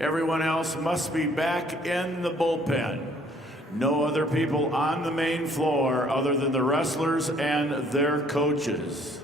Everyone else must be back in the bullpen. No other people on the main floor other than the wrestlers and their coaches.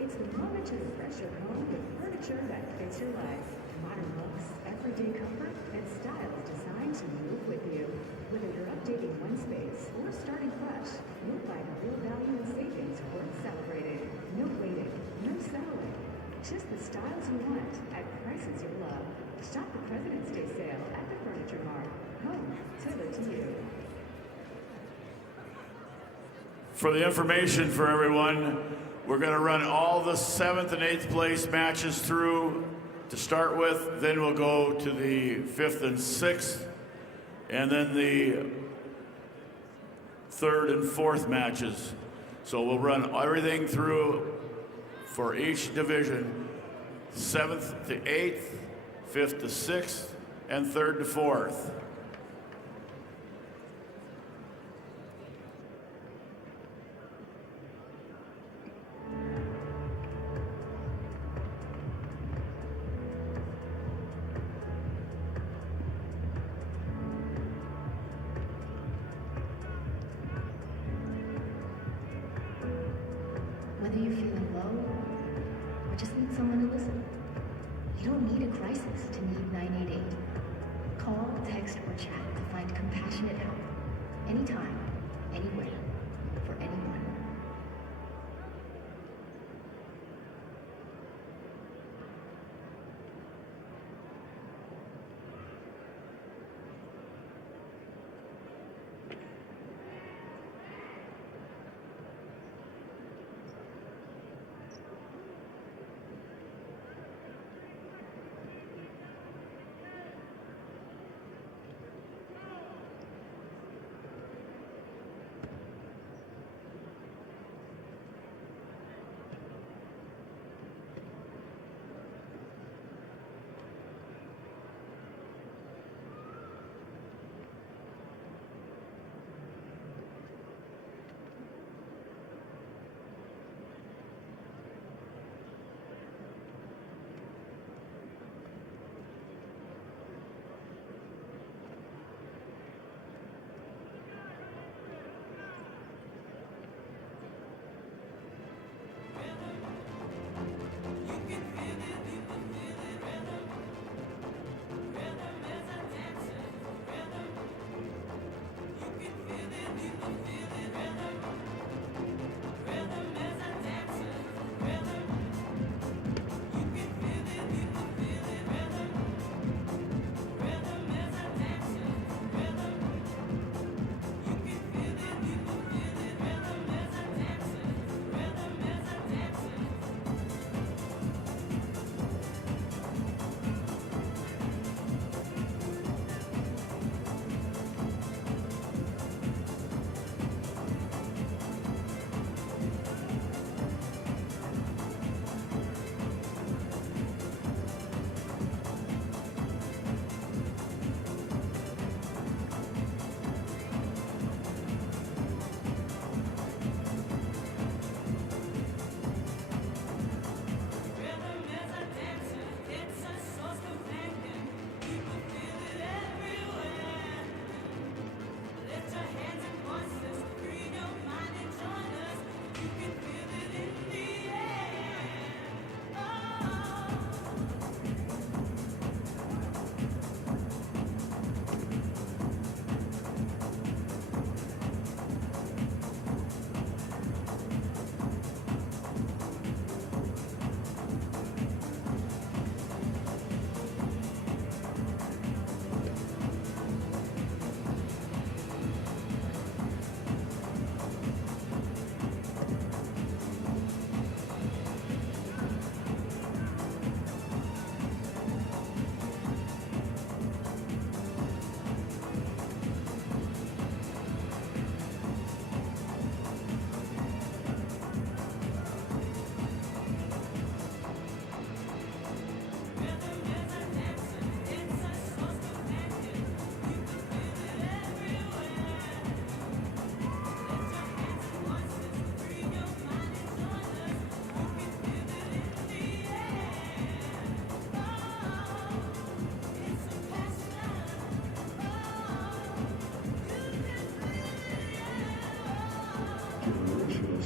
It's the moment to refresh your home with furniture that fits your life. Modern looks, everyday comfort, and styles designed to move with you. Whether you're updating one space or starting fresh, you'll find real value and savings worth celebrating. No waiting, no settling. Just the styles you want at prices you love. Shop the President's Day sale at the Furniture Mart. Home, tailored to you. For the information for everyone, we're going to run all the 7th and 8th place matches through to start with. Then we'll go to the 5th and 6th, and then the 3rd and 4th matches. So we'll run everything through for each division, 7th to 8th, 5th to 6th, and 3rd to 4th. Whether you're feeling low or just need someone to listen, you don't need a crisis to need 988. Call, text, or chat to find compassionate help. Anytime, anywhere, for anyone.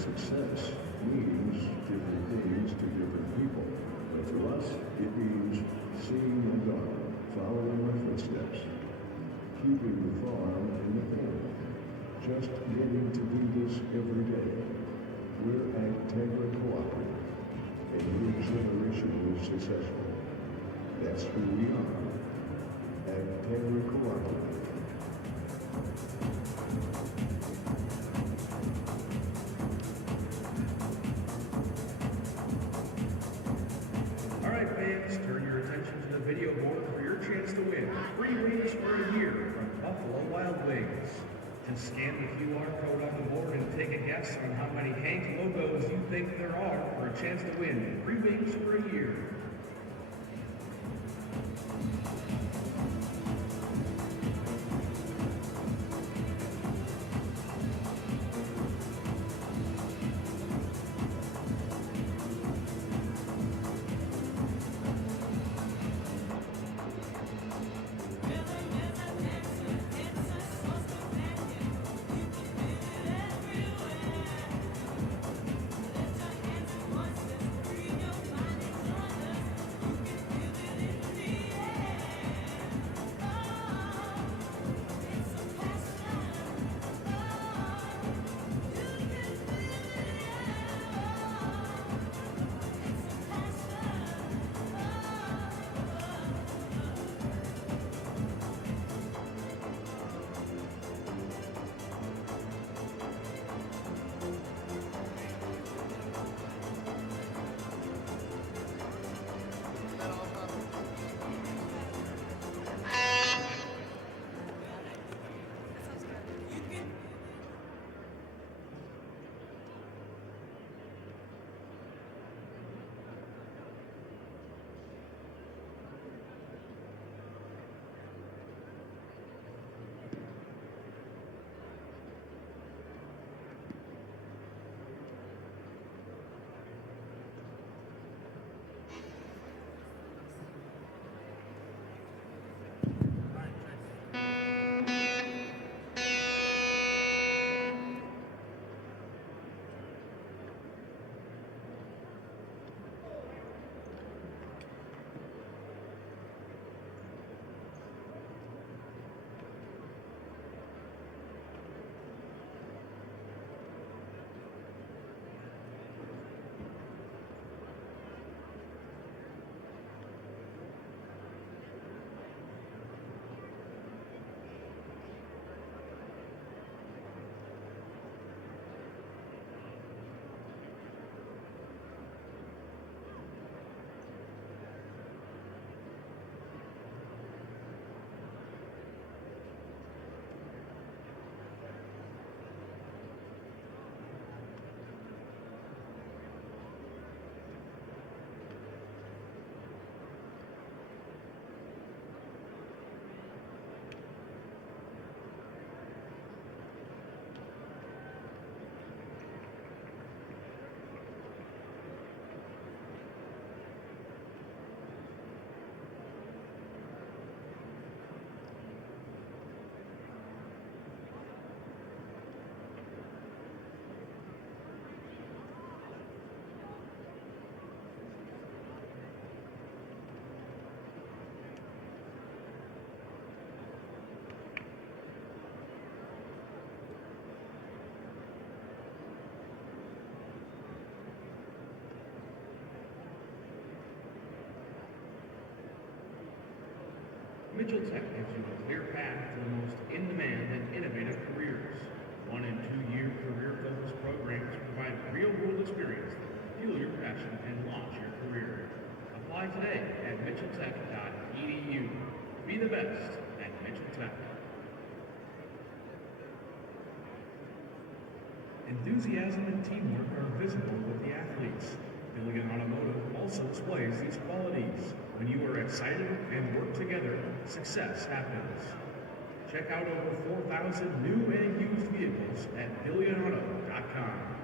success means different things to different people. But to us, it means seeing my daughter, following my footsteps, keeping the farm in the family, just getting to do this every day. We're Agtegra Cooperative, and your generation was successful. That's who we are. Agtegra Cooperative. All right, fans, turn your attention to the video board for your chance to win free wings for a year from Buffalo Wild Wings. Just scan the QR code on the board and take a guess on how many Hank logos you think there are for a chance to win free wings for a year. Mitchell Tech gives you a clear path to the most in-demand and innovative careers. 1- and 2-year career-focused programs provide real-world experience that will fuel your passion and launch your career. Apply today at mitchelltech.edu. Be the best at Mitchell Tech. Enthusiasm and teamwork are visible with the athletes. Billigan Automotive also displays these qualities. When you are excited and work together, success happens. Check out over 4,000 new and used vehicles at BilliganAuto.com.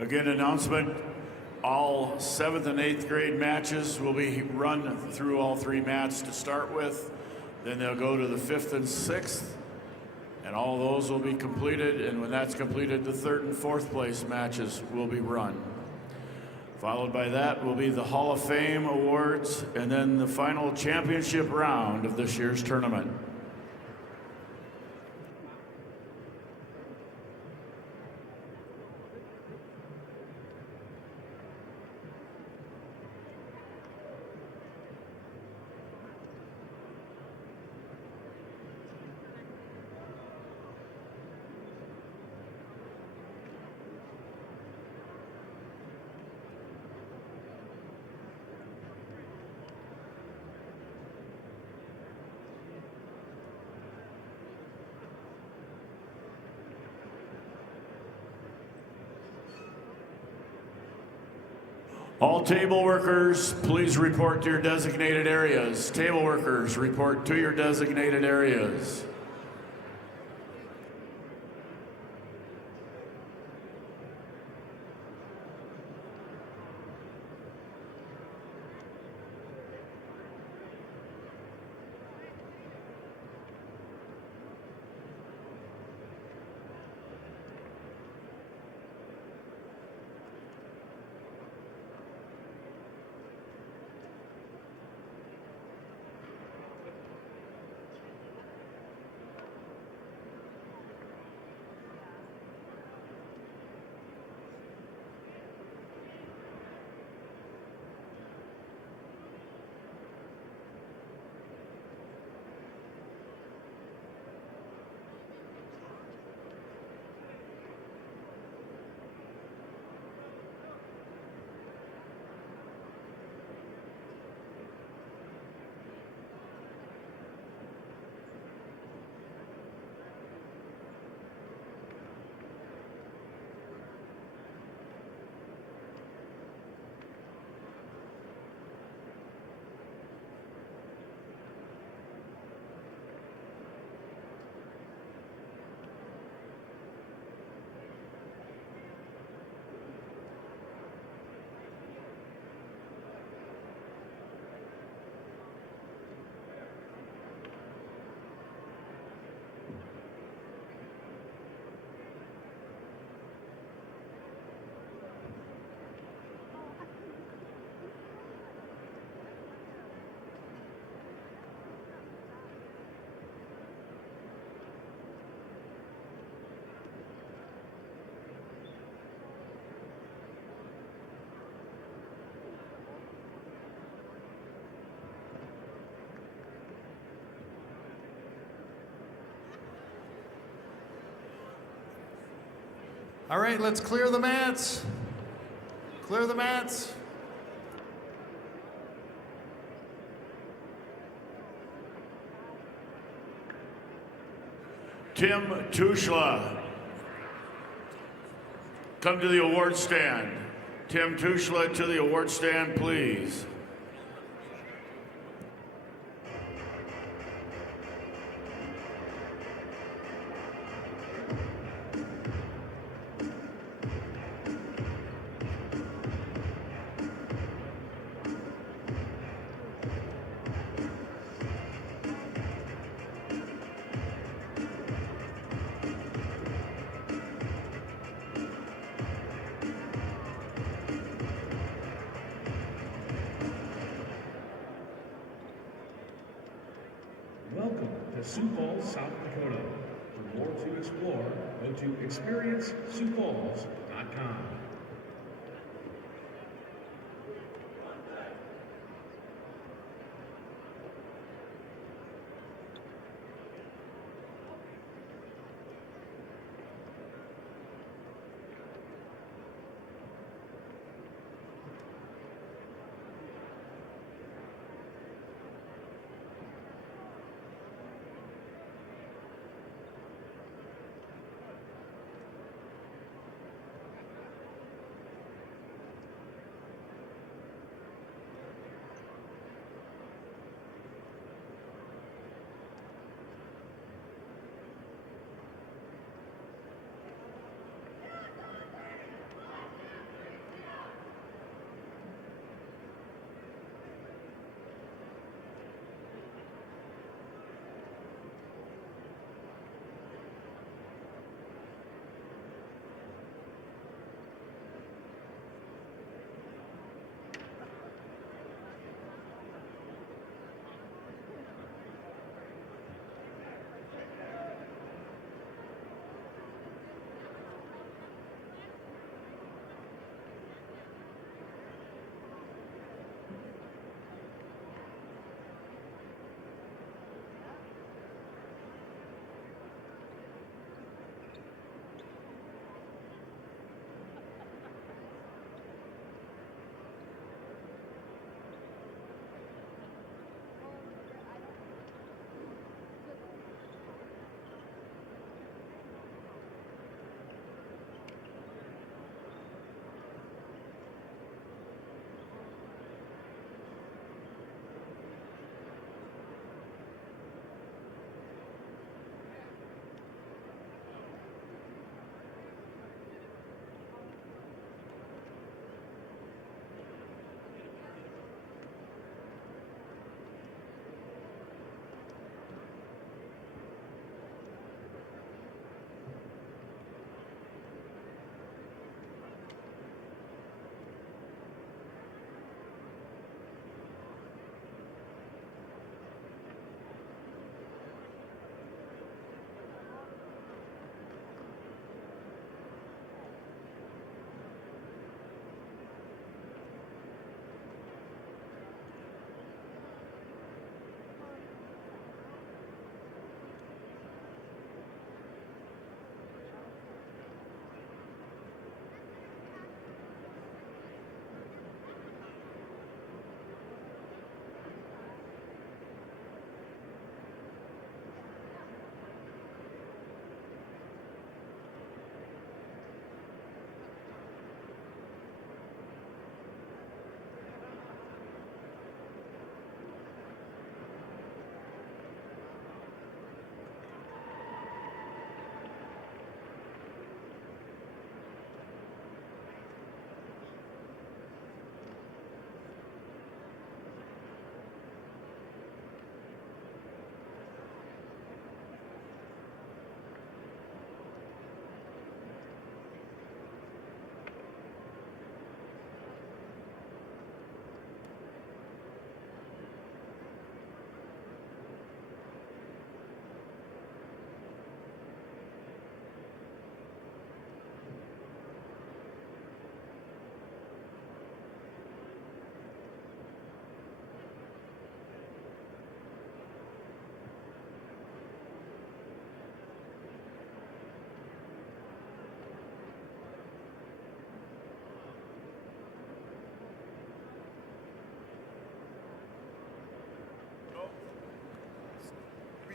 Again, announcement, all 7th and 8th grade matches will be run through all 3 mats to start with. Then they'll go to the 5th and 6th, and all those will be completed. And when that's completed, the 3rd and 4th place matches will be run. Followed by that will be the Hall of Fame awards, and then the final championship round of this year's tournament. All table workers, please report to your designated areas. Table workers, report to your designated areas. All right, let's clear the mats. Clear the mats. Tim Tushla, come to the award stand. Tim Tushla to the award stand, please. Welcome to Sioux Falls, South Dakota. For more to explore, go to experienceSiouxFalls.com.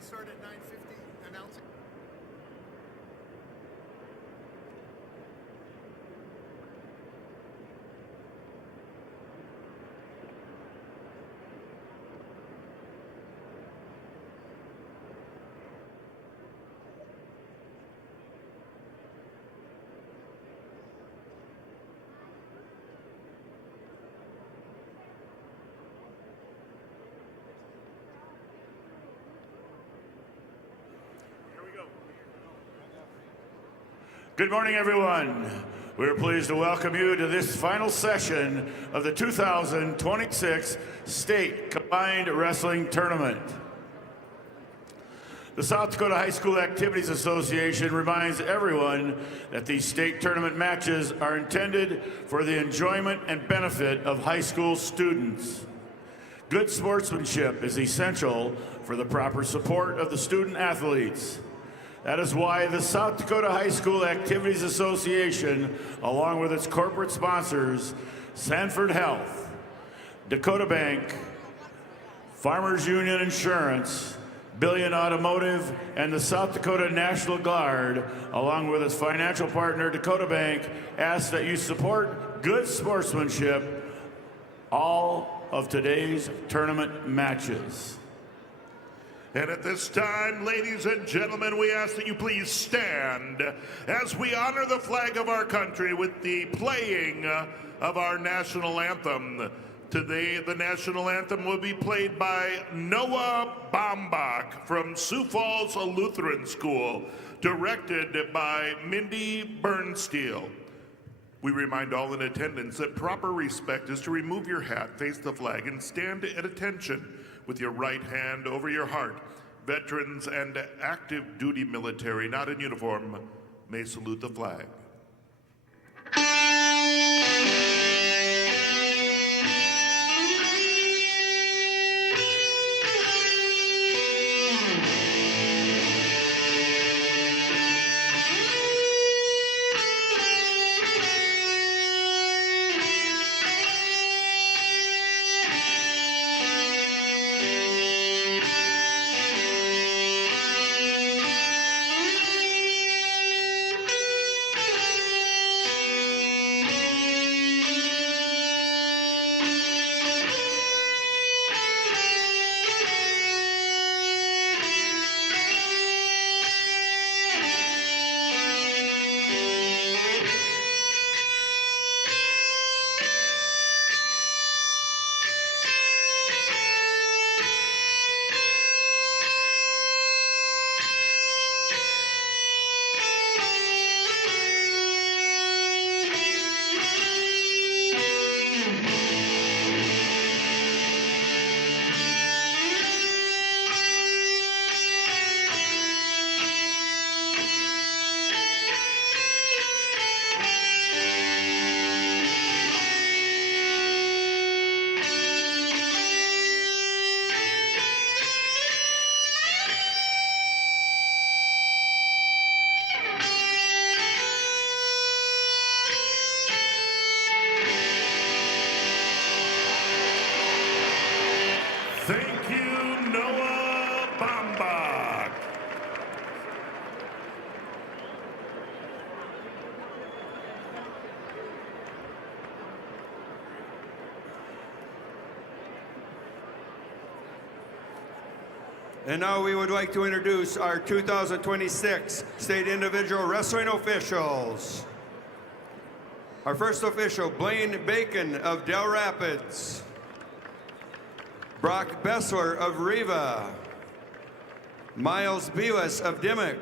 start at 9:50 announcing. Good morning, everyone. We're pleased to welcome you to this final session of the 2026 State Combined Wrestling Tournament. The South Dakota High School Activities Association reminds everyone that these state tournament matches are intended for the enjoyment and benefit of high school students. Good sportsmanship is essential for the proper support of the student athletes. That is why the South Dakota High School Activities Association, along with its corporate sponsors, Sanford Health, Dakota Bank, Farmers Union Insurance, Billion Automotive, and the South Dakota National Guard, along with its financial partner, Dakota Bank, ask that you support good sportsmanship all of today's tournament matches. And at this time, ladies and gentlemen, we ask that you please stand as we honor the flag of our country with the playing of our national anthem. Today, the national anthem will be played by Noah Baumbach from Sioux Falls Lutheran School, directed by Mindy Bernsteel. We remind all in attendance that proper respect is to remove your hat, face the flag, and stand at attention with your right hand over your heart. Veterans and active duty military not in uniform may salute the flag. Thank you, Noah Baumbach. And now we would like to introduce our 2026 State Individual Wrestling officials. Our first official, Blaine Bacon of Del Rapids. Brock Bessler of Riva. Miles Beavis of Dimmock.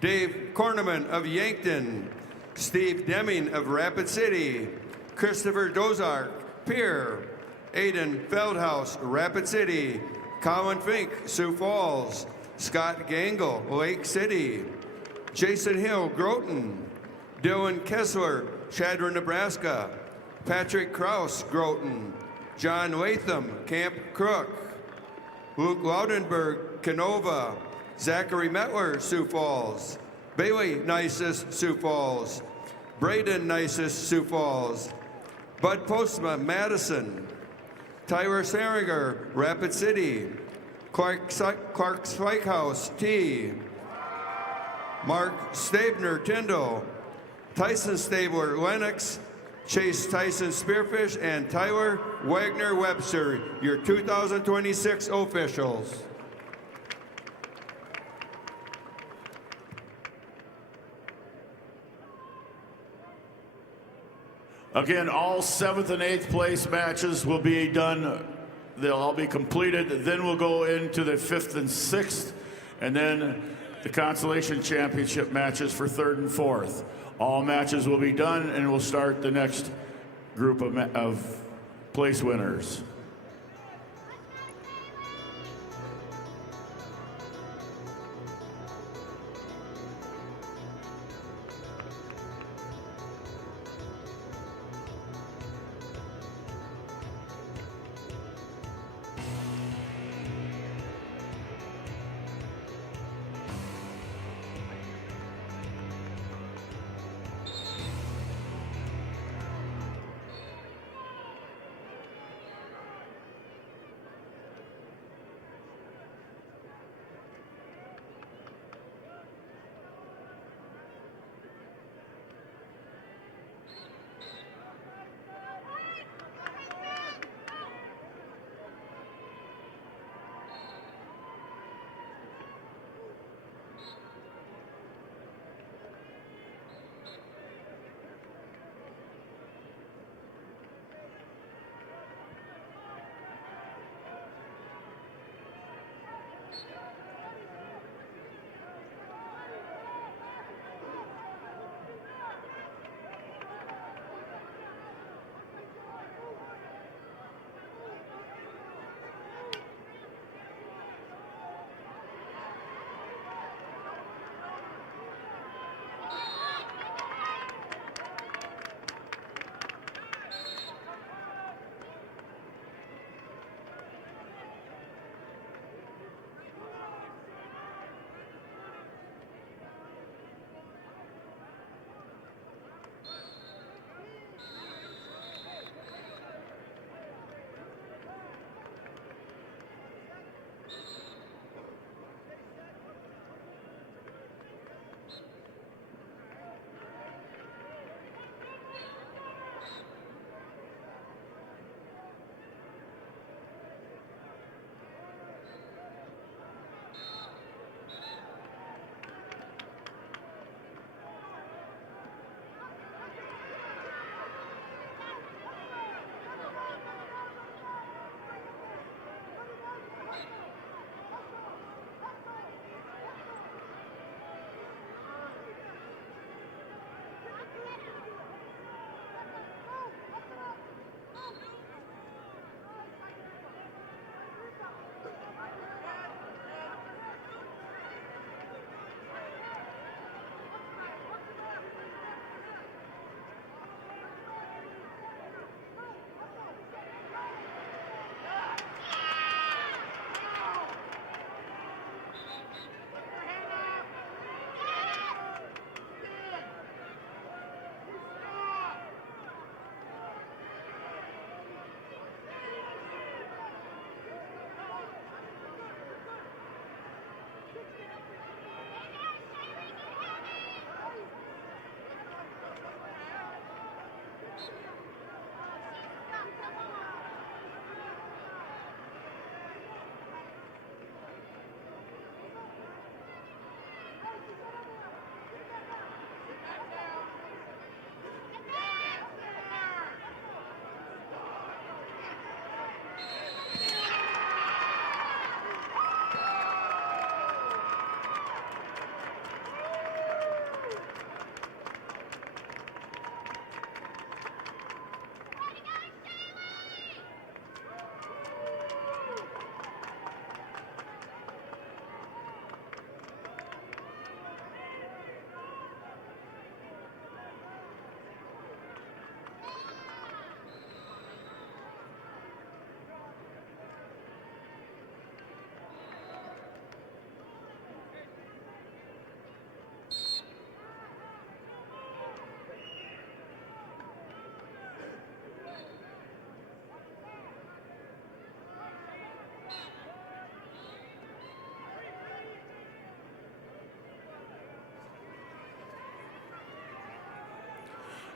Dave Korneman of Yankton. Steve Deming of Rapid City. Christopher Dozark, Pierre. Aiden Feldhaus, Rapid City. Colin Fink, Sioux Falls. Scott Gangle, Lake City. Jason Hill, Groton. Dylan Kessler, Chadron, Nebraska. Patrick Kraus, Groton. John Latham, Camp Crook. Luke Laudenberg, Canova. Zachary Metler, Sioux Falls. Bailey Nisus, Sioux Falls. Braden Nisus, Sioux Falls. Bud Postma, Madison. Tyler Saringer, Rapid City. Clark Swikehouse, T. Mark Stabner, Tyndall. Tyson Stabler, Lennox. Chase Tyson Spearfish, and Tyler Wagner Webster, your 2026 officials. Again, all 7th and 8th place matches will be done. They'll all be completed. Then we'll go into the 5th and 6th, and then the consolation championship matches for 3rd and 4th. All matches will be done, and we'll start the next group of place winners.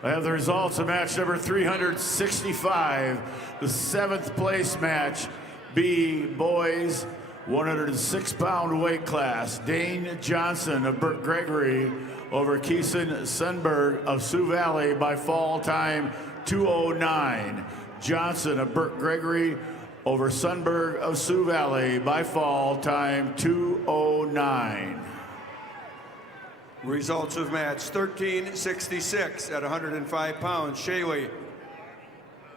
I have the results of match number 365, the 7th place match, B boys 106-pound weight class. Dane Johnson of Burt Gregory over Keeson Sundberg of Sioux Valley by fall time 2:09. Johnson of Burt Gregory over Sundberg of Sioux Valley by fall time 2:09. Results of match 1366 at 105 pounds. Shaylee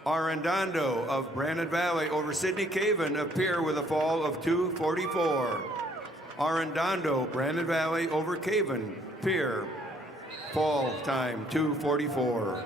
Arredondo of Brandon Valley over Sidney Caven of Pierre with a fall of 2:44. Arredondo, Brandon Valley over Caven, Pierre, fall time 2:44.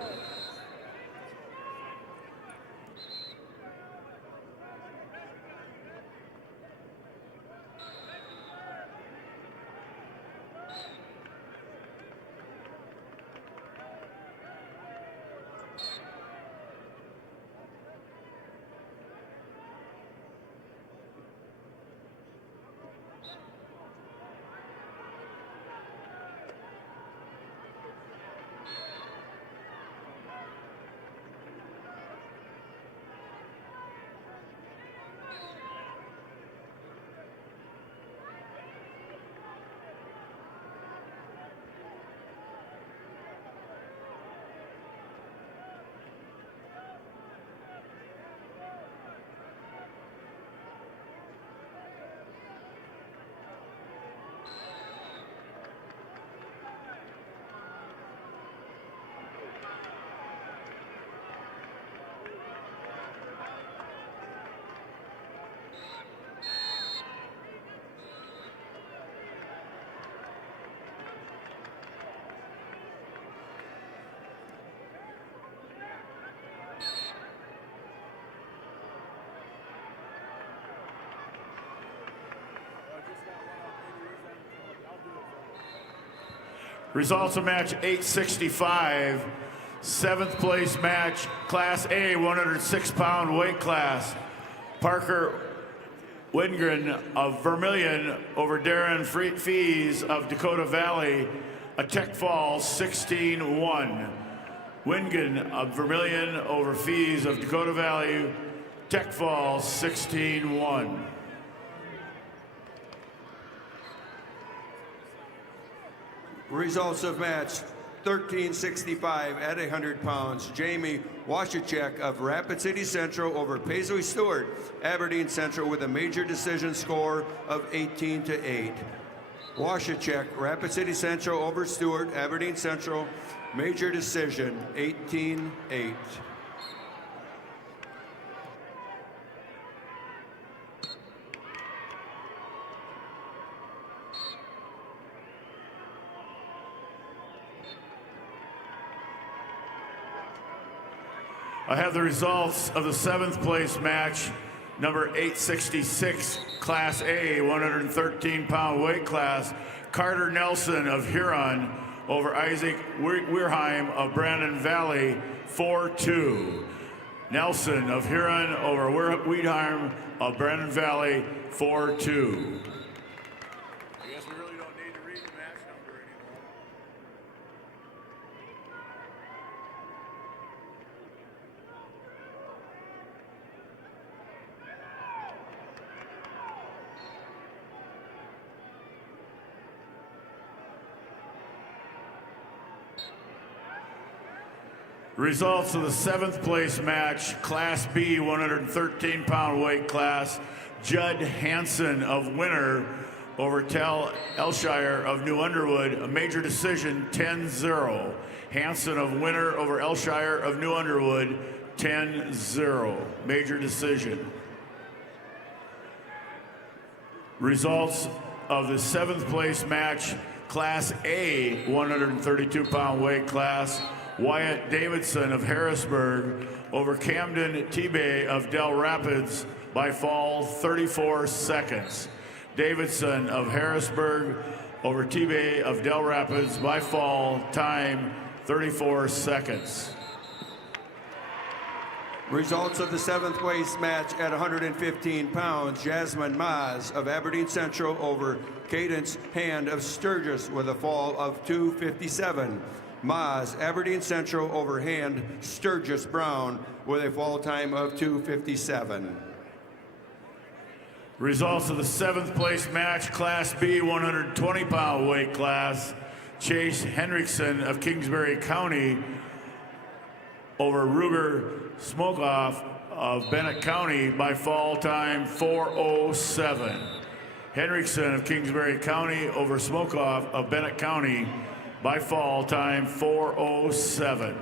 Results of match 865, 7th place match, Class A, 106-pound weight class. Parker Wingren of Vermilion over Darren Fees of Dakota Valley, a tech fall 16-1. Wingen of Vermilion over Fees of Dakota Valley, tech fall 16-1. Results of match 1365 at 100 pounds. Jamie Washachek of Rapid City Central over Paisley Stewart, Aberdeen Central with a major decision score of 18-8. Washachek, Rapid City Central over Stewart, Aberdeen Central, major decision 18-8. I have the results of the 7th place match, number 866, Class A, 113-pound weight class. Carter Nelson of Huron over Isaac Weirheim of Brandon Valley, 4-2. Nelson of Huron over Weirheim of Brandon Valley, 4-2. I guess we really don't need to read the match number anymore. Results of the 7th place match, Class B, 113-pound weight class. Judd Hansen of Winter over Tal Elshire of New Underwood, a major decision 10-0. Hansen of Winter over Elshire of New Underwood, 10-0. Major decision. Results of the 7th place match, Class A, 132-pound weight class. Wyatt Davidson of Harrisburg over Camden Tebay of Del Rapids by fall 34 seconds. Davidson of Harrisburg over Tebay of Del Rapids by fall time 34 seconds. Results of the 7th place match at 115 pounds. Jasmine Maz of Aberdeen Central over Cadence Hand of Sturgis with a fall of 2:57. Maas, Aberdeen Central over Hand, Sturgis Brown with a fall time of 2:57. Results of the 7th place match, Class B 120-pound weight class. Chase Henriksen of Kingsbury County over Ruger Smokoff of Bennett County by fall time 4:07. Henriksen of Kingsbury County over Smokoff of Bennett County by fall time 4:07.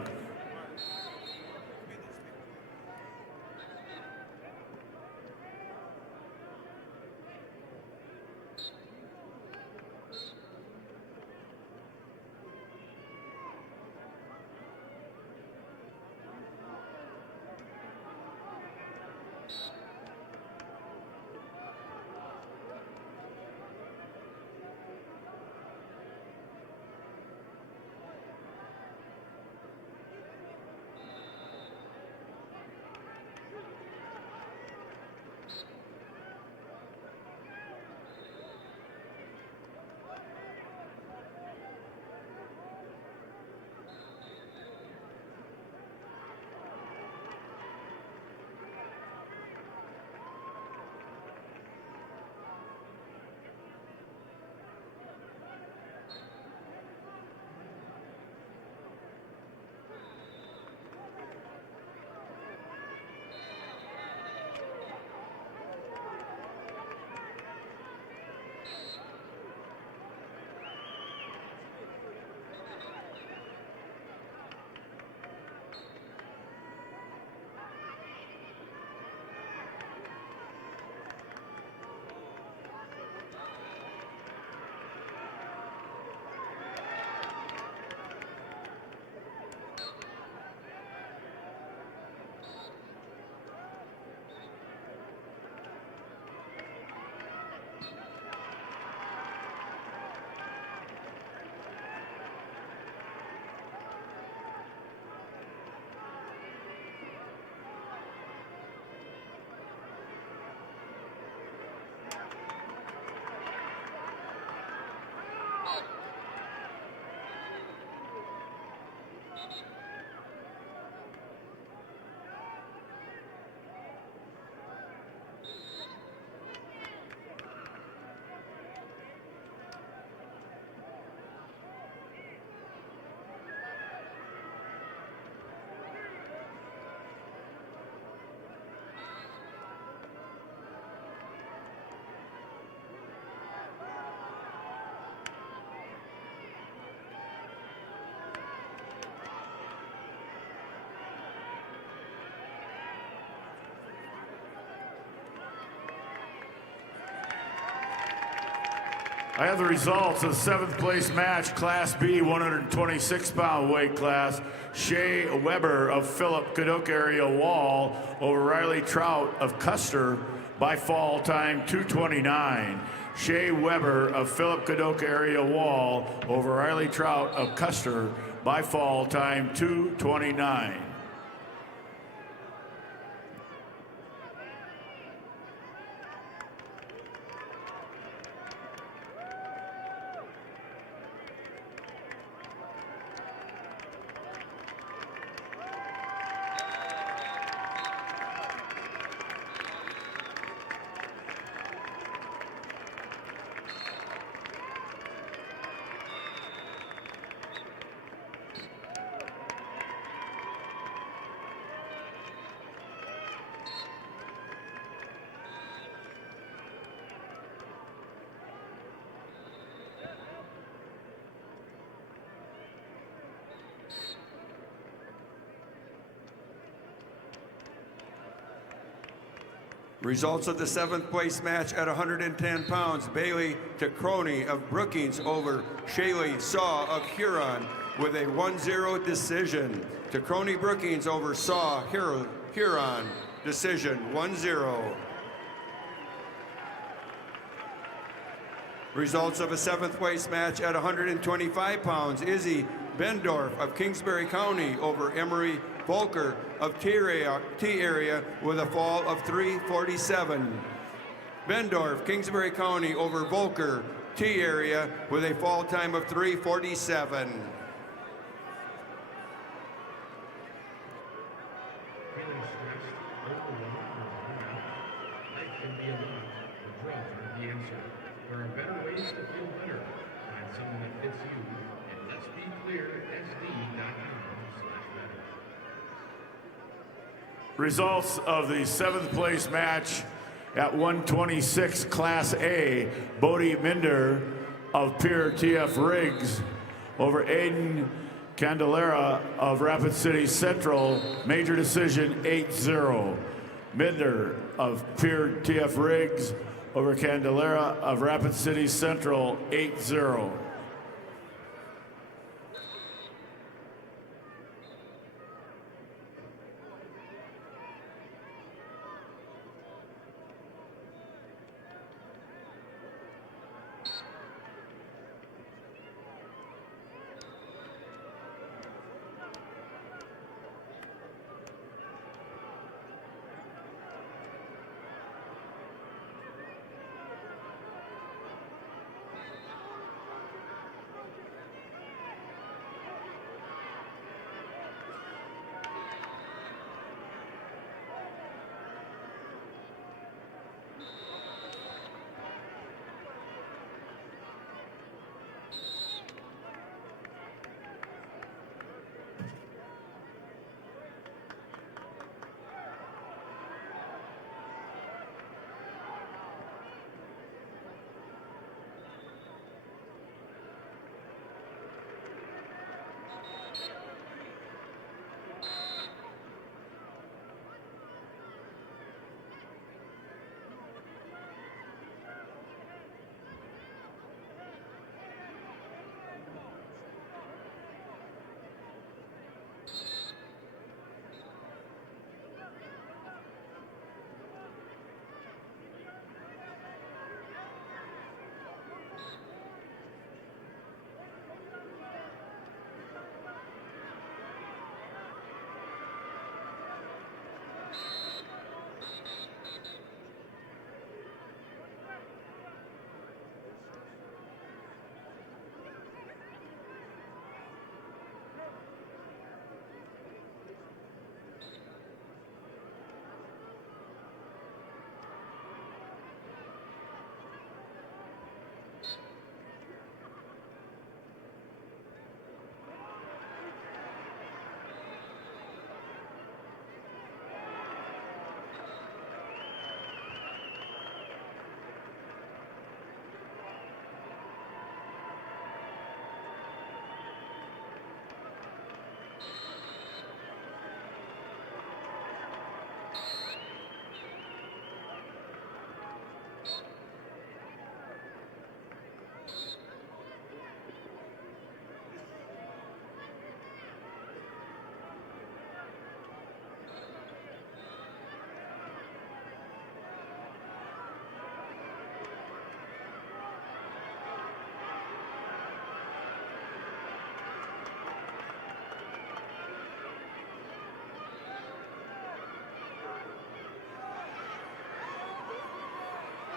I have the results of the 7th place match, Class B 126-pound weight class. Shea Weber of Philip Cadoc area Wall over Riley Trout of Custer by fall time 2:29. Shea Weber of Philip Cadoc area Wall over Riley Trout of Custer by fall time 2:29. Results of the 7th place match at 110 pounds, Bailey Tacroni of Brookings over Shaylee Saw of Huron with a 1-0 decision. Tacroni Brookings over Saw Huron, decision 1-0. Results of a 7th place match at 125 pounds, Izzy Bendorf of Kingsbury County over Emery Volker of T area with a fall of 3:47. Bendorf, Kingsbury County over Volker, T area with a fall time of 3:47. Results of the 7th place match at 126 Class A, Bodie Minder of Pier TF Riggs over Aiden Candelera of Rapid City Central, major decision 8-0. Minder of Pier TF Riggs over Candelera of Rapid City Central, 8-0.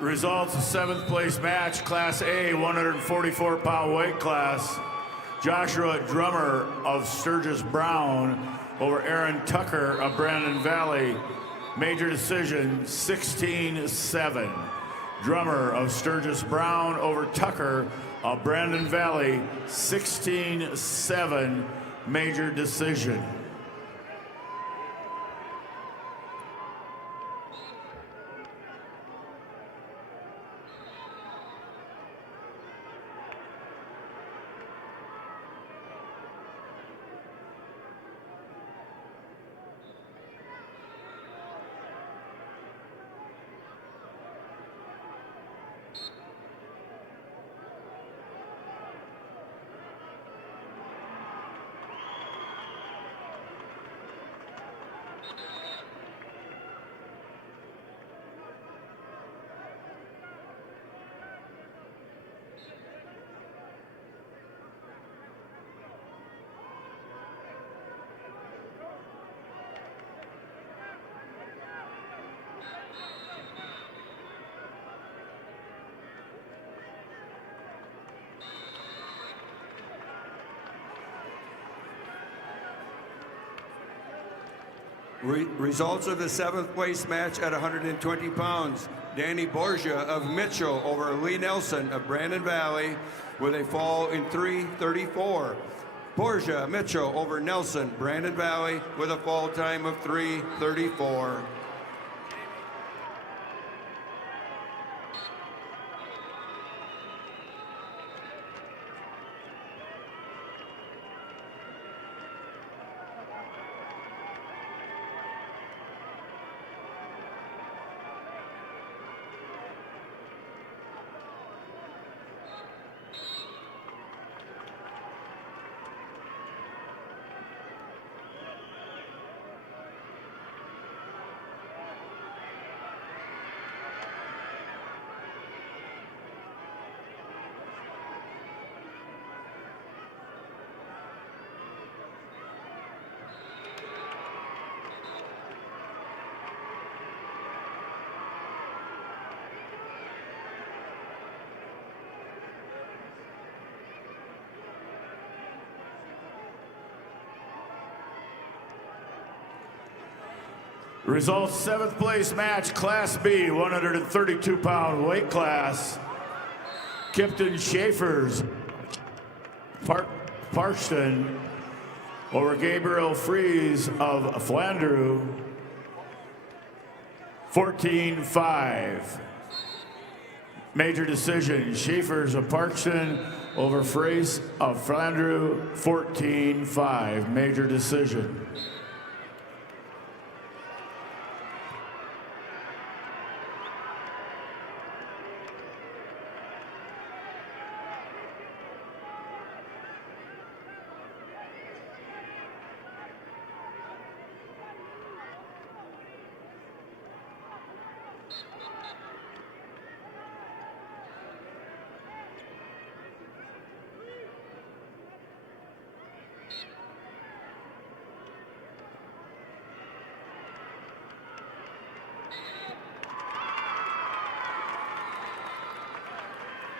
Results of 7th place match, Class A, 144-pound weight class. Joshua Drummer of Sturgis Brown over Aaron Tucker of Brandon Valley. Major decision, 16-7. Drummer of Sturgis Brown over Tucker of Brandon Valley, 16-7. Major decision. Results of the 7th place match at 120 pounds. Danny Borgia of Mitchell over Lee Nelson of Brandon Valley with a fall in 3:34. Borja Mitchell over Nelson, Brandon Valley, with a fall time of 3:34. Results, 7th place match, Class B, 132-pound weight class. Kipton Schaefer's Parkston over Gabriel Fries of Flandreau, 14-5. Major decision, Schaefer's of Parkston over Fries of Flandreau, 14-5. Major decision.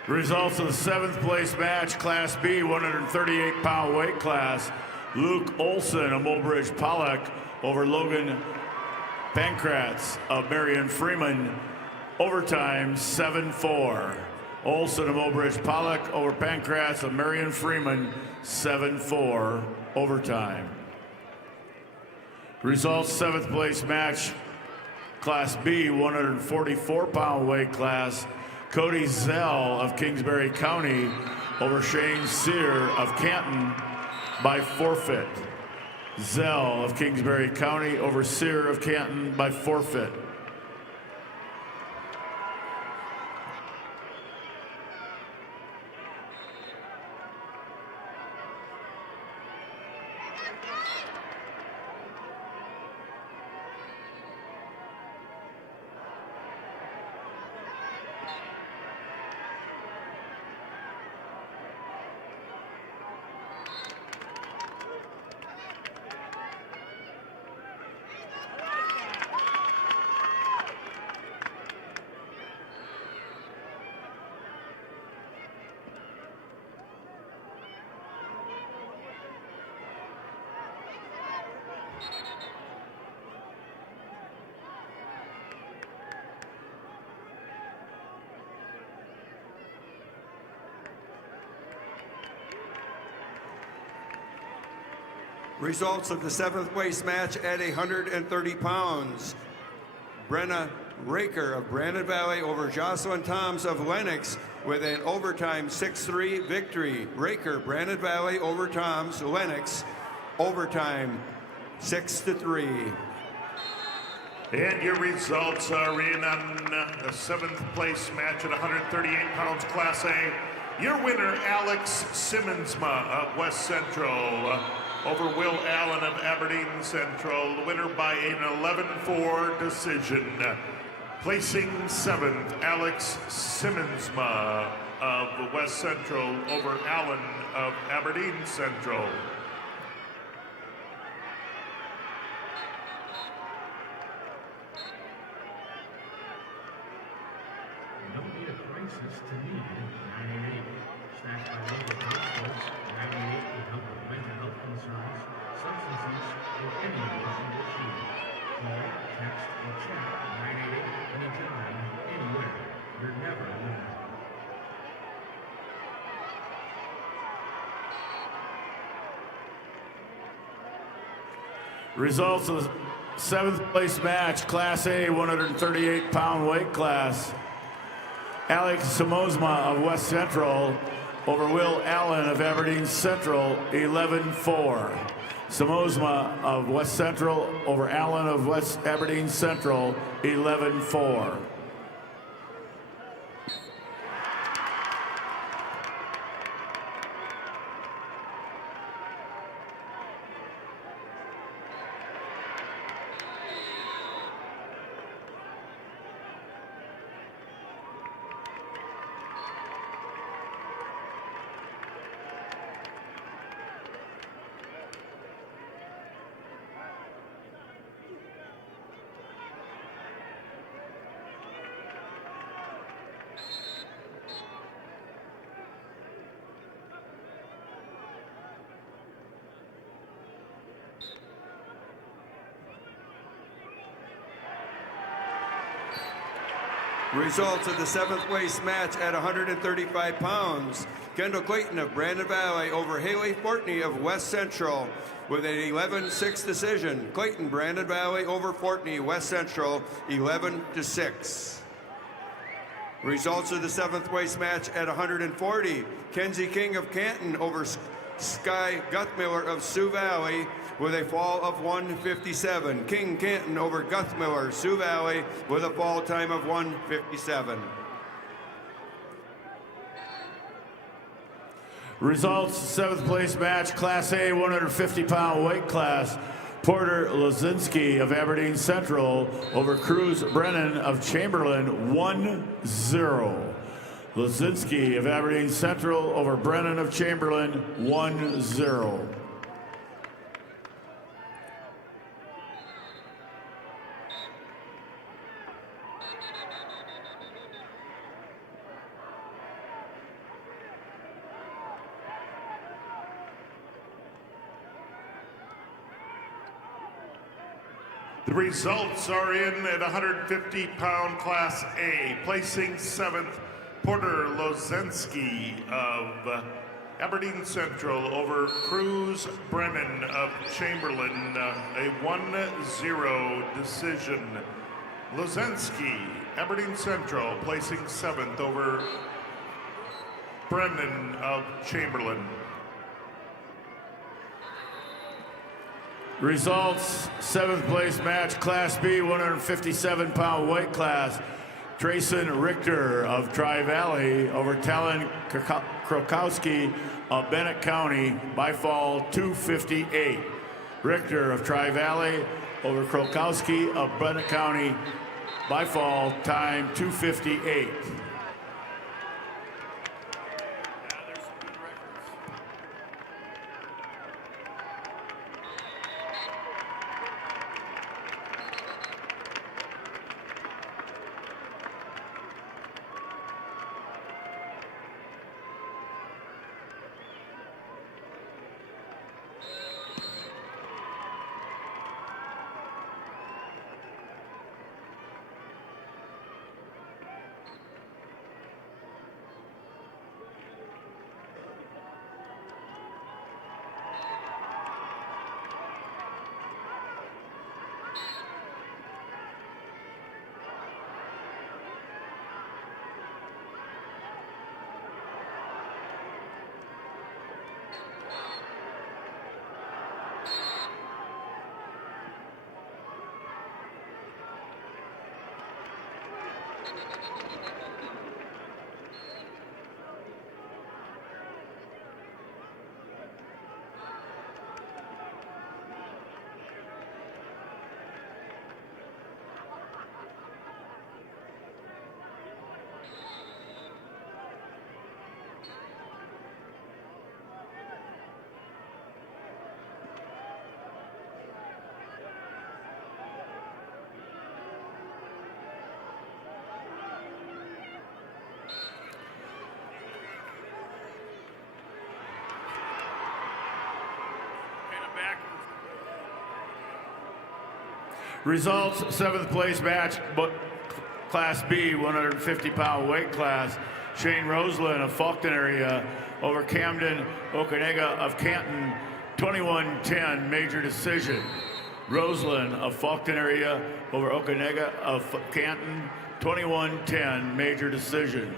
Results of the 7th place match, Class B, 138-pound weight class. Luke Olson of Mulbridge Pollock over Logan Pankratz of Marion Freeman. Overtime, 7-4. Olson of Mulbridge Pollock over Pankratz of Marion Freeman, 7-4. Overtime. Results, 7th place match, Class B, 144-pound weight class. Cody Zell of Kingsbury County over Shane Sear of Canton by forfeit. Zell of Kingsbury County over Sear of Canton by forfeit. Results of the 7th place match at 130 pounds. Brenna Raker of Brandon Valley over Jocelyn Toms of Lennox with an overtime 6-3 victory. Raker, Brandon Valley over Toms, Lennox, overtime 6-3. And your results are in on the 7th place match at 138 pounds Class A. Your winner, Alex Simmonsma of West Central over Will Allen of Aberdeen Central. The winner by an 11-4 decision. Placing 7th, Alex Simmonsma of West Central over Allen of Aberdeen Central. You don't need a crisis to need 988. Staffed by local hospitals, 988 can help with mental health concerns, substance use, or any emotional issue. Call, text, or chat 988 anytime, anywhere. You're never alone. You Results of the 7th place match, Class A 138-pound weight class. Alex Samozma of West Central over Will Allen of Aberdeen Central, 11-4. Samozma of West Central over Allen of West Aberdeen Central, 11-4. Results of the 7th place match at 135 pounds. Kendall Clayton of Brandon Valley over Haley Fortney of West Central with an 11-6 decision. Clayton, Brandon Valley over Fortney, West Central, 11-6. Results of the 7th place match at 140. Kenzie King of Canton over Sky Guthmiller of Sioux Valley with a fall of 157. King Canton over Guthmiller, Sioux Valley with a fall time of 157. Results, 7th place match, Class A 150-pound weight class. Porter Lozinski of Aberdeen Central over Cruz Brennan of Chamberlain, 1-0. Lozinski of Aberdeen Central over Brennan of Chamberlain, 1-0. The results are in at 150-pound Class A, placing 7th, Porter Lozinski of Aberdeen Central over Cruz Brennan of Chamberlain, a 1-0 decision. Lozinski, Aberdeen Central, placing 7th over Brennan of Chamberlain. Results, 7th place match, Class B 157-pound weight class. Trayson Richter of Tri-Valley over Talon Krokowski of Bennett County by fall 258. Richter of Tri-Valley over Krokowski of Bennett County by fall time 258. Results, 7th place match, Class B 150-pound weight class. Shane Roseland of Faulkton area over Camden Okanega of Canton, 21-10 major decision. Roseland of Faulkton area over Okanega of Canton, 21-10, major decision.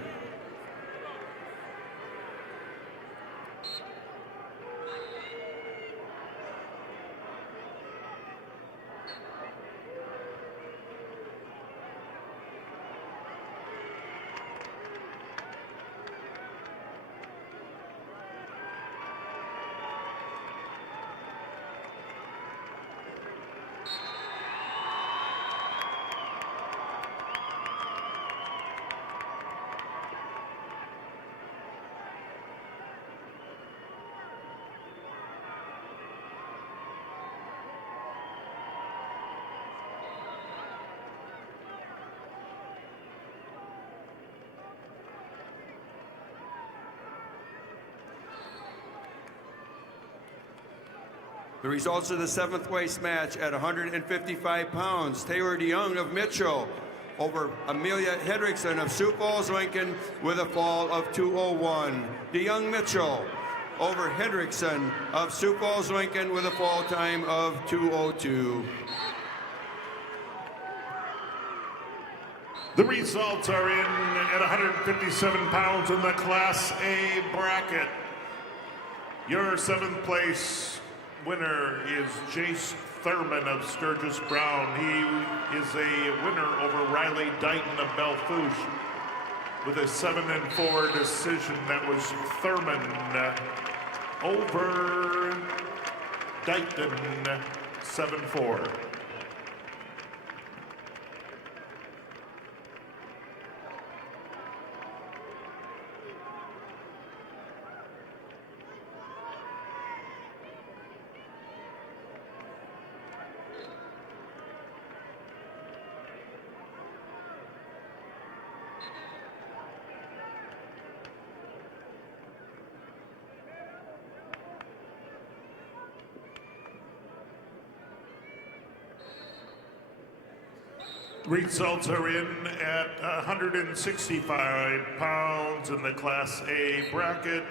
The results of the 7th place match at 155 pounds. Taylor DeYoung of Mitchell over Amelia Hedrickson of Sioux Falls, Lincoln with a fall of 2:01. DeYoung Mitchell over Hedrickson of Sioux Falls, Lincoln with a fall time of 2:02. The results are in at 157 pounds in the Class A bracket. Your 7th place winner is Jace Thurman of Sturgis Brown. He is a winner over Riley Dighton of Belfouche with a 7-4 decision. That was Thurman over Dighton, 7-4. Results are in at 165 pounds in the Class A bracket.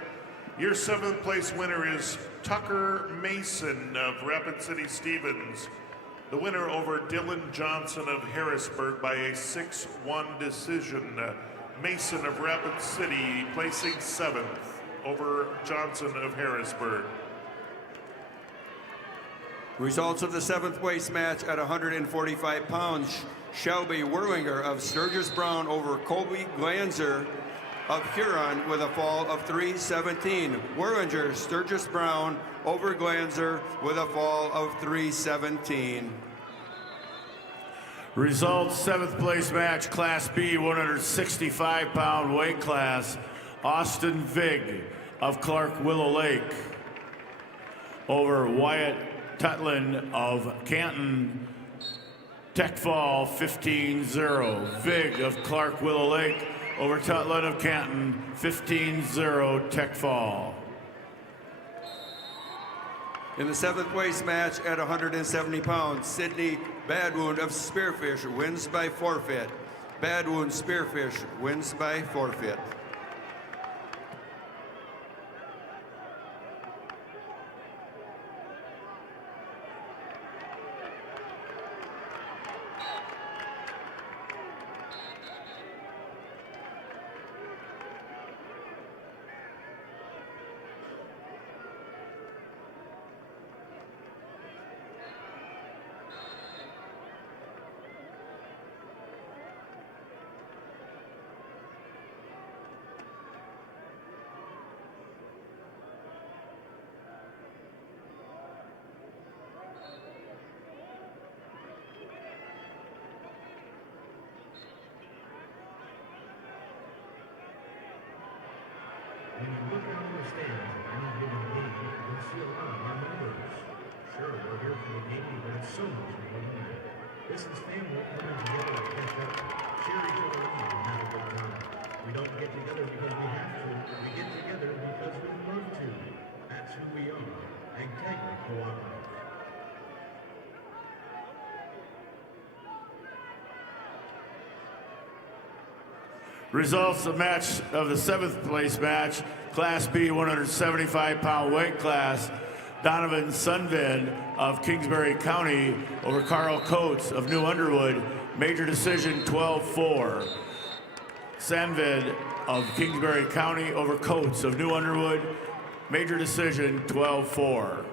Your 7th place winner is Tucker Mason of Rapid City Stevens. The winner over Dylan Johnson of Harrisburg by a 6-1 decision. Mason of Rapid City placing 7th over Johnson of Harrisburg. Results of the 7th place match at 145 pounds. Shelby Werlinger of Sturgis Brown over Colby Glanzer of Huron with a fall of 3:17. Werlinger, Sturgis Brown over Glanzer with a fall of 3:17. Results, 7th place match, Class B, 165-pound weight class. Austin Vig of Clark Willow Lake over Wyatt Tutlin of Canton. Tech fall 15-0. Vig of Clark Willow Lake over Tutlin of Canton, 15-0 Tech fall. In the 7th place match at 170 pounds, Sidney Badwound of Spearfish wins by forfeit. Badwound Spearfish wins by forfeit. When you look out on the stands of any given game, you'll see a lot of our members. Sure, we're here for the game, but it's so much more than that. This is family coming together to catch up, cheer each other on, and have a good time. We don't get together because we have to. We get together because we love to. That's who we are. Agtagli Cooperative. Results of match of the 7th place match, Class B, 175-pound weight class. Donovan Sundved of Kingsbury County over Carl Coates of New Underwood. Major decision 12-4. Sandved of Kingsbury County over Coates of New Underwood. Major decision 12-4.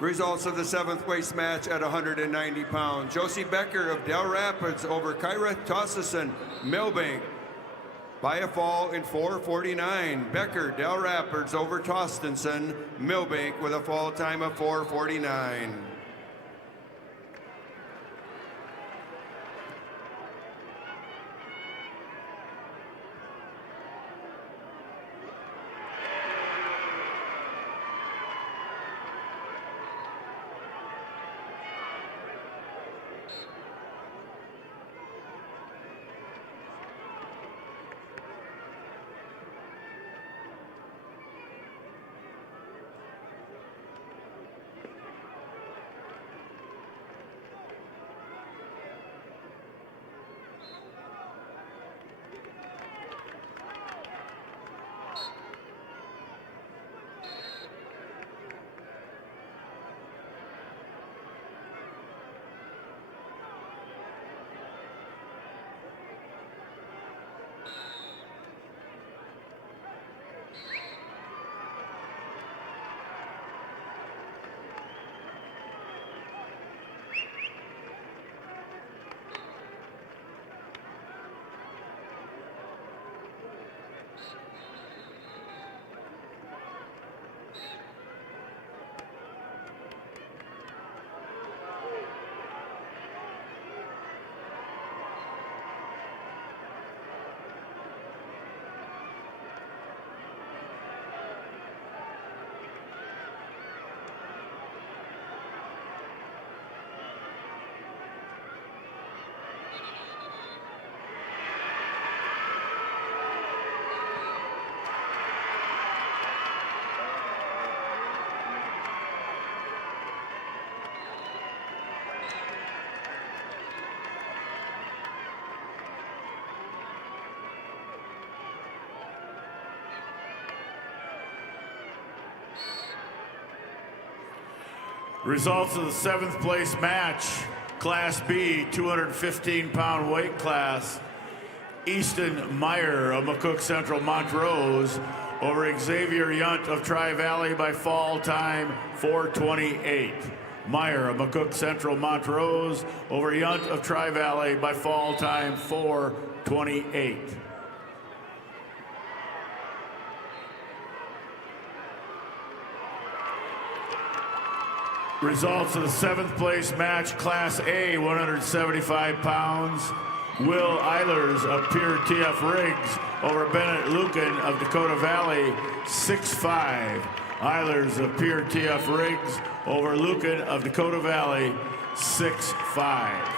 Results of the seventh place match at 190 pounds. Josie Becker of Del Rapids over Kyra Tossison, Milbank, by a fall in 4:49. Becker, Del Rapids over Tostenson, Milbank with a fall time of 4:49. Results of the seventh place match, Class B, 215-pound weight class. Easton Meyer of McCook Central Montrose over Xavier Yunt of Tri-Valley by fall time 4:28. Meyer of McCook Central Montrose over Yunt of Tri-Valley by fall time 4:28. Results of the seventh place match, Class A, 175 pounds. Will Eilers of Pierre TF Riggs over Bennett Lucan of Dakota Valley, 6'5". Eilers of Pierre TF Riggs over Lucan of Dakota Valley, 6'5".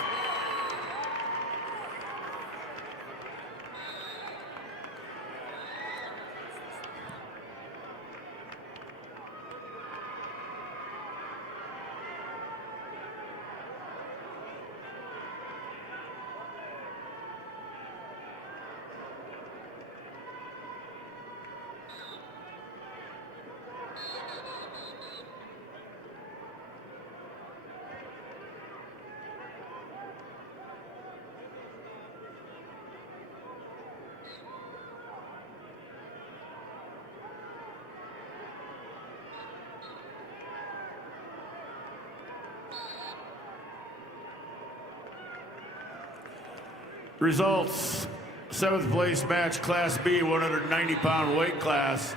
Results, 7th place match, Class B, 190-pound weight class.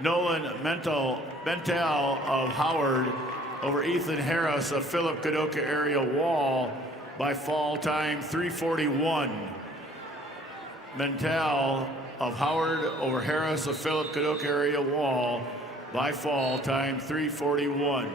Nolan Mental of Howard over Ethan Harris of Philip Kadoka area Wall by fall time 3:41. Mental of Howard over Harris of Philip Kadoka area Wall by fall time 3:41.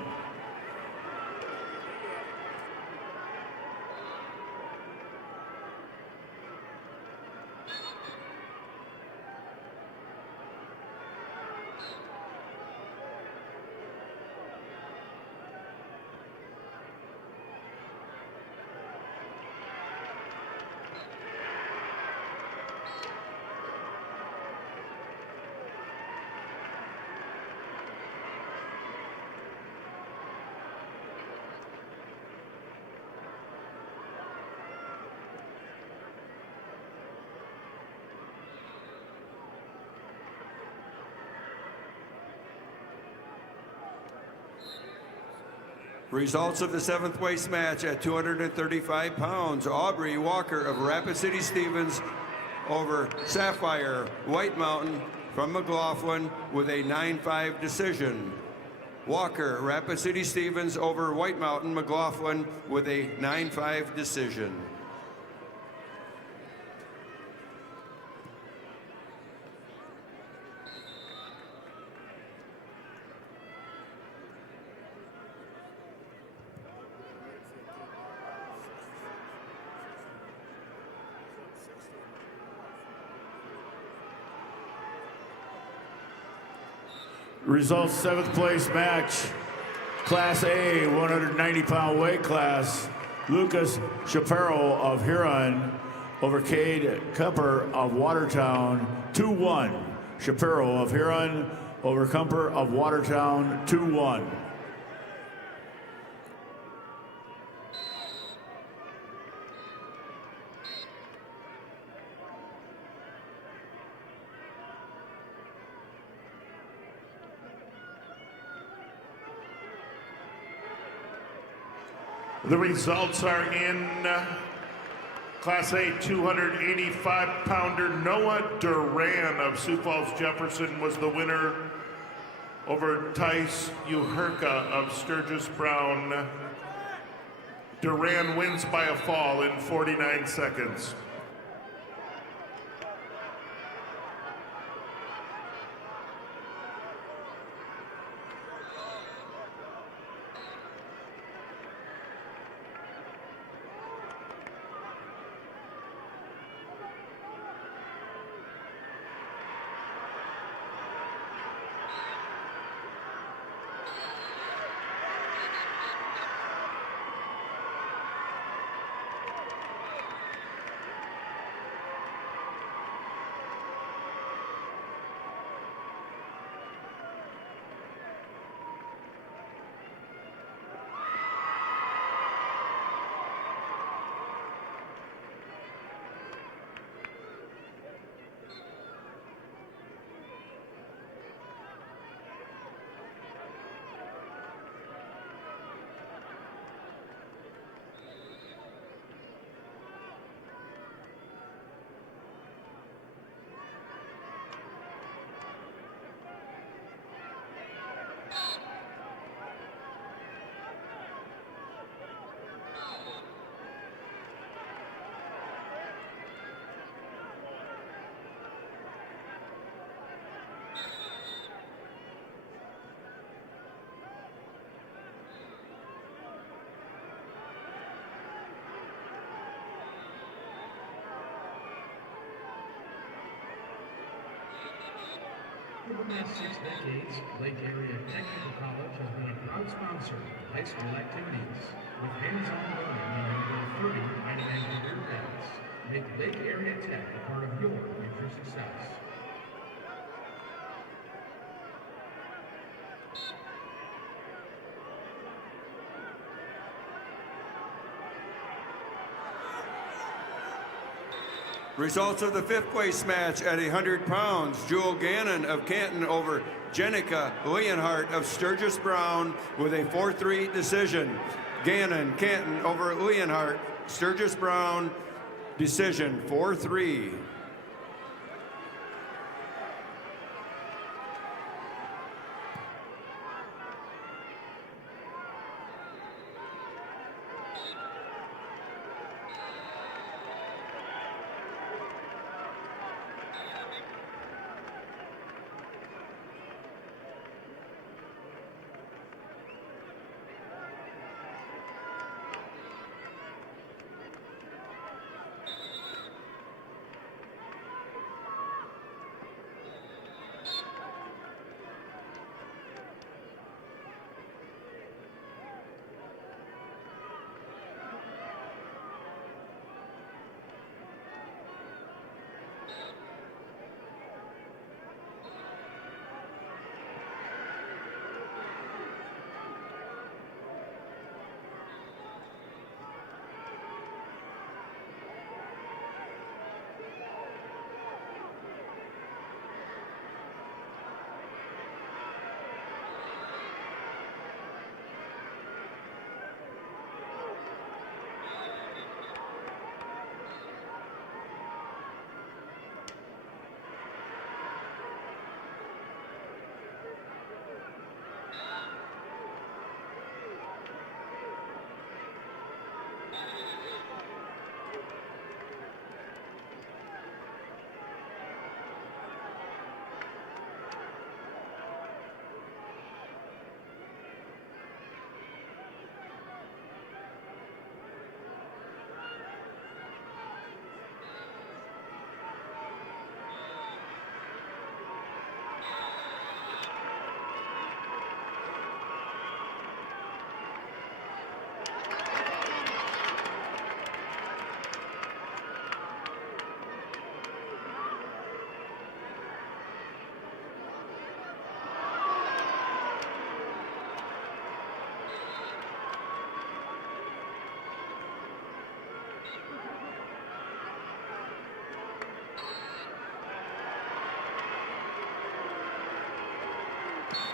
Results of the 7th place match at 235 pounds. Aubrey Walker of Rapid City Stevens over Sapphire White Mountain from McLaughlin with a 9-5 decision. Walker, Rapid City Stevens over White Mountain, McLaughlin with a 9-5 decision. Results, 7th place match, Class A, 190-pound weight class. Lucas Shapiro of Huron over Cade Cumper of Watertown, 2-1. Shapiro of Huron over Cumper of Watertown, 2-1. The results are in. Class A 285-pounder Noah Duran of Sioux Falls Jefferson was the winner over Tice Uherka of Sturgis Brown. Duran wins by a fall in 49 seconds. For the past 6 decades, Lake Area Technical College has been a proud sponsor of high school activities. With hands-on learning and over 30 high-demand career paths, make Lake Area Tech a part of your future success. Results of the 5th place match at 100 pounds. Jewel Gannon of Canton over Jenica Leonhardt of Sturgis Brown with a 4-3 decision. Gannon, Canton over Leonhardt, Sturgis Brown Decision 4-3.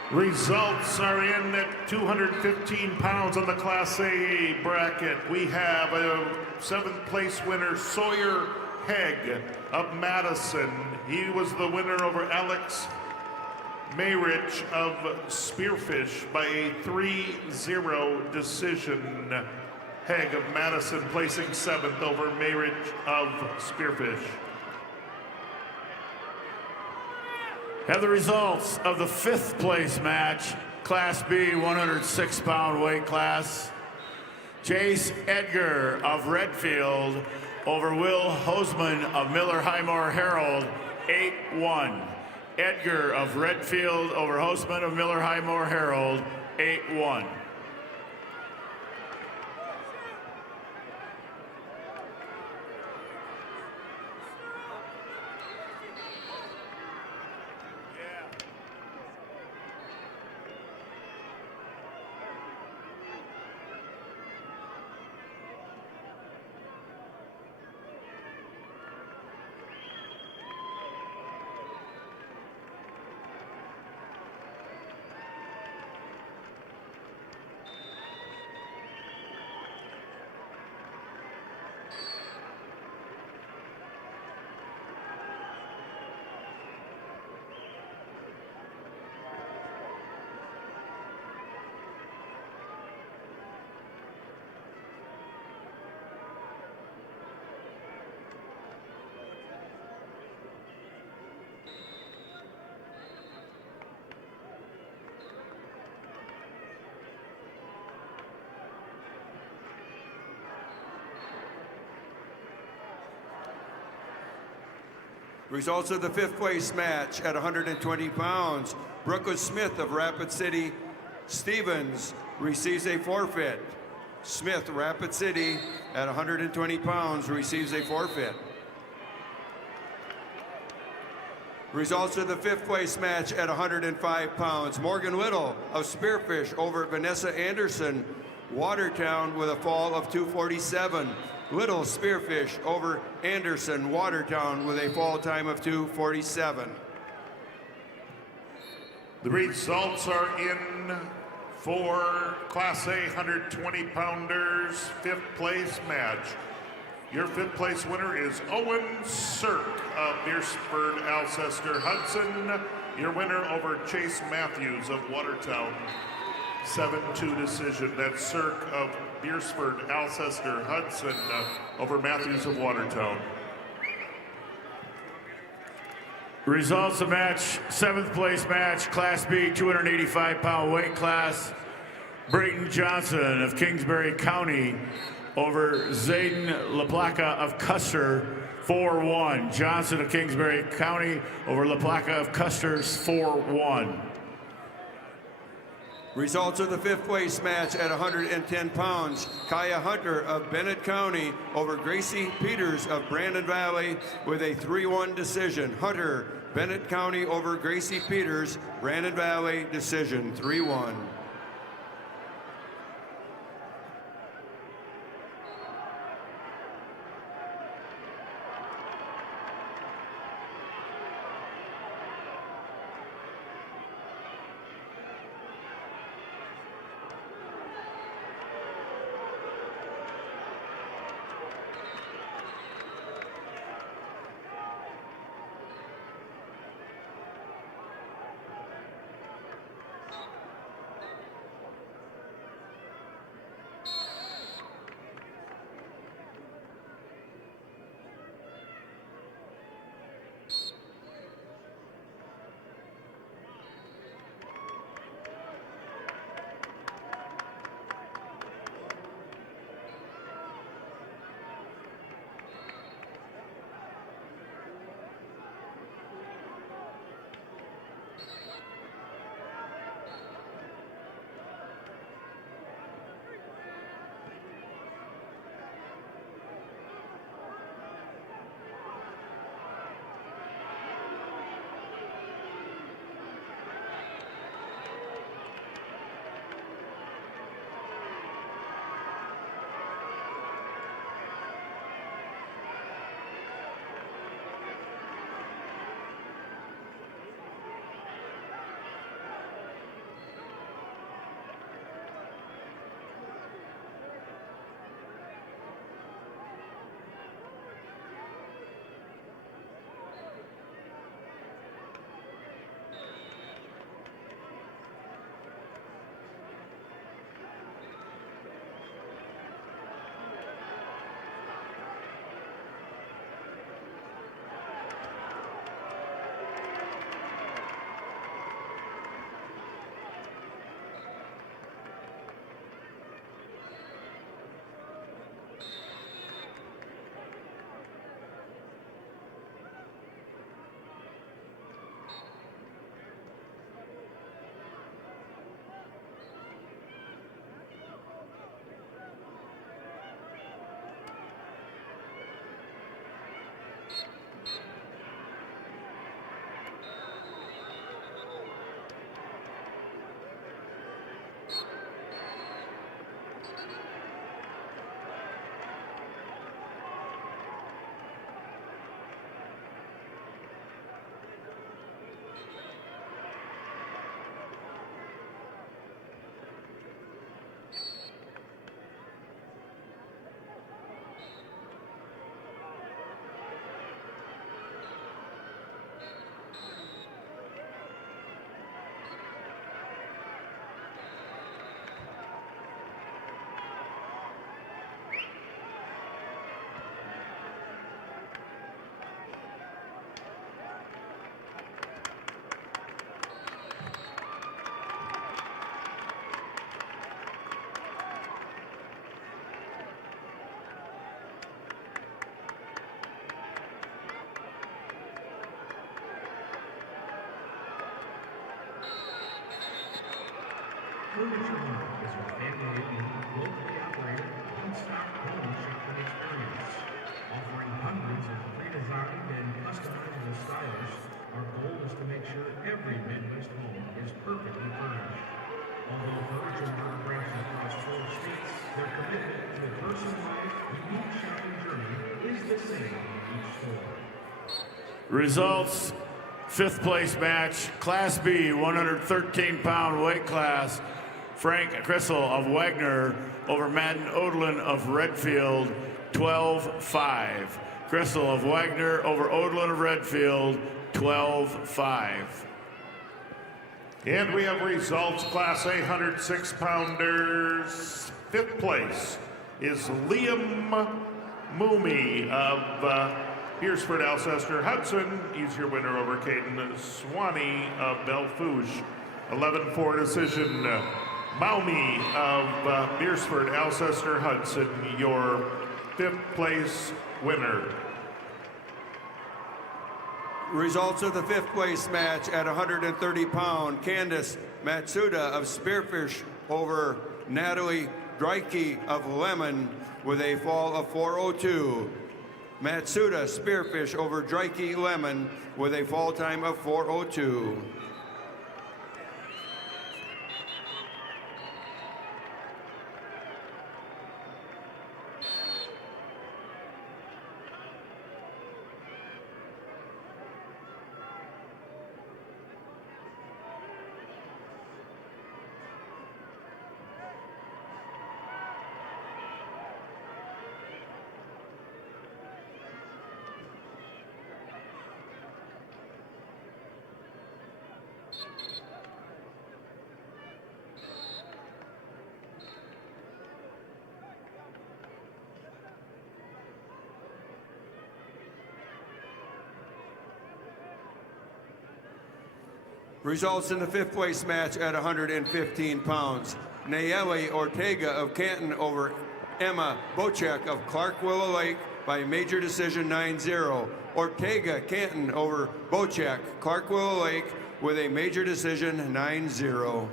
Results are in at 215 pounds on the Class A bracket. We have a 7th place winner, Sawyer Hegg of Madison. He was the winner over Alex Mayrich of Spearfish by a 3-0 decision. Hegg of Madison placing 7th over Mayrich of Spearfish. Have the results of the 5th place match, Class B 106-pound weight class. Jace Edgar of Redfield over Will Hoseman of Miller Highmore Herald, 8-1. Edgar of Redfield over Hoseman of Miller Highmore Herald, 8-1. Results of the 5th place match at 120 pounds. Brooklyn Smith of Rapid City Stevens receives a forfeit. Smith, Rapid City, at 120 pounds, receives a forfeit. Results of the 5th place match at 105 pounds. Morgan Little of Spearfish over Vanessa Anderson, Watertown, with a fall of 247. Little Spearfish over Anderson, Watertown, with a fall time of 2:47. The results are in for Class A 120-pounders 5th place match. Your fifth place winner is Owen Sirk of Beersford, Alcester, Hudson. Your winner over Chase Matthews of Watertown. 7-2 decision. That's Sirk of Beersford, Alcester, Hudson over Matthews of Watertown. Results of match, 7th place match, Class B, 285-pound weight class. Brayton Johnson of Kingsbury County over Zayden LaPlaca of Custer, 4-1. Johnson of Kingsbury County over LaPlaca of Custer's 4-1. Results of the 5th place match at 110 pounds. Kaya Hunter of Bennett County over Gracie Peters of Brandon Valley with a 3-1 decision. Hunter, Bennett County over Gracie Peters, Brandon Valley decision, 3-1. Furniture Mart is a family-owned, locally operated, one-stop home shopping experience. Offering hundreds of pre-designed and customizable styles, our goal is to make sure every Midwest home is perfectly furnished. Although Furniture Mart branches across 4 states, their commitment to a personalized, unique shopping journey is the same in each store. Results, 5th place match, Class B, 113-pound weight class. Frank Crissel of Wagner over Madden Odlin of Redfield, 12-5. Crystal of Wagner over Odlin of Redfield, 12-5. And we have results, Class A 106-pounders. Fifth place is Liam Moomey of Beersford, Alcester, Hudson. He's your winner over Caden Swanee of Belfouche. 11-4 decision. Maumee of Beersford, Alcester, Hudson, your fifth place winner. Results of the fifth place match at 130 pound. Candace Matsuda of Spearfish over Natalie Dreike of Lemon with a fall of 4:02. Matsuda Spearfish over Dreike Lemon with a fall time of 4:02. Results in the fifth place match at 115 pounds. Nayeli Ortega of Canton over Emma Bocek of Clark Willow Lake by major decision 9-0. Ortega Canton over Bocek, Clark Willow Lake with a major decision 9-0.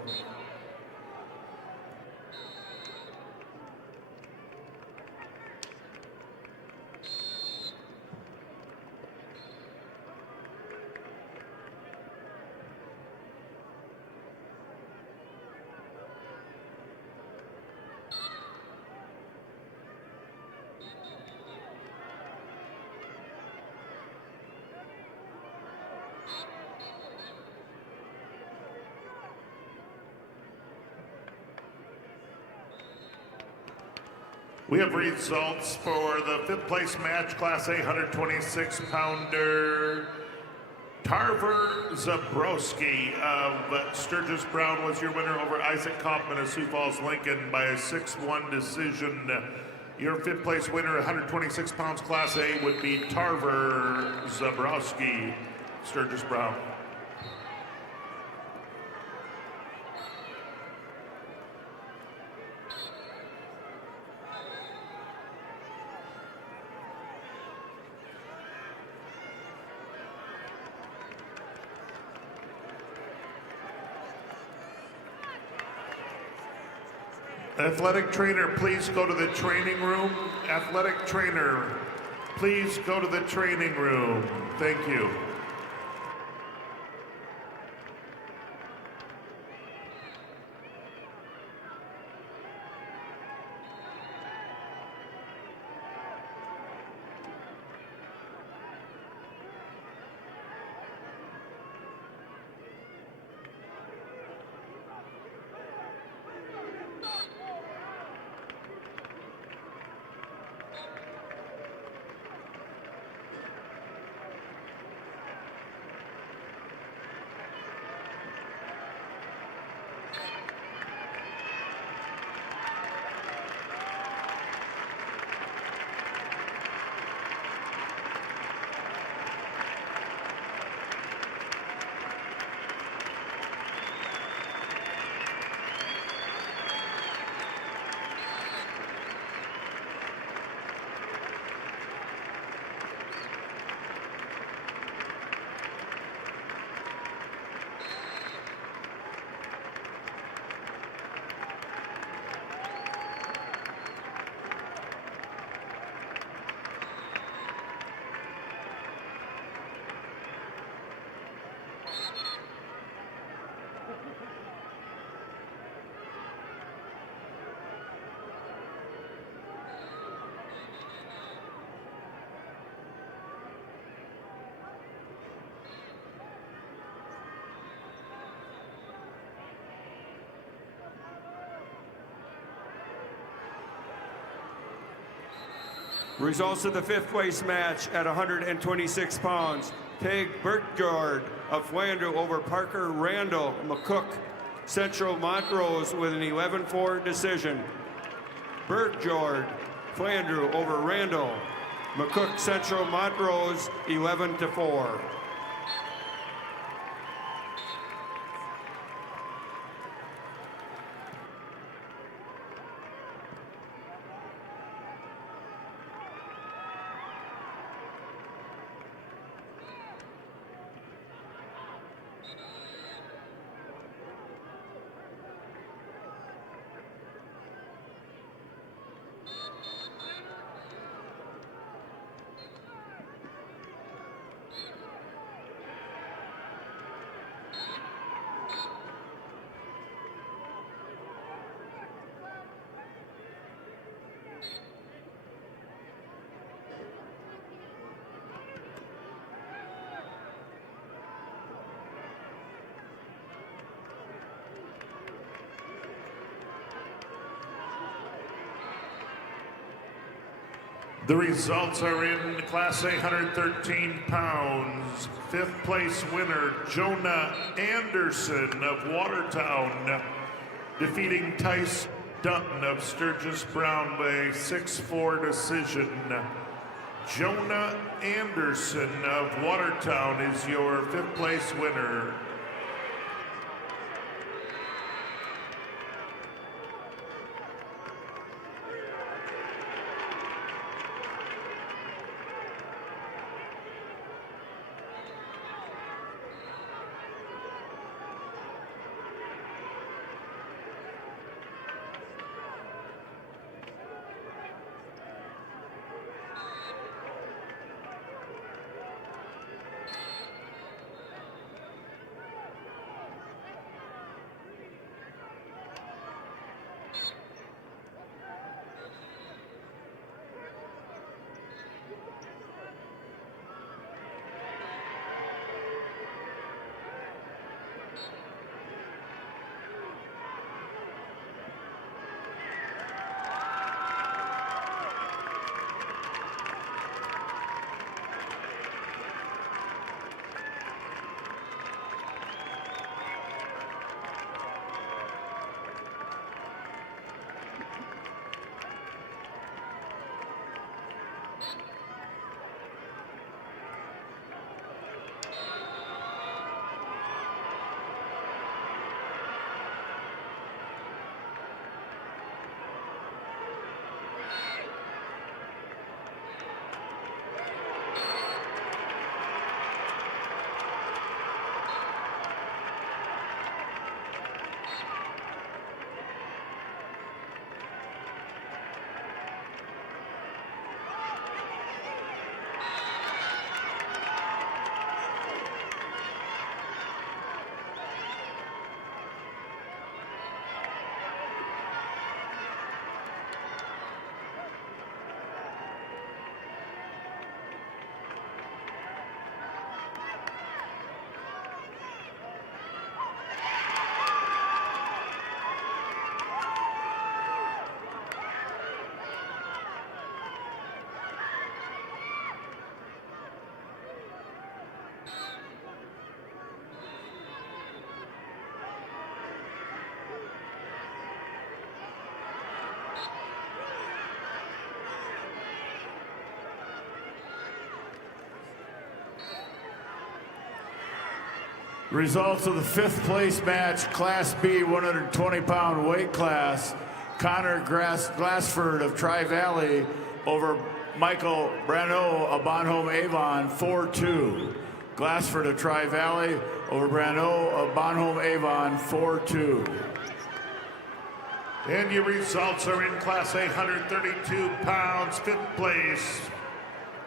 We have results for the fifth place match, Class A 126-pounder. Tarver Zabrowski of Sturgis Brown was your winner over Isaac Kaufman of Sioux Falls, Lincoln by a 6-1 decision. Your fifth place winner, 126 pounds Class A, would be Tarver Zabrowski, Sturgis Brown. Athletic trainer, please go to the training room. Athletic trainer, please go to the training room. Thank you. Results of the fifth place match at 126 pounds. Peg Bertjord of Flandreau over Parker Randall McCook, Central Montrose with an 11-4 decision. Bertjord, Flandreau over Randall. McCook, Central Montrose, 11-4. The results are in Class A 113 pounds. Fifth place winner, Jonah Anderson of Watertown, defeating Tice Dutton of Sturgis Brown by 6-4 decision. Jonah Anderson of Watertown is your fifth place winner. Results of the fifth place match, Class B 120-pound weight class. Connor Glassford of Tri-Valley over Michael Brano of Bonhomme Avon, 4-2. Glassford of Tri-Valley over Brano of Bonhomme Avon, 4-2. And your results are in Class A 132 pounds. Fifth place,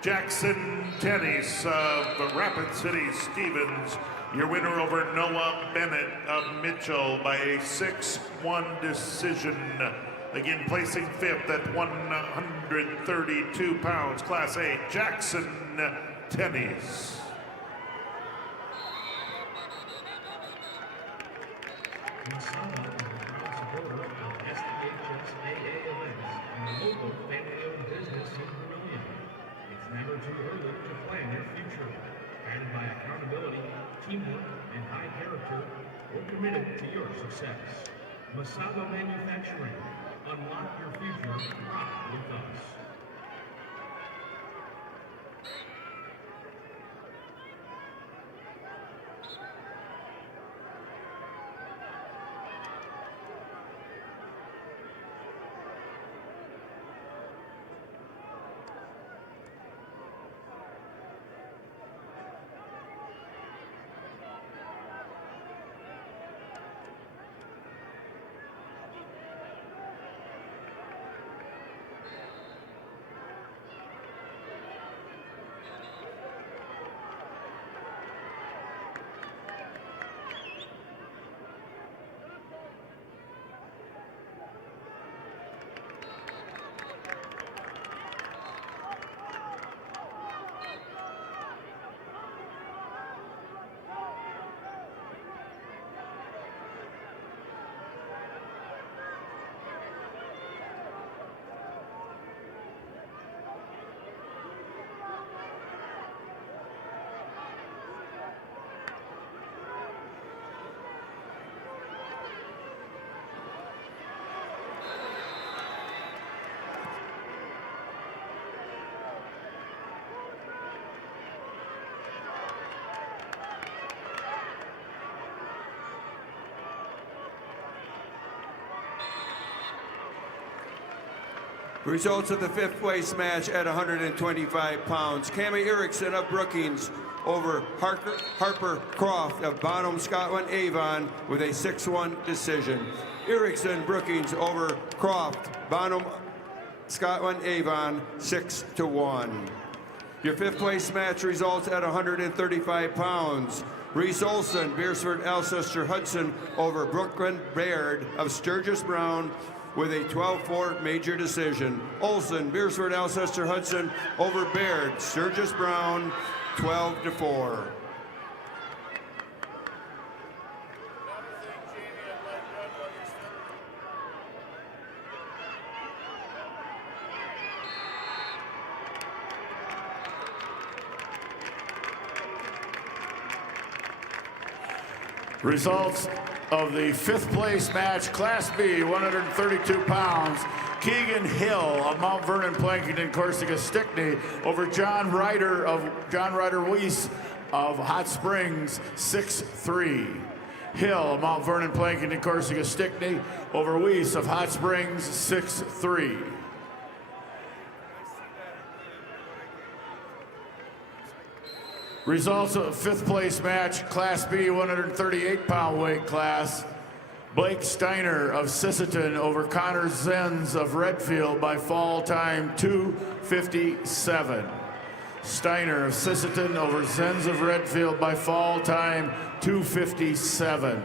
Jackson Tennis of Rapid City Stevens. Your winner over Noah Bennett of Mitchell by a 6-1 decision. Again, placing fifth at 132 pounds, Class A, Jackson Tennis. Masala is a proud supporter of SDHSAA Alliance and a local family-owned business in Vermillion. to your success. Masago Manufacturing. Unlock your future. Rock with us. Results of the fifth place match at 125 pounds. Cammy Erickson of Brookings over Harper Croft of Bonham, Scotland, Avon with a 6-1 decision. Erickson Brookings over Croft, Bonham, Scotland, Avon, 6-1. Your fifth place match results at 135 pounds. Reese Olson, Beersford, Alcester, Hudson over Brooklyn Baird of Sturgis Brown with a 12-4 major decision. Olson, Beersford, Alcester, Hudson over Baird, Sturgis Brown, 12-4. Results of the fifth place match, Class B, 132 pounds. Keegan Hill of Mount Vernon, Plankington, Corsica, Stickney over John Ryder Weiss of Hot Springs, 6-3. Hill of Mount Vernon, Plankington, Corsica, Stickney over Weiss of Hot Springs, 6-3. Results of the fifth place match, Class B, 138-pound weight class. Blake Steiner of Sisseton over Connor Zenz of Redfield by fall time 2:57. Steiner of Sisseton over Zenz of Redfield by fall time 2:57.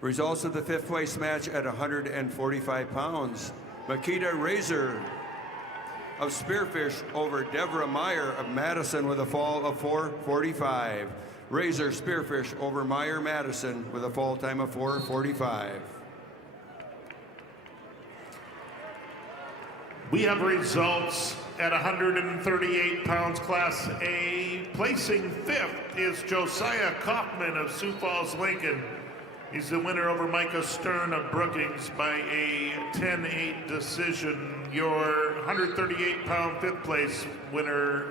Results of the fifth place match at 145 pounds. Makita Razor of Spearfish over Deborah Meyer of Madison with a fall of 4:45. Razor Spearfish over Meyer Madison with a fall time of 4:45. We have results at 138 pounds Class A. Placing fifth is Josiah Kaufman of Sioux Falls, Lincoln. He's the winner over Micah Stern of Brookings by a 10-8 decision. Your 138-pound fifth place winner,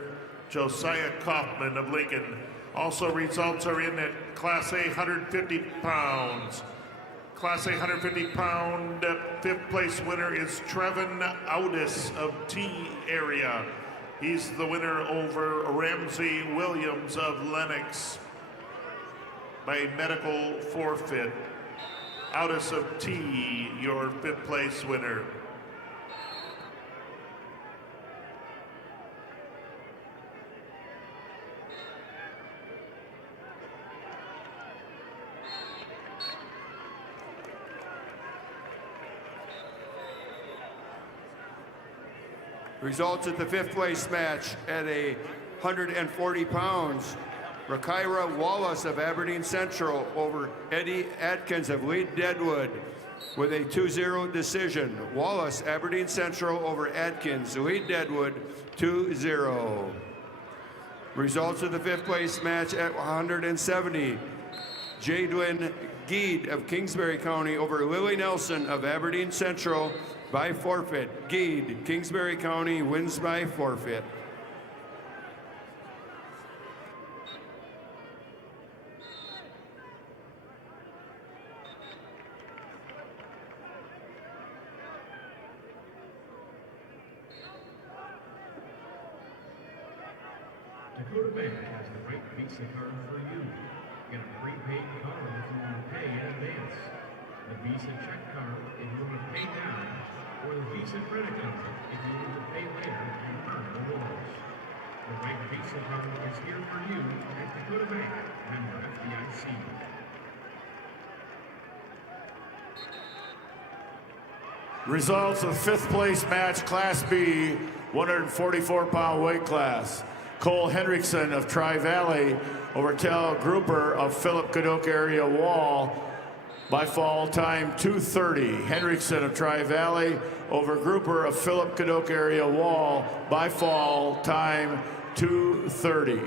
Josiah Kaufman of Lincoln. Also, results are in at Class A 150 pounds. Class A 150-pound fifth place winner is Trevin Audis of T area. He's the winner over Ramsey Williams of Lenox by medical forfeit. Audis of T, your fifth place winner. Results at the fifth place match at 140 pounds. Rakaira Wallace of Aberdeen Central over Eddie Atkins of Lead Deadwood with a 2-0 decision. Wallace, Aberdeen Central over Atkins, Lead Deadwood 2-0. Results of the fifth place match at 170. Jadwin Geed of Kingsbury County over Lily Nelson of Aberdeen Central by forfeit. Geed, Kingsbury County wins by forfeit. Dakota Bank has the right Visa card for you. Get a prepaid card if you want to pay in advance, the Visa check card if you want to pay down, or the Visa credit card if you want to pay later and earn rewards. The right Visa card is here for you at Dakota Bank, member FDIC. Results of fifth place match, Class B, 144-pound weight class. Cole Hendrickson of Tri-Valley over Cal Grouper of Philip Cadoc area Wall by fall time 2:30. Hendrickson of Tri-Valley over Grouper of Philip Cadoc area Wall by fall time 2:30.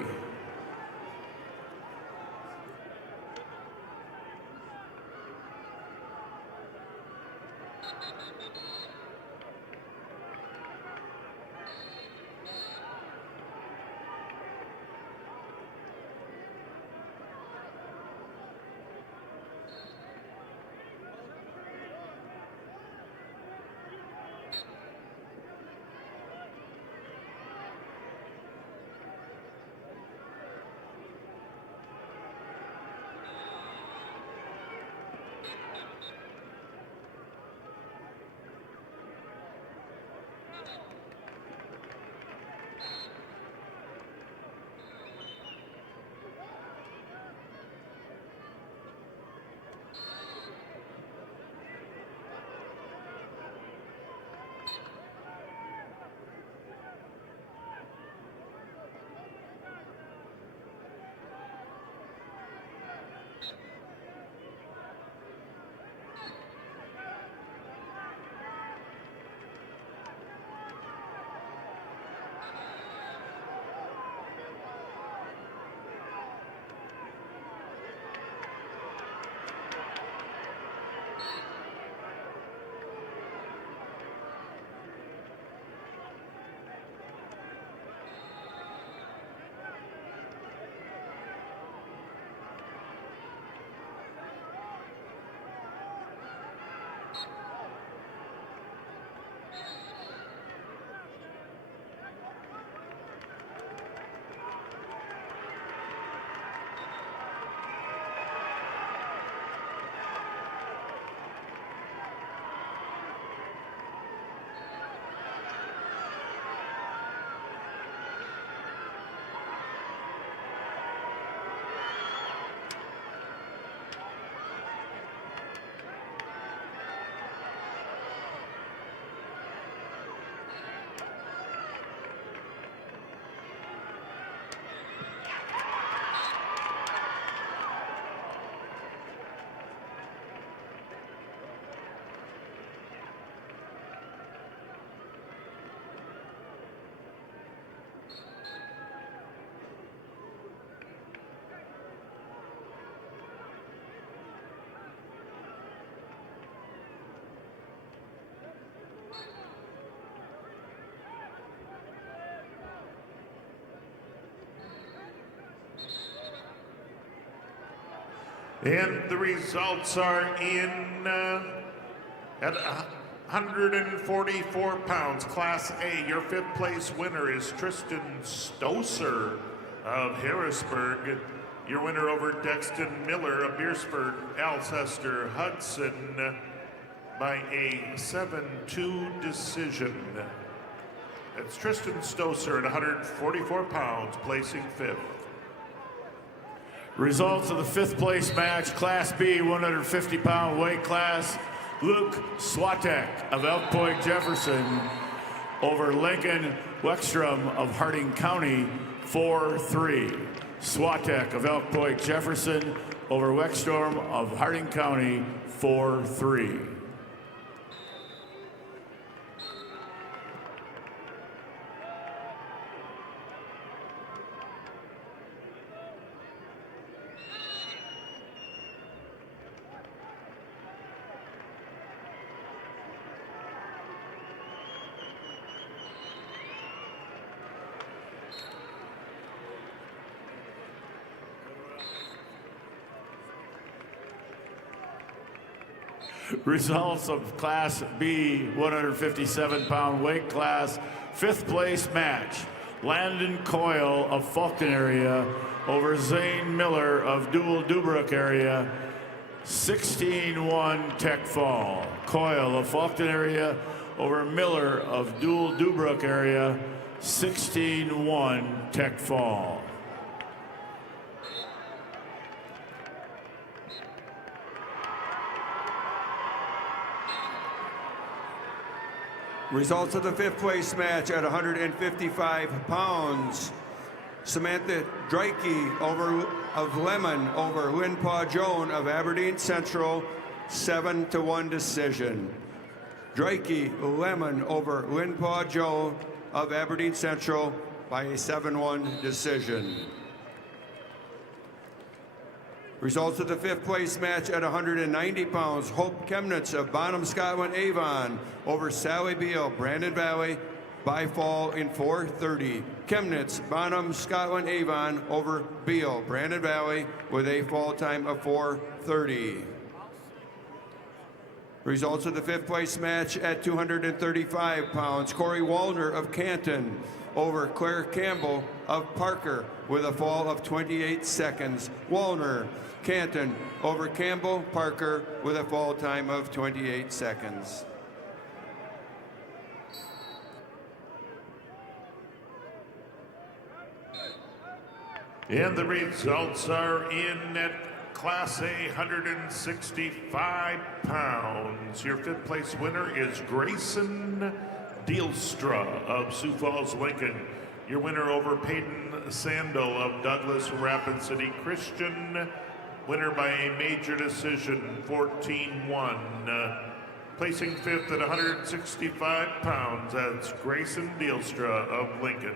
And the results are in at 144 pounds, Class A. Your fifth place winner is Tristan Stoser of Harrisburg. Your winner over Dexton Miller of Beersford, Alcester Hudson by a 7-2 decision. That's Tristan Stoser at 144 pounds, placing fifth. Results of the fifth place match, Class B, 150-pound weight class. Luke Swatek of Elk Point Jefferson over Lincoln Weckstrom of Harding County, 4-3. Swatek of Elk Point Jefferson over Weckstrom of Harding County, 4-3. Results of Class B, 157-pound weight class, fifth place match. Landon Coyle of Fulton area over Zane Miller of Dual Dubrook area, 16-1 tech fall. Coyle of Fulton area over Miller of Dual Dubrook area, 16-1 tech fall. Results of the fifth place match at 155 pounds. Samantha Drakey of Lemon over Lynn Paw Joan of Aberdeen Central, 7-1 decision. Drakey Lemon over Lynn Paw Joan of Aberdeen Central by a 7-1 decision. Results of the fifth place match at 190 pounds. Hope Chemnitz of Bonham, Scotland, Avon over Sally Beal, Brandon Valley by fall in 4:30. Chemnitz, Bonham, Scotland, Avon over Beal, Brandon Valley with a fall time of 4:30. Results of the fifth place match at 235 pounds. Corey Wallner of Canton over Claire Campbell of Parker with a fall of 28 seconds. Wallner, Canton over Campbell, Parker with a fall time of 28 seconds. And the results are in at Class A, 165 pounds. Your fifth place winner is Grayson Dealstra of Sioux Falls, Lincoln. Your winner over Peyton Sandel of Douglas Rapid City Christian. Winner by a major decision, 14-1. Placing fifth at 165 pounds, that's Grayson Dealstra of Lincoln.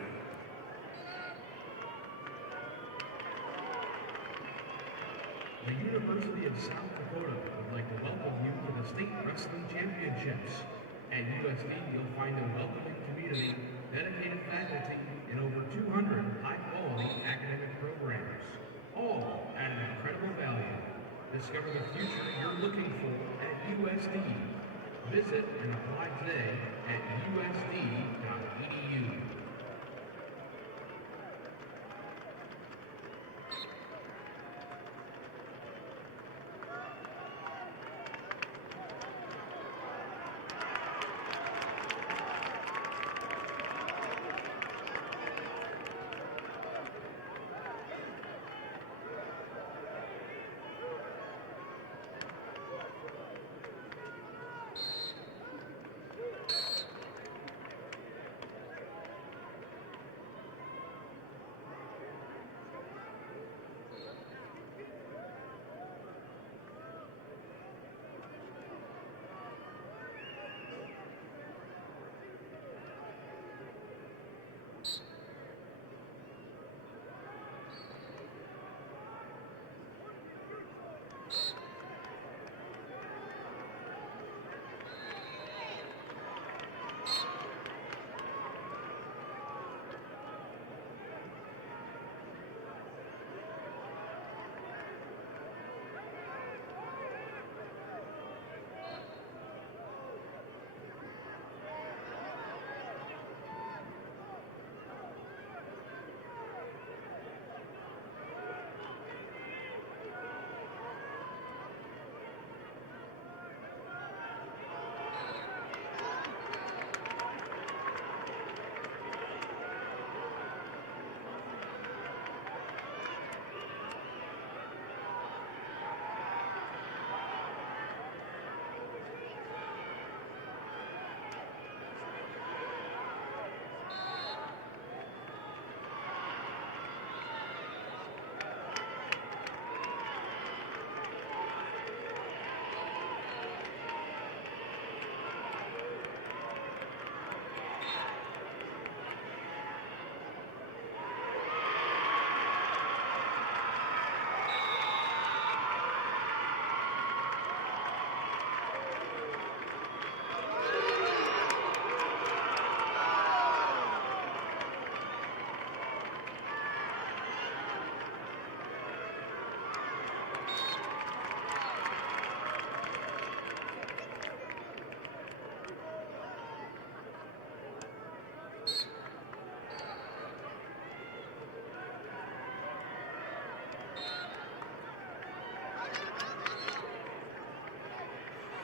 The University of South Dakota would like to welcome you to the State Wrestling Championships. At USD, you'll find a welcoming community, dedicated faculty, and over 200 high-quality academic programs, all at an incredible value. Discover the future you're looking for at USD. Visit and apply today at usd.edu.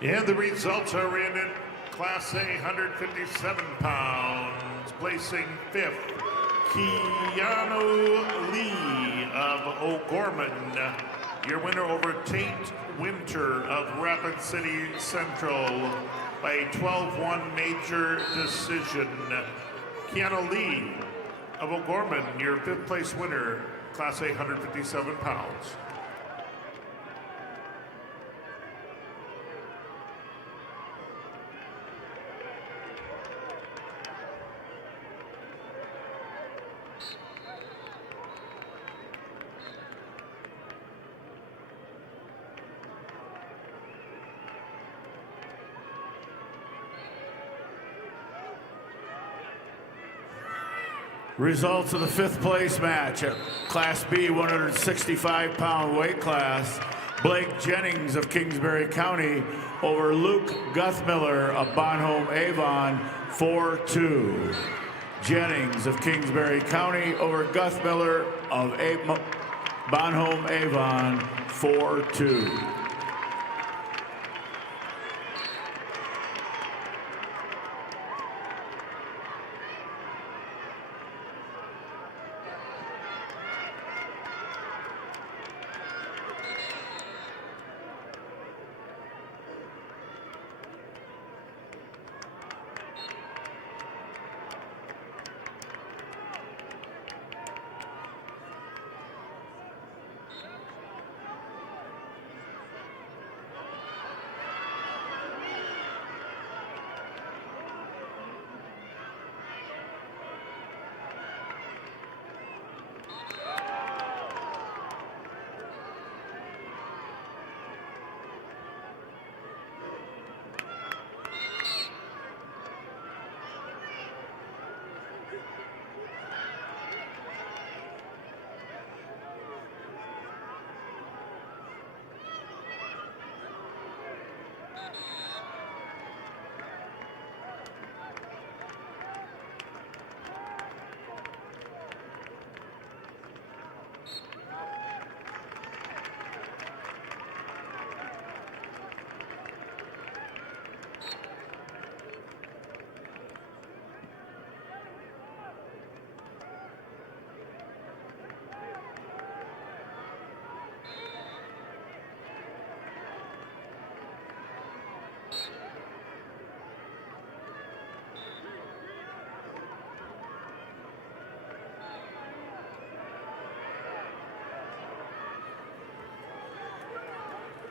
And the results are in at Class A, 157 pounds, placing fifth, Keanu Lee of O'Gorman. Your winner over Tate Winter of Rapid City Central by a 12-1 major decision. Keanu Lee of O'Gorman, your fifth place winner, Class A, 157 pounds. Results of the fifth place match at Class B 165-pound weight class. Blake Jennings of Kingsbury County over Luke Guthmiller of Bonhomme Avon 4-2. Jennings of Kingsbury County over Guthmiller of Bonhomme Avon 4-2.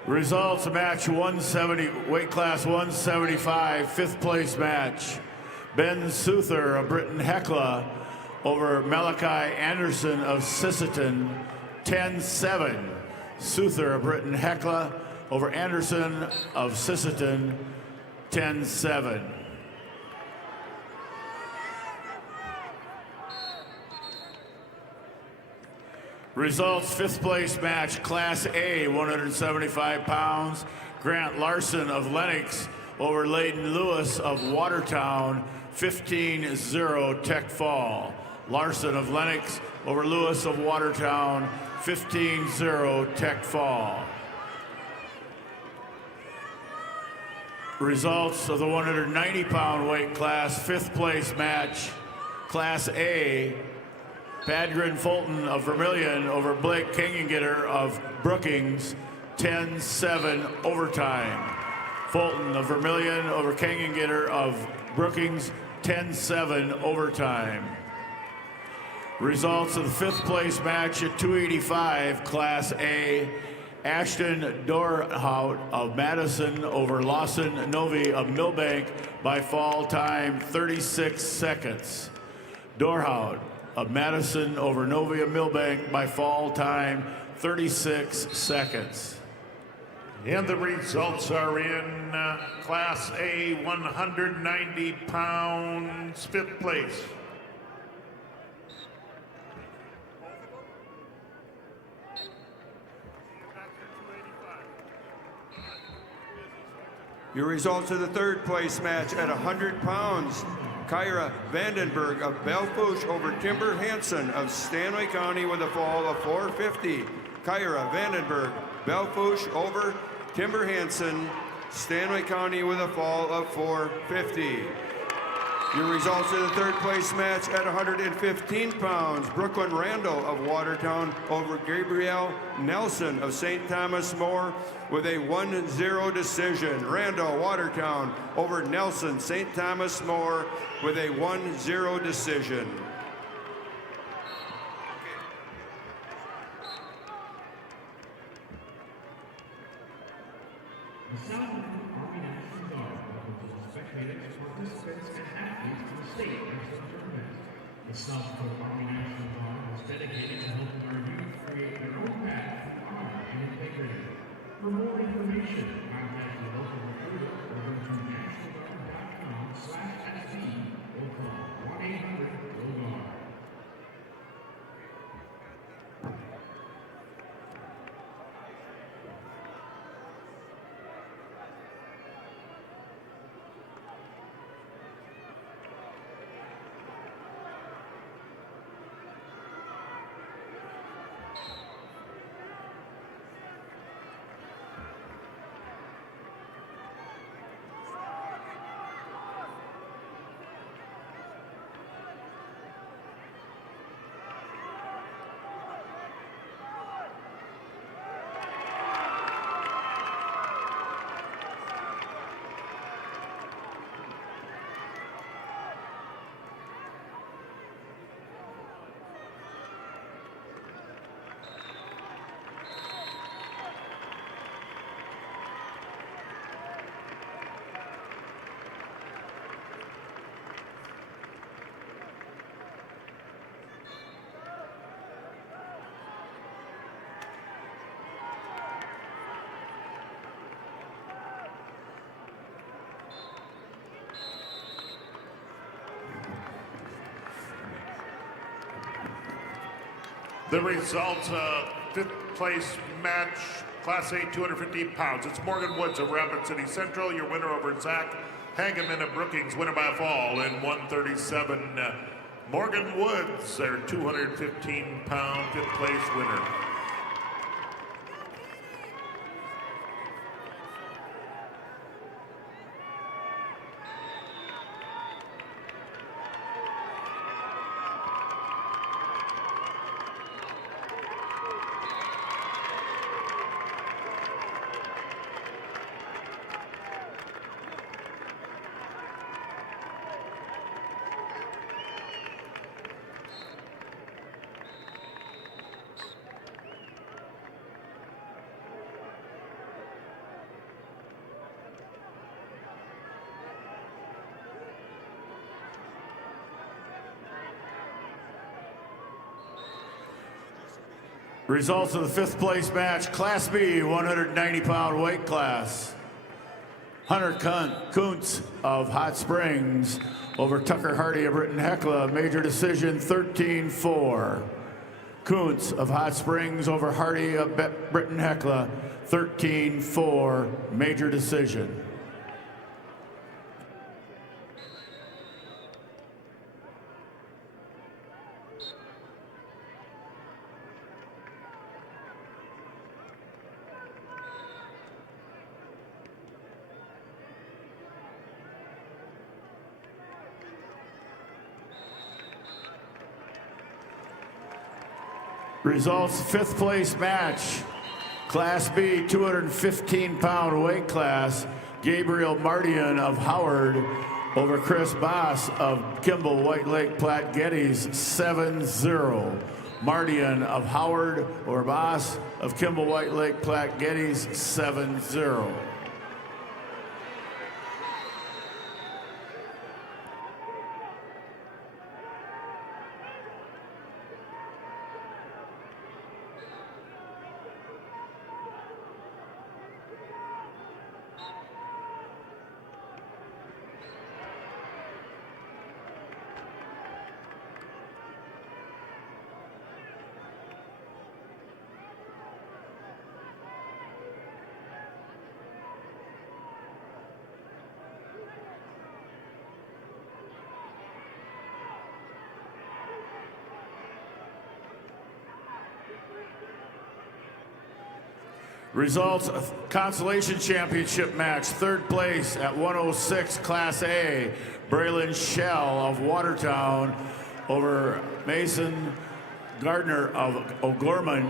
Results of match 170, weight class 175, fifth place match. Ben Souther of Britton Hecla over Malachi Anderson of Sisseton 10-7. Souther of Britton Hecla over Anderson of Sisseton 10-7. Results, fifth place match, Class A, 175 pounds. Grant Larson of Lenox over Layden Lewis of Watertown, 15-0 Tech Fall. Larson of Lenox over Lewis of Watertown, 15-0 Tech Fall. Results of the 190-pound weight class, fifth place match, Class A, Padgren Fulton of Vermilion over Blake Kangangitter of Brookings, 10-7 overtime. Fulton of Vermilion over Kangangitter of Brookings, 10-7 overtime. Results of the fifth place match at 285, Class A, Ashton Dorhout of Madison over Lawson Novi of Millbank by fall time 36 seconds. Dorhout of Madison over Novi of Millbank by fall time 36 seconds. And the results are in Class A, 190 pounds, fifth place. Your results of the third place match at 100 pounds. Kyra Vandenberg of Belfouche over Timber Hansen of Stanley County with a fall of 450. Kyra Vandenberg, Belfouche over Timber Hansen, Stanley County with a fall of 450. Your results in the third place match at 115 pounds. Brooklyn Randall of Watertown over Gabrielle Nelson of St. Thomas More with a 1-0 decision. Randall, Watertown over Nelson, St. Thomas More with a 1-0 decision. The Southern Army National Guard welcomes spectators, participants, and athletes to the state national tournament. The South Dakota Army National Guard is dedicated to helping our youth create their own path through honor and integrity. For more information, contact your local recruiter or go to nationalguard.com/SB or call 1-800-GO-GUARD. The results of fifth place match, Class A 250 pounds. It's Morgan Woods of Rapid City Central, your winner over Zach Hageman of Brookings, winner by fall in 137. Morgan Woods, their 215-pound fifth place winner. Results of the fifth place match, Class B, 190-pound weight class. Hunter Kuntz of Hot Springs over Tucker Hardy of Britton Hecla, major decision 13-4. Kuntz of Hot Springs over Hardy of Britton Hecla, 13-4, major decision. Results, fifth place match, Class B, 215-pound weight class. Gabriel Mardian of Howard over Chris Boss of Kimball White Lake Platte Geddes, 7-0. Mardian of Howard over Boss of Kimball White Lake Platte Geddes, 7-0. Results of Consolation Championship match, third place at 106 Class A, Braylon Shell of Watertown over Mason Gardner of O'Gorman.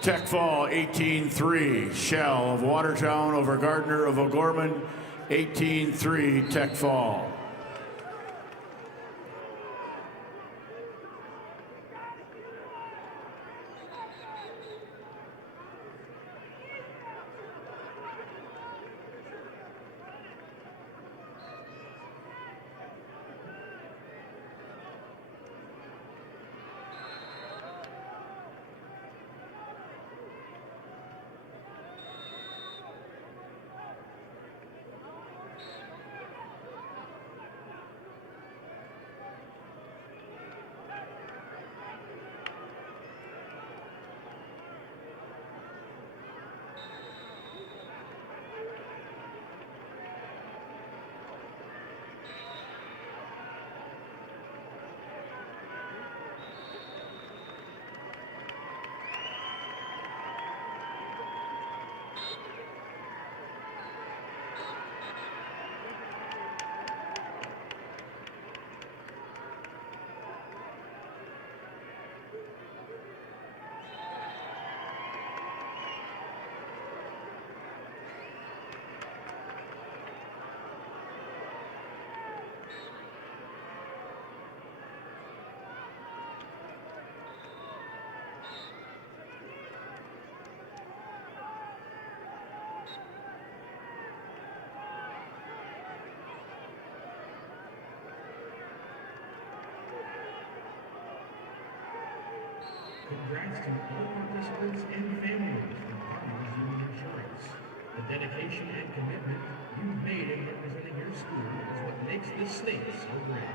Tech Fall 18-3, Shell of Watertown over Gardner of O'Gorman, 18-3 Tech Fall. Congrats to all participants and families from Farmers Union Insurance. The dedication and commitment you've made in representing your school is what makes this state so great.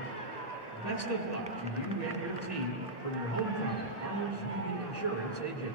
Best of luck to you and your team from your hometown Farmers Union Insurance agent.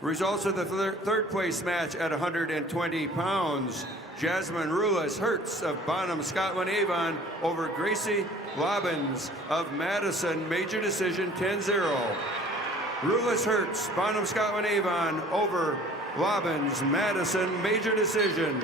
Results of the third place match at 120 pounds. Jasmine Rulas Hertz of Bonham, Scotland Avon over Gracie Lobbins of Madison. Major decision 10-0. Rulas Hertz, Bonham, Scotland Avon over Lobbins, Madison. Major decision.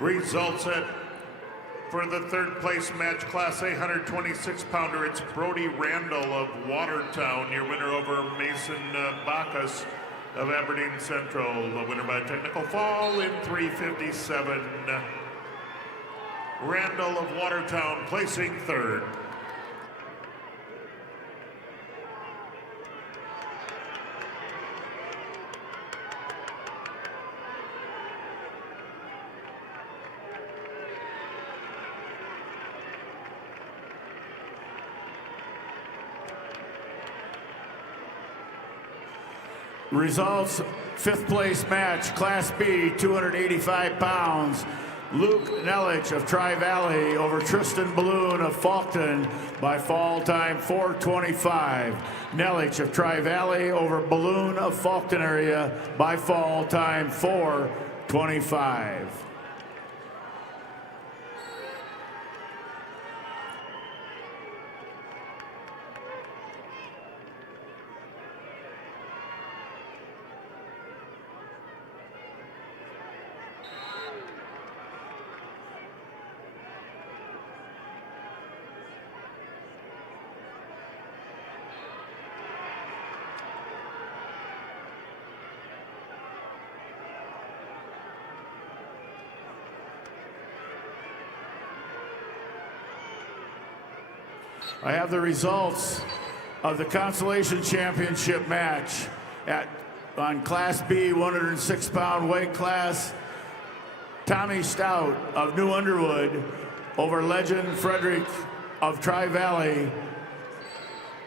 Results for the third place match, Class A 126 pounder. It's Brody Randall of Watertown, your winner over Mason Bacchus of Aberdeen Central. The winner by technical fall in 3:57. Randall of Watertown placing third. Results, fifth place match, Class B, 285 pounds. Luke Nelich of Tri-Valley over Tristan Balloon of Faulkton by fall time 4:25. Nelich of Tri-Valley over Balloon of Faulkton area by fall time 4:25. I have the results of the Consolation Championship match on Class B 106-pound weight class, Tommy Stout of New Underwood over Legend Frederick of Tri-Valley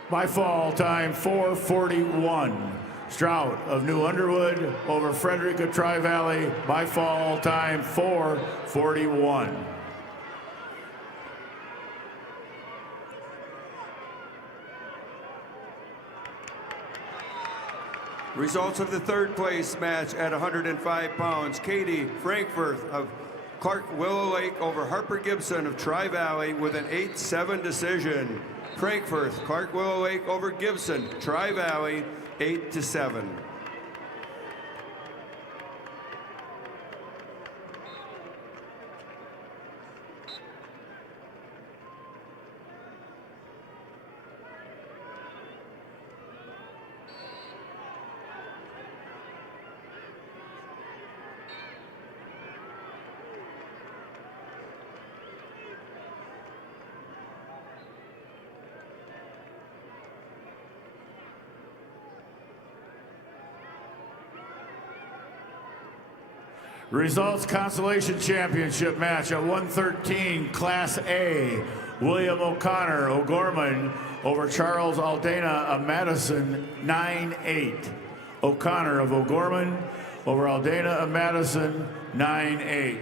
by fall time 4:41. Strout of New Underwood over Frederick of Tri-Valley by fall time 4:41. Results of the third place match at 105 pounds. Katie Frankfurt of Clark Willow Lake over Harper Gibson of Tri-Valley with an 8-7 decision. Frankfurt, Clark Willow Lake over Gibson, Tri-Valley, 8-7. Results Consolation Championship match at 113 Class A. William O'Connor O'Gorman over Charles Aldana of Madison 9-8. O'Connor of O'Gorman over Aldana of Madison 9-8.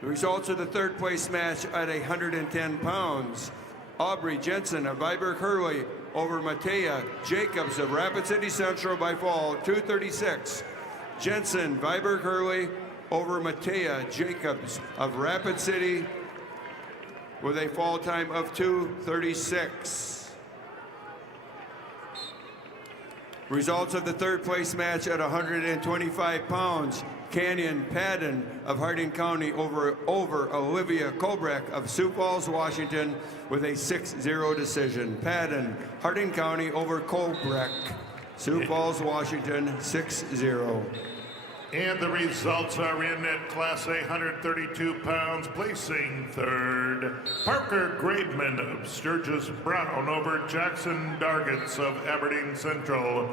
The results of the third place match at 110 pounds. Aubrey Jensen of Viborg Hurley over Matea Jacobs of Rapid City Central by fall 2:36. Jensen, Viborg Hurley over Matea Jacobs of Rapid City with a fall time of 2:36. Results of the third place match at 125 pounds. Canyon Padden of Harding County over Olivia Kobreck of Sioux Falls, Washington with a 6-0 decision. Padden, Harding County over Kobreck, Sioux Falls, Washington, 6-0. And the results are in at Class A, 132 pounds, placing third. Parker Graveman of Sturgis Brown over Jackson Dargits of Aberdeen Central.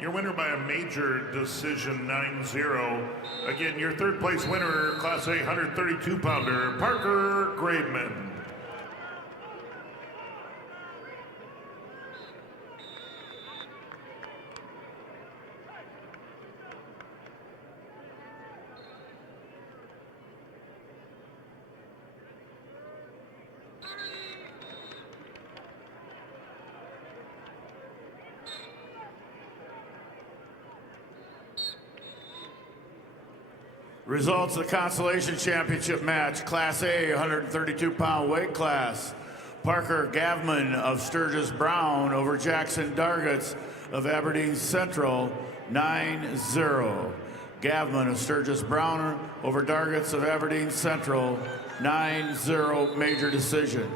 Your winner by a major decision, 9-0. Again, your third place winner, Class A 132 pounder, Parker Graveman. Results of the Consolation Championship match, Class A, 132-pound weight class. Parker Gavman of Sturgis Brown over Jackson Dargitz of Aberdeen Central, 9-0. Gavman of Sturgis Brown over Dargitz of Aberdeen Central, 9-0 major decision.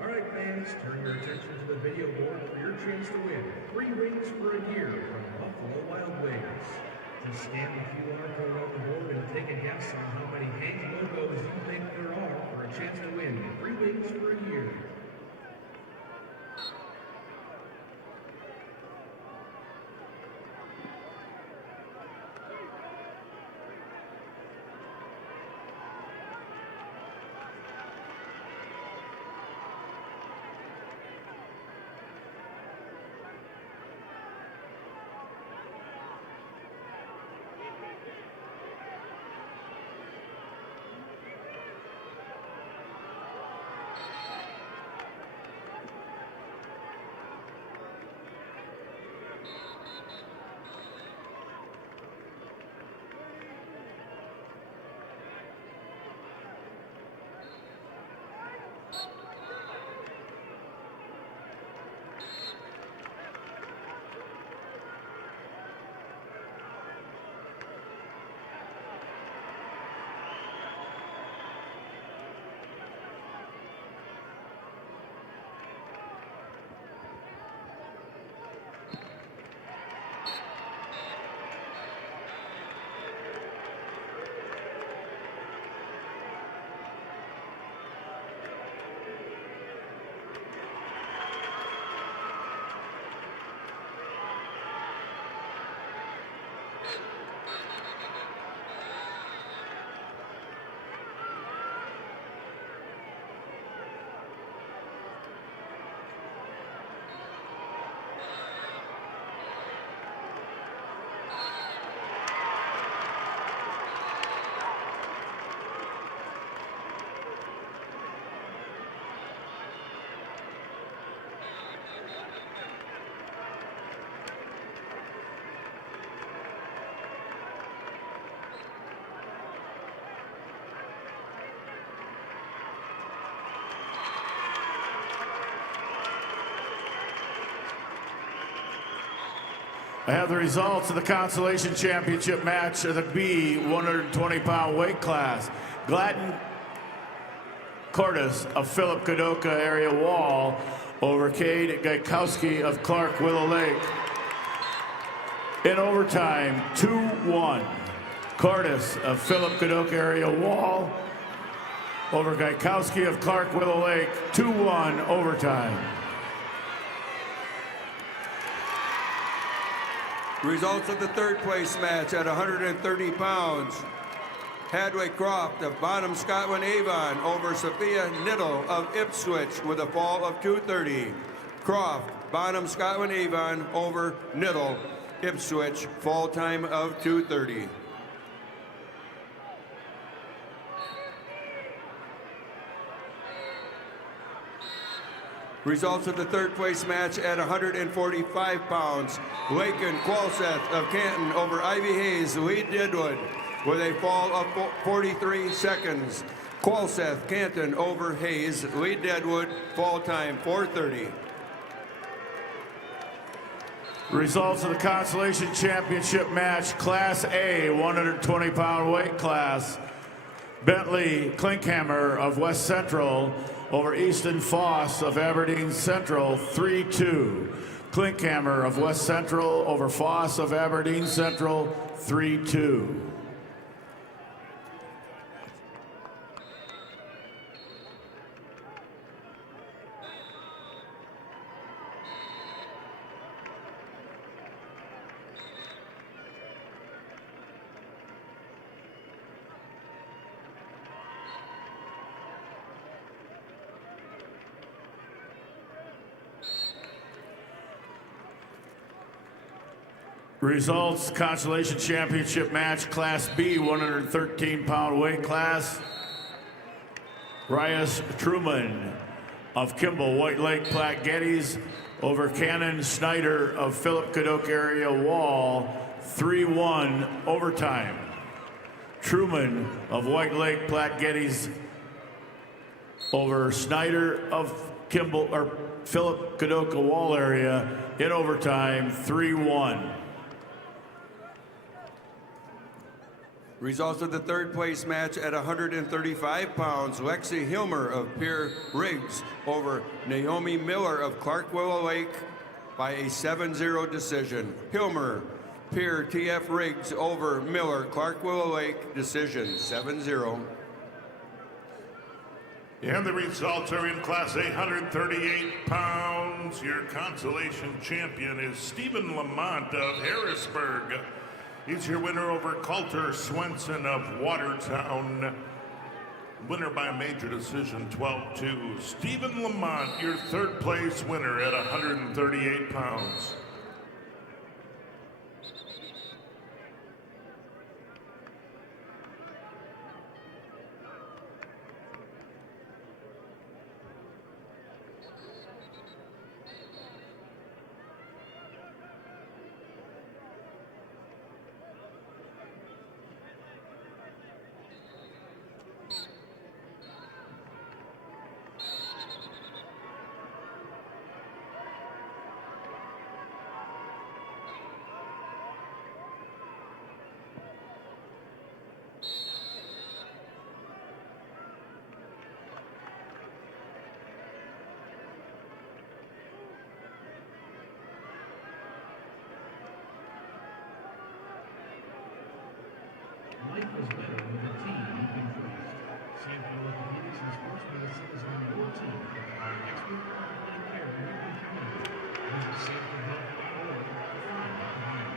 All right, fans, turn your attention to the video board for your chance to win 3 wings for a year from Buffalo Wild Wings. Just scan the QR code on the board and take a guess on how many Hays logos you think there are for a chance to win 3 wings for a year. I have the results of the Consolation Championship match of the B 120-pound weight class. Gladden Cordes of Philip Kadoka area Wall over Cade Gaikowski of Clark Willow Lake. In overtime, 2-1. Cordes of Philip Kadoka area Wall over Gaikowski of Clark Willow Lake, 2-1 overtime. Results of the third place match at 130 pounds. Hadway Croft of Bonham Scotland Avon over Sophia Niddle of Ipswich with a fall of 230. Croft, Bonham Scotland Avon over Niddle, Ipswich, fall time of 230. Results of the third place match at 145 pounds. Lakin Qualseth of Canton over Ivy Hayes, Lee Deadwood, with a fall of 43 seconds. Qualseth, Canton over Hayes, Lee Deadwood, fall time 4:30. Results of the Consolation Championship match, Class A, 120-pound weight class. Bentley Klinkhammer of West Central over Easton Foss of Aberdeen Central, 3-2. Klinkhammer of West Central over Foss of Aberdeen Central, 3-2. Results, consolation championship match, Class B, 113-pound weight class. Rias Truman of Kimball, White Lake, Platte Geddes over Cannon Snyder of Philip Cadoc area Wall, 3-1 overtime. Truman of White Lake, Platte Geddes over Snyder of Kimball or Philip Cadoc Wall area in overtime, 3-1. Results of the third place match at 135 pounds. Lexi Hilmer of Pierre Riggs over Naomi Miller of Clark Willow Lake by a 7-0 decision. Hilmer, Pierre TF Riggs over Miller, Clark Willow Lake decision, 7-0. And the results are in Class A, 138 pounds. Your consolation champion is Stephen Lamont of Harrisburg. He's your winner over Coulter Swenson of Watertown. Winner by a major decision, 12-2. Stephen Lamont, your third place winner at 138 pounds. Life is better with a team you can trust. Sanfield Orthopedics and Sports Medicine is on your team to provide expert quality care you can count on. Visit sanfieldhealth.org to find out more.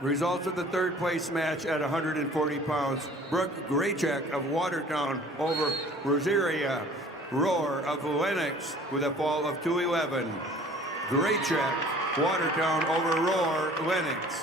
Results of the third place match at 140 pounds. Brooke Graycheck of Watertown over Rosaria Roar of Lennox with a fall of 2-11. Graycheck, Watertown over Roar, Lennox.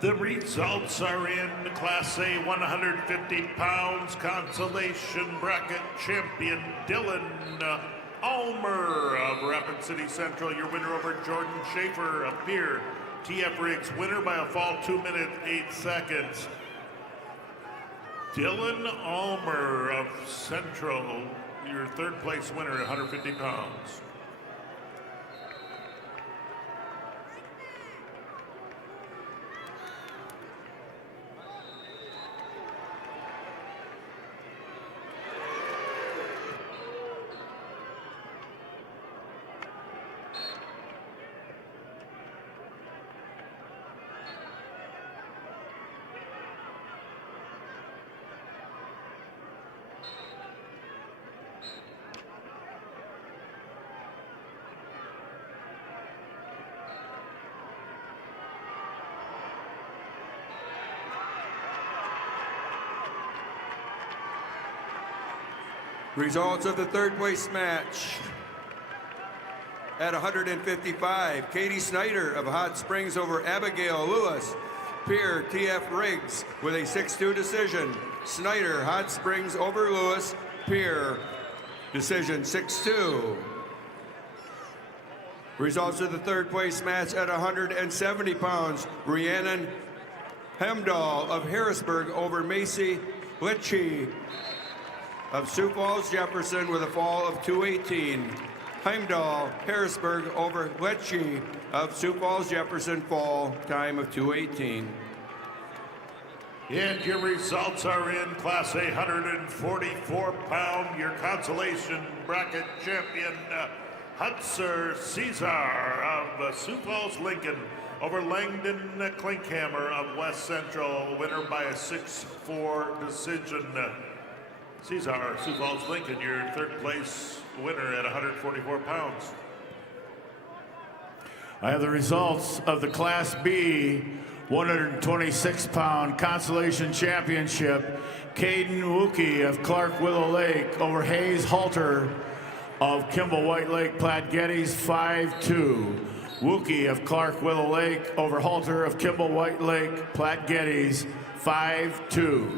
The results are in Class A 150 pounds consolation bracket champion Dylan Ulmer of Rapid City Central, your winner over Jordan Schaefer of Pierre. TF Riggs winner by a fall 2 minutes 8 seconds. Dylan Ulmer of Central, your third place winner at 150 pounds. Results of the third place match. At 155, Katie Snyder of Hot Springs over Abigail Lewis. Pierre TF Riggs with a 6-2 decision. Snyder, Hot Springs over Lewis. Pierre, decision 6-2. Results of the third place match at 170 pounds. Rhiannon Hemdahl of Harrisburg over Macy Litchi of Sioux Falls Jefferson with a fall of 2:18. Heimdall, Harrisburg over Lecce of Sioux Falls Jefferson, fall time of 2:18. And your results are in Class A 144 pound, your consolation bracket champion Hutzer Caesar of Sioux Falls Lincoln over Langdon Klinkhammer of West Central, winner by a 6-4 decision. Caesar, Sioux Falls Lincoln, your third place winner at 144 pounds. I have the results of the Class B 126 pound consolation championship. Caden Wookie of Clark Willow Lake over Hayes Halter of Kimball White Lake Platte Geddes, 5-2. Wookie of Clark Willow Lake over Halter of Kimball White Lake Platte Geddes, 5-2.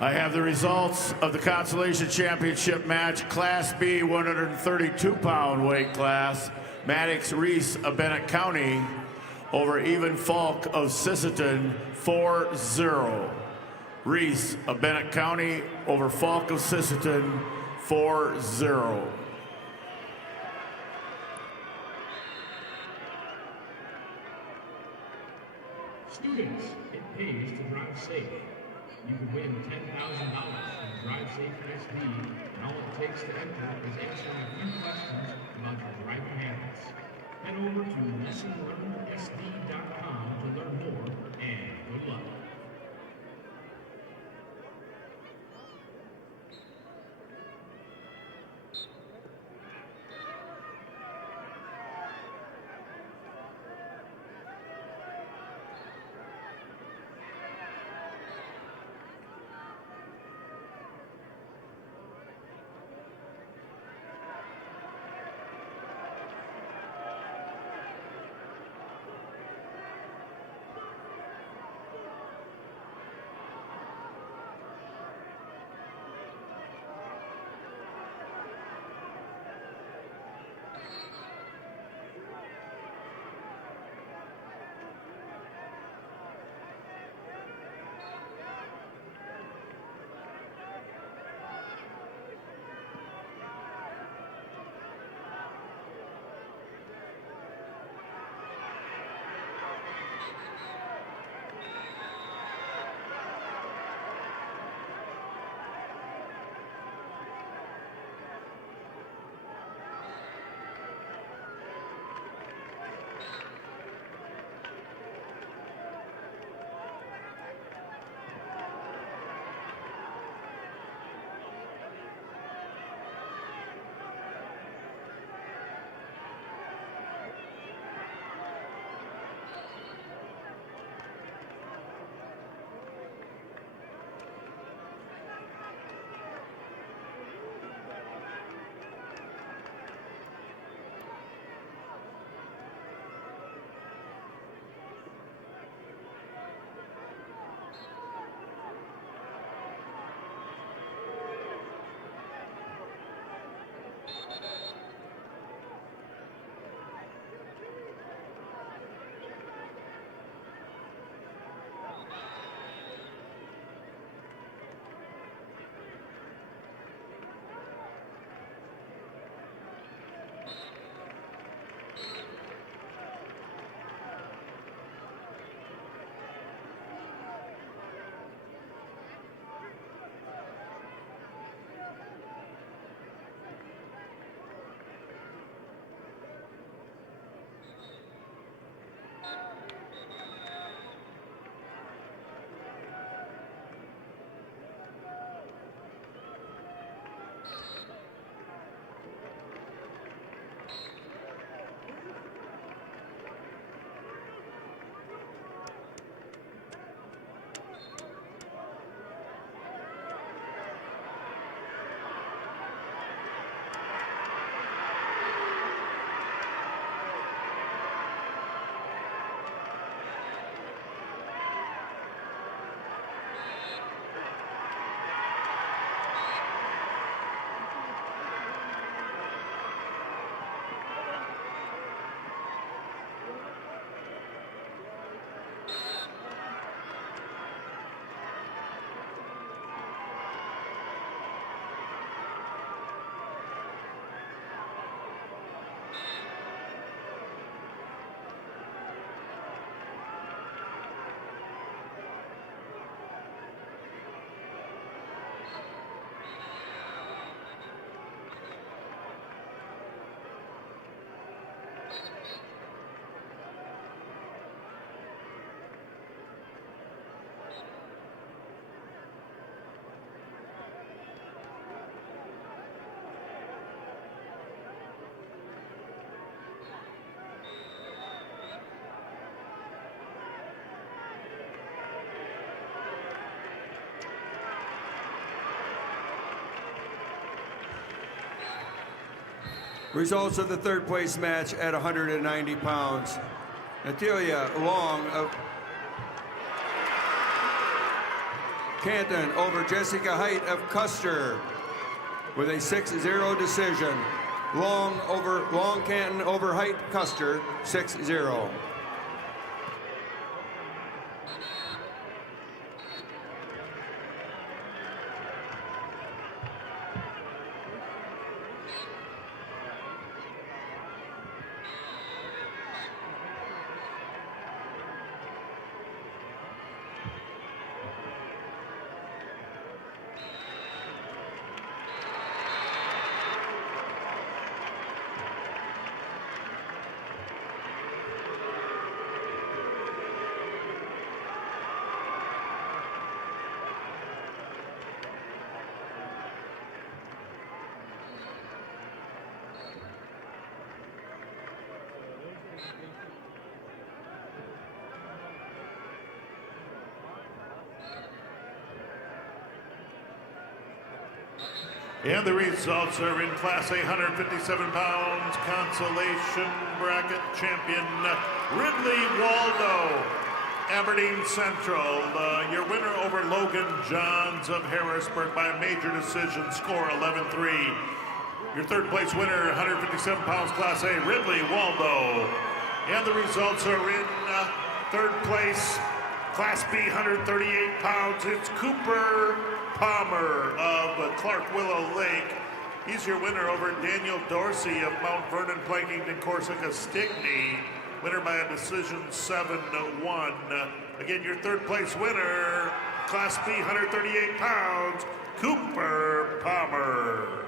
I have the results of the consolation championship match, Class B 132 pound weight class. Maddox Reese of Bennett County over Even Falk of Sisseton, 4-0. Reese of Bennett County over Falk of Sisseton, 4-0. Students, it pays to drive safe. You can win $10,000 from Drive Safe SD, and all it takes to enter is answering a few questions about your driving habits. Head over to lessonlearnedsd.com to learn more, and good luck. Results of the third place match at 190 pounds. Natalia Long of Canton over Jessica Height of Custer with a 6-0 decision. Long Canton over Height Custer 6-0. And the results are in Class A 157 pounds consolation bracket champion Ridley Waldo, Aberdeen Central. Your winner over Logan Johns of Harrisburg by a major decision score 11-3. Your third place winner 157 pounds Class A Ridley Waldo. And the results are in third place Class B 138 pounds. It's Cooper Palmer of Clark Willow Lake. He's your winner over Daniel Dorsey of Mount Vernon, Plankington, Corsica, Stickney. Winner by a decision 7-1. Again, your third place winner, Class B 138 pounds, Cooper Palmer.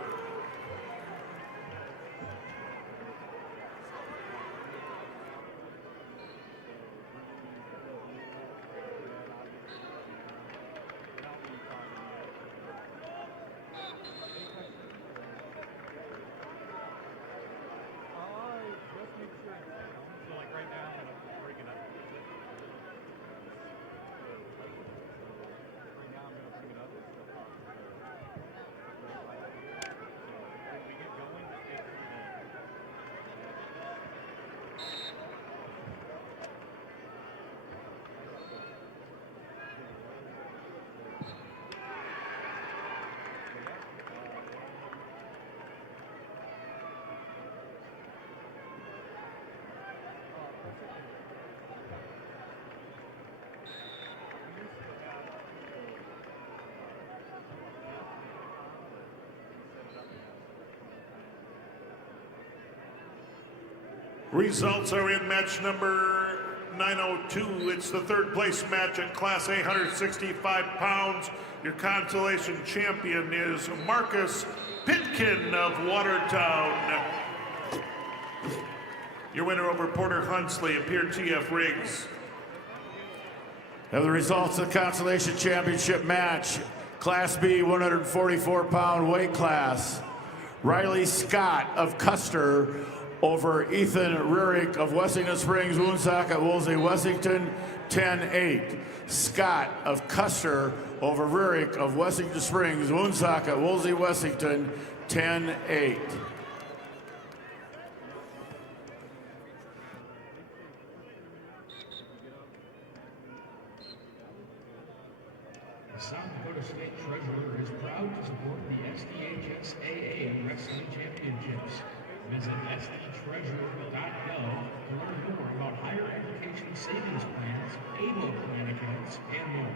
Results are in match number 902. It's the third place match at Class A 165 pounds. Your consolation champion is Marcus Pitkin of Watertown. Your winner over Porter Hunsley of Pierre TF Riggs. Now the results of the consolation championship match. Class B 144 pound weight class. Riley Scott of Custer over Ethan Rurik of Wessington Springs, Woonsocket, Woolsey, Wessington, 10-8. Scott of Custer over Rurik of Wessington Springs, Woonsocket, Woolsey, Wessington, 10-8. The South Dakota State Treasurer is proud to support the SDHSAA Wrestling Championships. Visit sdtreasurer.gov to learn more about higher education savings plans, ABLE plan accounts, and more.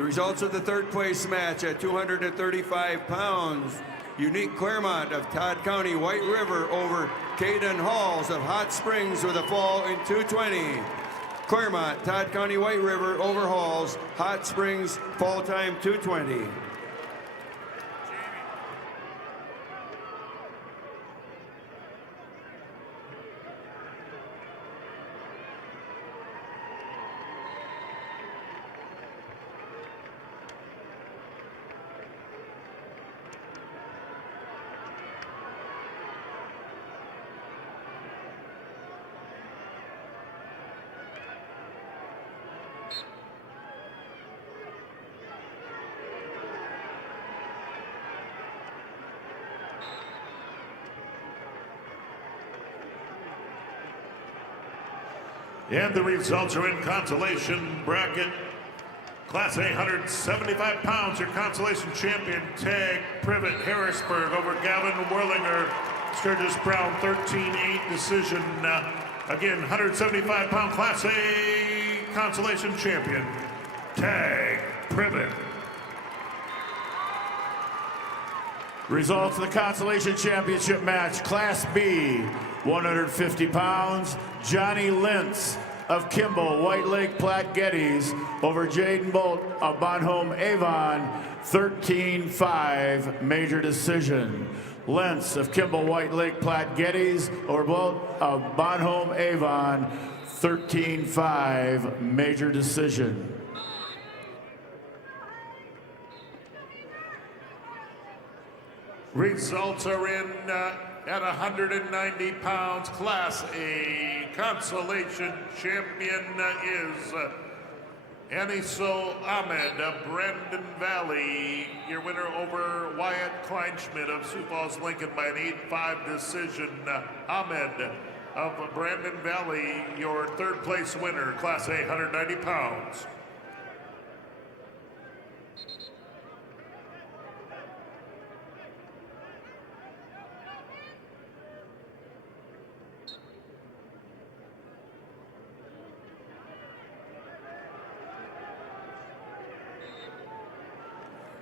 The results of the third place match at 235 pounds. Unique Claremont of Todd County White River over Caden Halls of Hot Springs with a fall in 220. Claremont, Todd County White River over Halls, Hot Springs, fall time 220. And the results are in consolation bracket. Class A, 175 pounds. Your consolation champion, Tag Privet Harrisburg over Gavin Werlinger. Sturgis Brown, 13-8 decision. Again, 175-pound Class A consolation champion, Tag Privet. Results of the Consolation Championship match, Class B, 150 pounds. Johnny Lintz of Kimball, White Lake Platte Geddes over Jaden Bolt of Bonhomme Avon, 13-5 major decision. Lentz of Kimball, White Lake Platte Geddes over Bolt of Bonhomme Avon, 13-5 major decision. Results are in at 190 pounds. Class A consolation champion is Aniso Ahmed of Brandon Valley. Your winner over Wyatt Kleinschmidt of Sioux Falls Lincoln by an 8-5 decision. Ahmed of Brandon Valley, your third place winner, Class A, 190 pounds.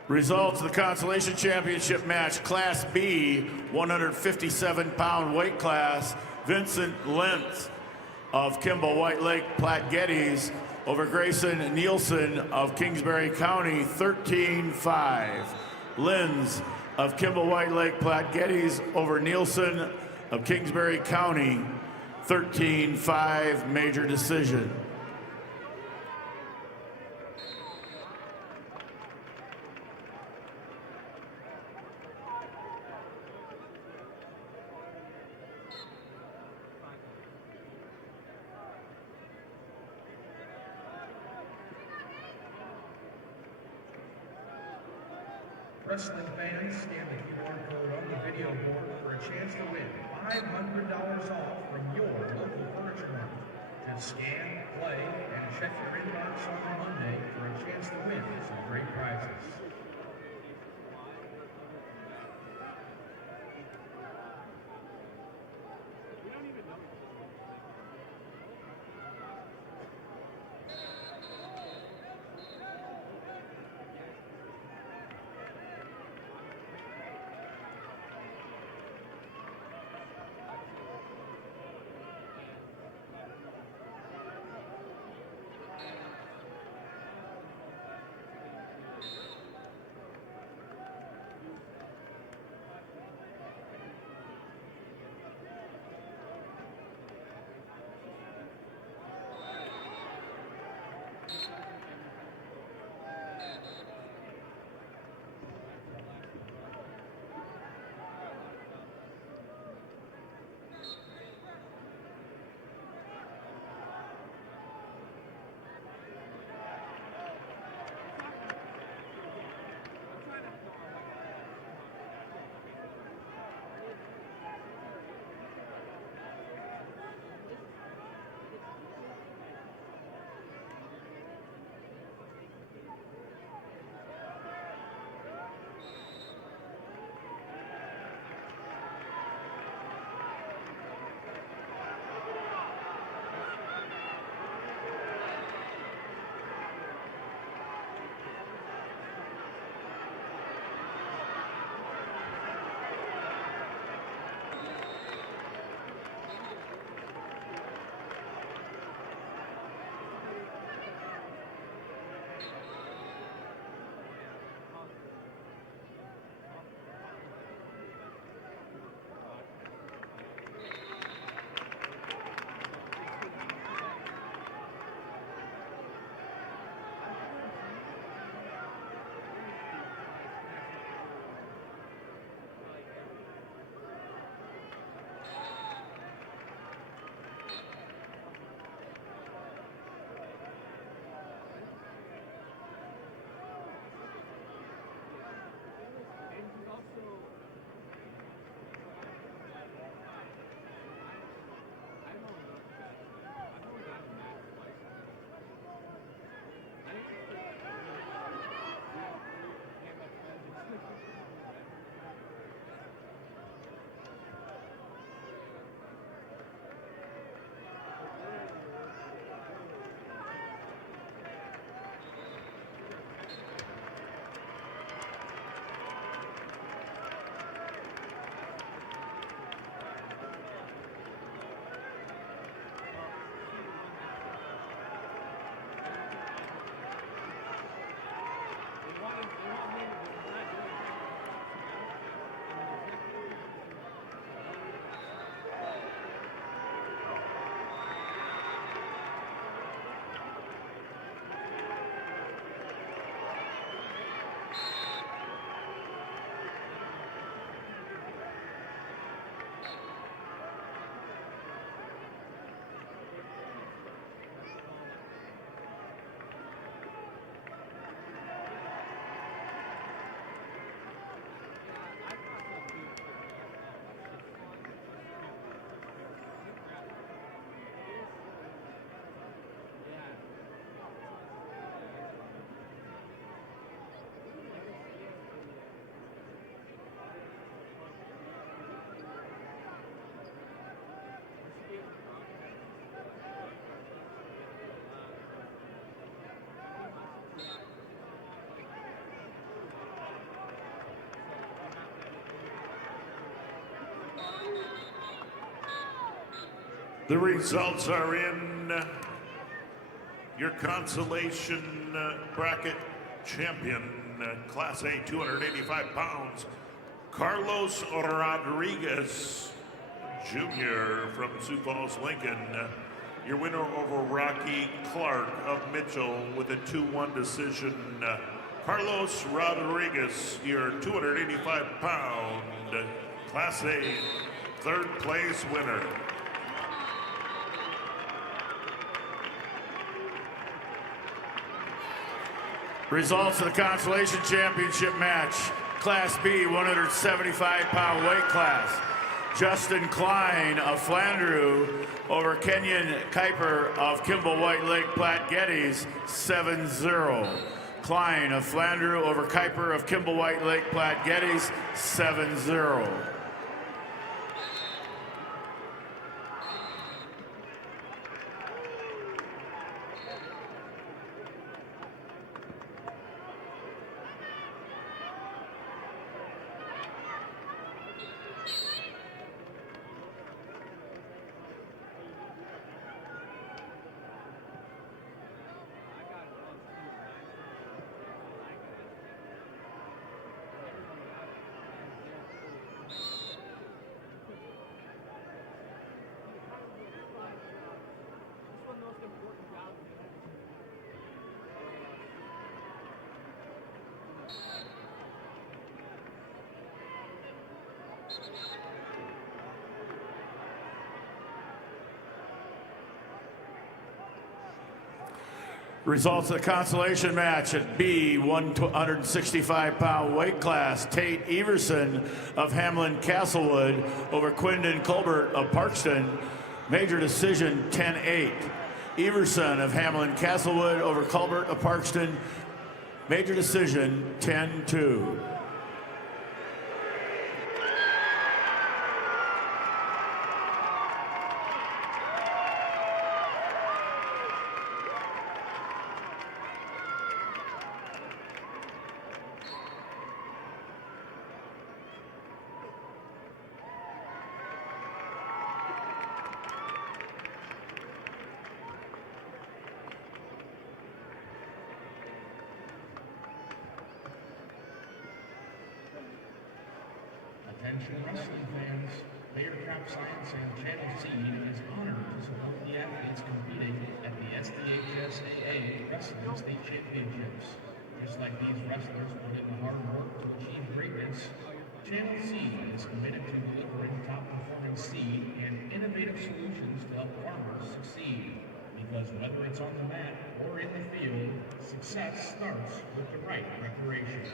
Results of the Consolation Championship match, Class B, 157-pound weight class. Vincent Lentz of Kimball, White Lake Platte Geddes over Grayson Nielsen of Kingsbury County, 13-5. Linz of Kimball, White Lake Platte Geddes over Nielsen of Kingsbury County, 13-5 major decision. Wrestling fans, scan the QR code on the video board for a chance to win $500 off from your local furniture market. Just scan, play, and check your inbox on Monday for a chance to win some great prizes. The results are in. Your consolation bracket champion, Class A, 285 pounds, Carlos Rodriguez Jr. from Sioux Falls, Lincoln. Your winner over Rocky Clark of Mitchell with a 2-1 decision. Carlos Rodriguez, your 285-pound Class A third place winner. Results of the Consolation Championship match. Class B, 175-pound weight class. Justin Klein of Flandreau over Kenyon Kuiper of Kimball White Lake Platte Geddes, 7-0. Klein of Flandreau over Kuiper of Kimball White Lake Platte Geddes, 7-0. Results of the consolation match at B, 165-pound weight class. Tate Everson of Hamlin Castlewood over Quindon Colbert of Parkston. Major decision 10-8. Everson of Hamlin Castlewood over Colbert of Parkston. Major decision 10-2. Attention wrestling fans, Bayer Crop Science and Channel Seed is honored to support the athletes competing at the SDHSAA Wrestling State Championships. Just like these wrestlers put in the hard work to achieve greatness, Channel Seed is committed to delivering top-performing seed and innovative solutions to help farmers succeed. Because whether it's on the mat or in the field, success starts with the right preparation.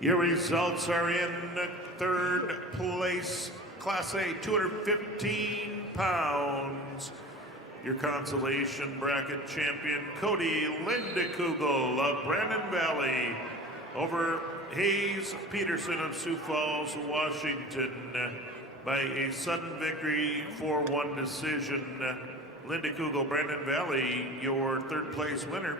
Your results are in. Third place, Class A, 215 pounds. Your consolation bracket champion, Cody Lindekugel of Brandon Valley over Hayes Peterson of Sioux Falls, Washington by a sudden victory, 4-1 decision. Lindekugel, Brandon Valley, your third place winner.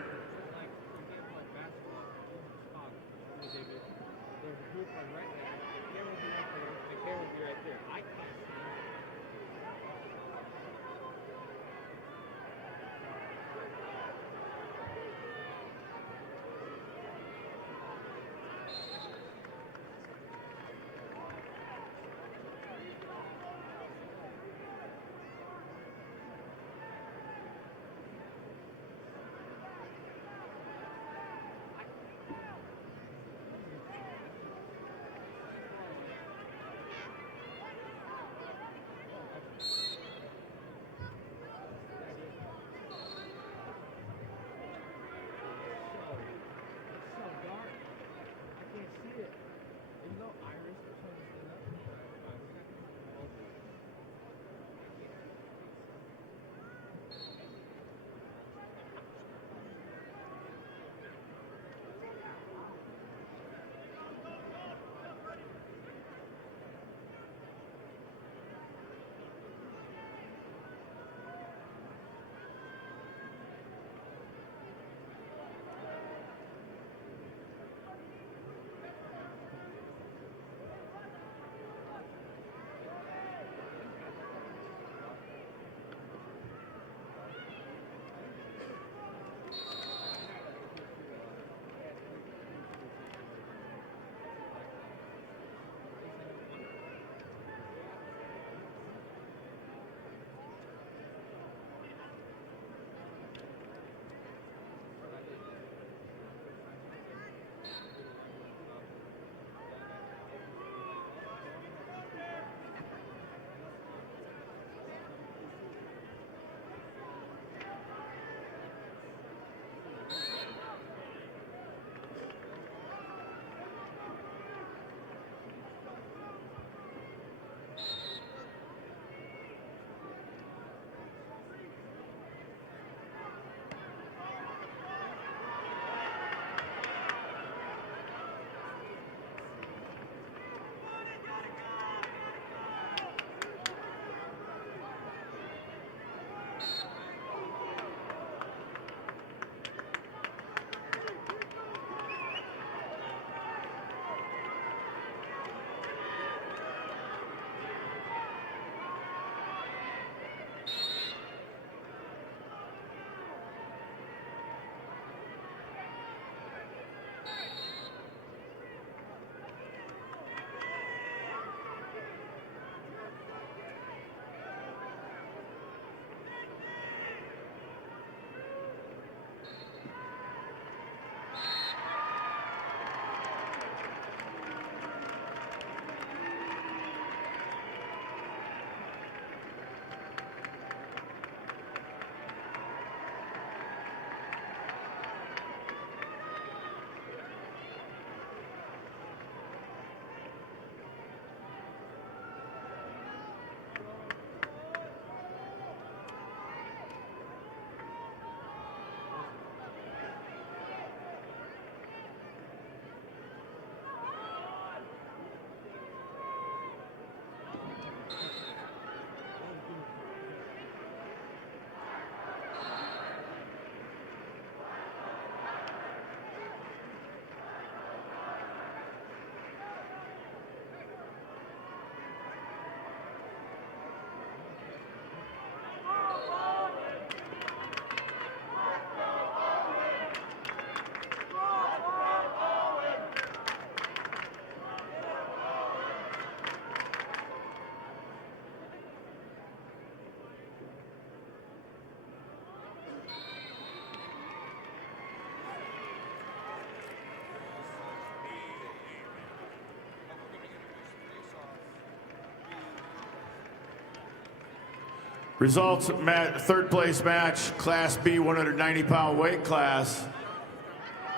Results, third place match, Class B 190-pound weight class.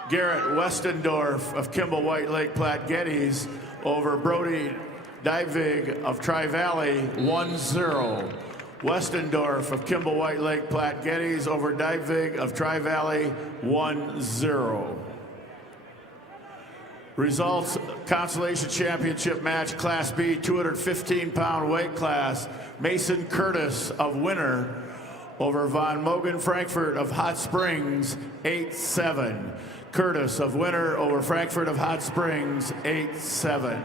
Garrett Westendorf of Kimball White Lake Platte Geddes over Brody Divig of Tri-Valley 1-0. Westendorf of Kimball White Lake Platte Geddes over Divig of Tri-Valley 1-0. Results, consolation championship match, Class B 215-pound weight class. Mason Curtis of Winter over Von Mogen Frankfurt of Hot Springs 8-7. Curtis of Winter over Frankfurt of Hot Springs 8-7.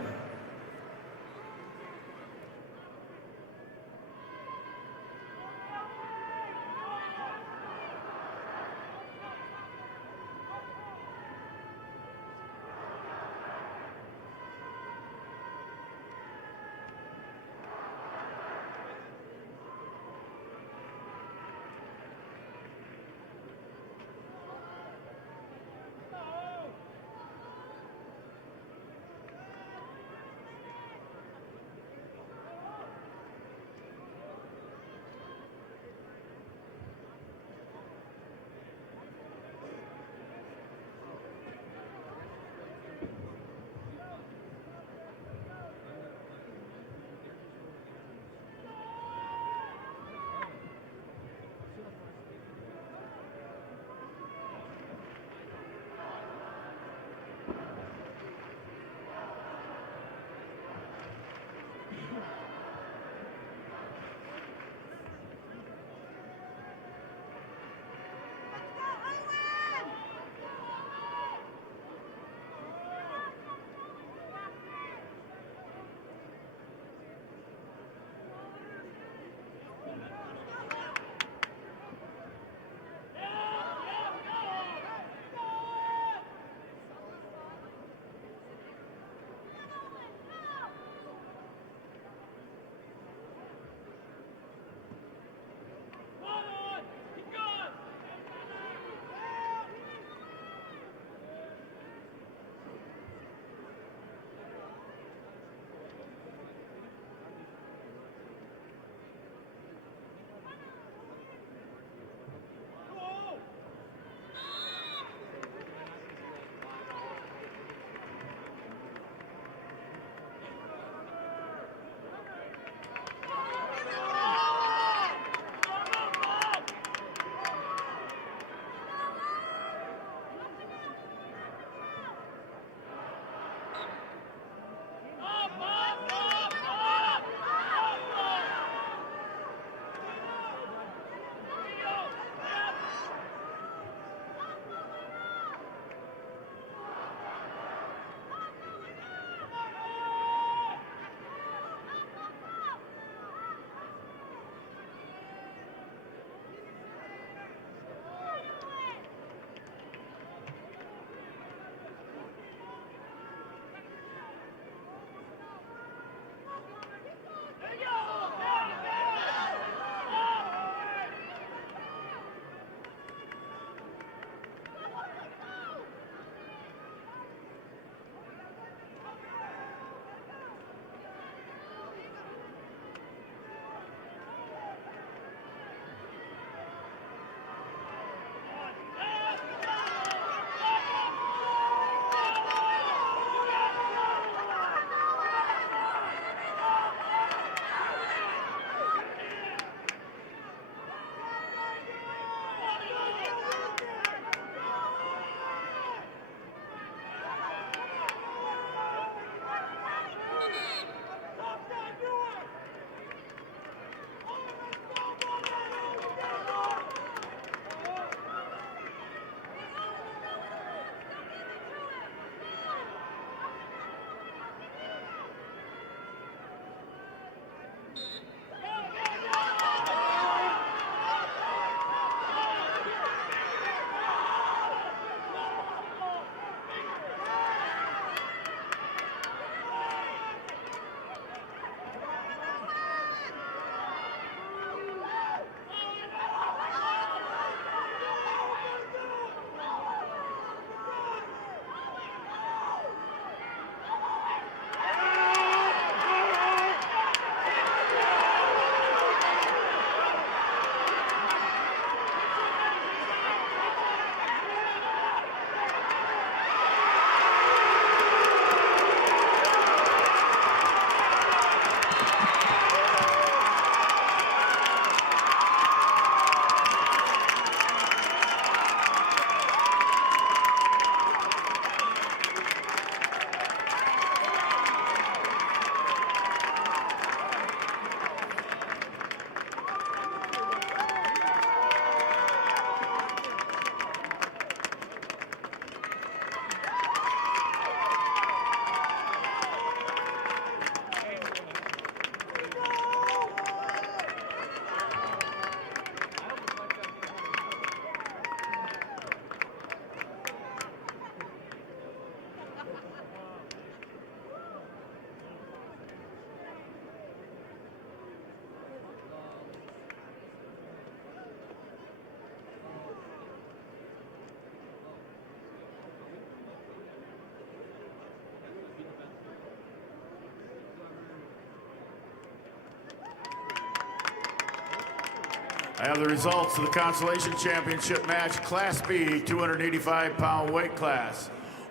I have the results of the Consolation Championship match, Class B, 285-pound weight class.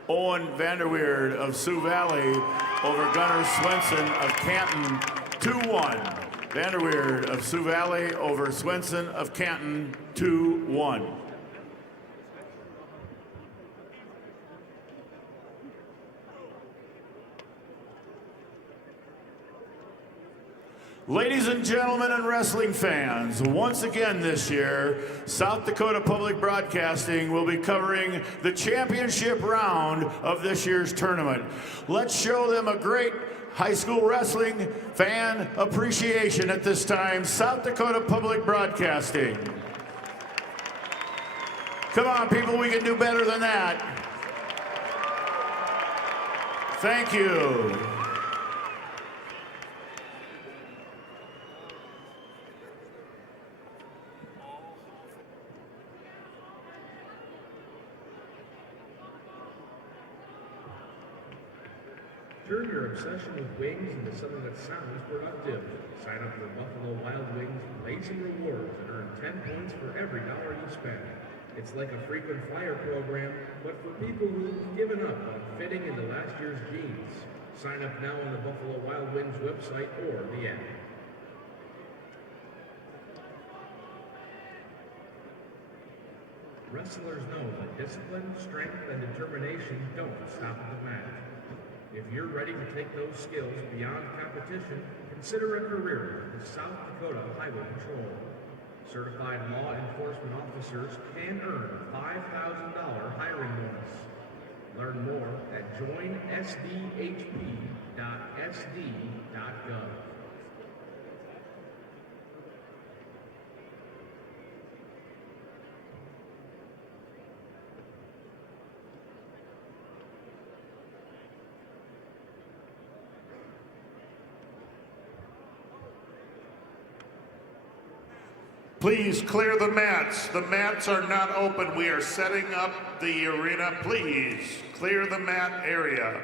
Owen Vanderweerd of Sioux Valley over Gunnar Swenson of Canton, 2-1. Vanderweerd of Sioux Valley over Swenson of Canton, 2-1. Ladies and gentlemen and wrestling fans, once again this year, South Dakota Public Broadcasting will be covering the championship round of this year's tournament. Let's show them a great high school wrestling fan appreciation at this time. South Dakota Public Broadcasting. Come on, people, we can do better than that. Thank you. Turn your obsession with wings into something that sounds productive. Sign up for Buffalo Wild Wings Blazing Rewards and earn 10 points for every dollar you spend. It's like a frequent flyer program, but for people who've given up on fitting into last year's jeans. Sign up now on the Buffalo Wild Wings website or the app. Wrestlers know that discipline, strength, and determination don't stop at the mat. If you're ready to take those skills beyond competition, consider a career with South Dakota Highway Patrol. Certified law enforcement officers can earn a $5,000 hiring bonus. Learn more at joinsdhp.sd.gov. Please clear the mats. The mats are not open. We are setting up the arena. Please clear the mat area.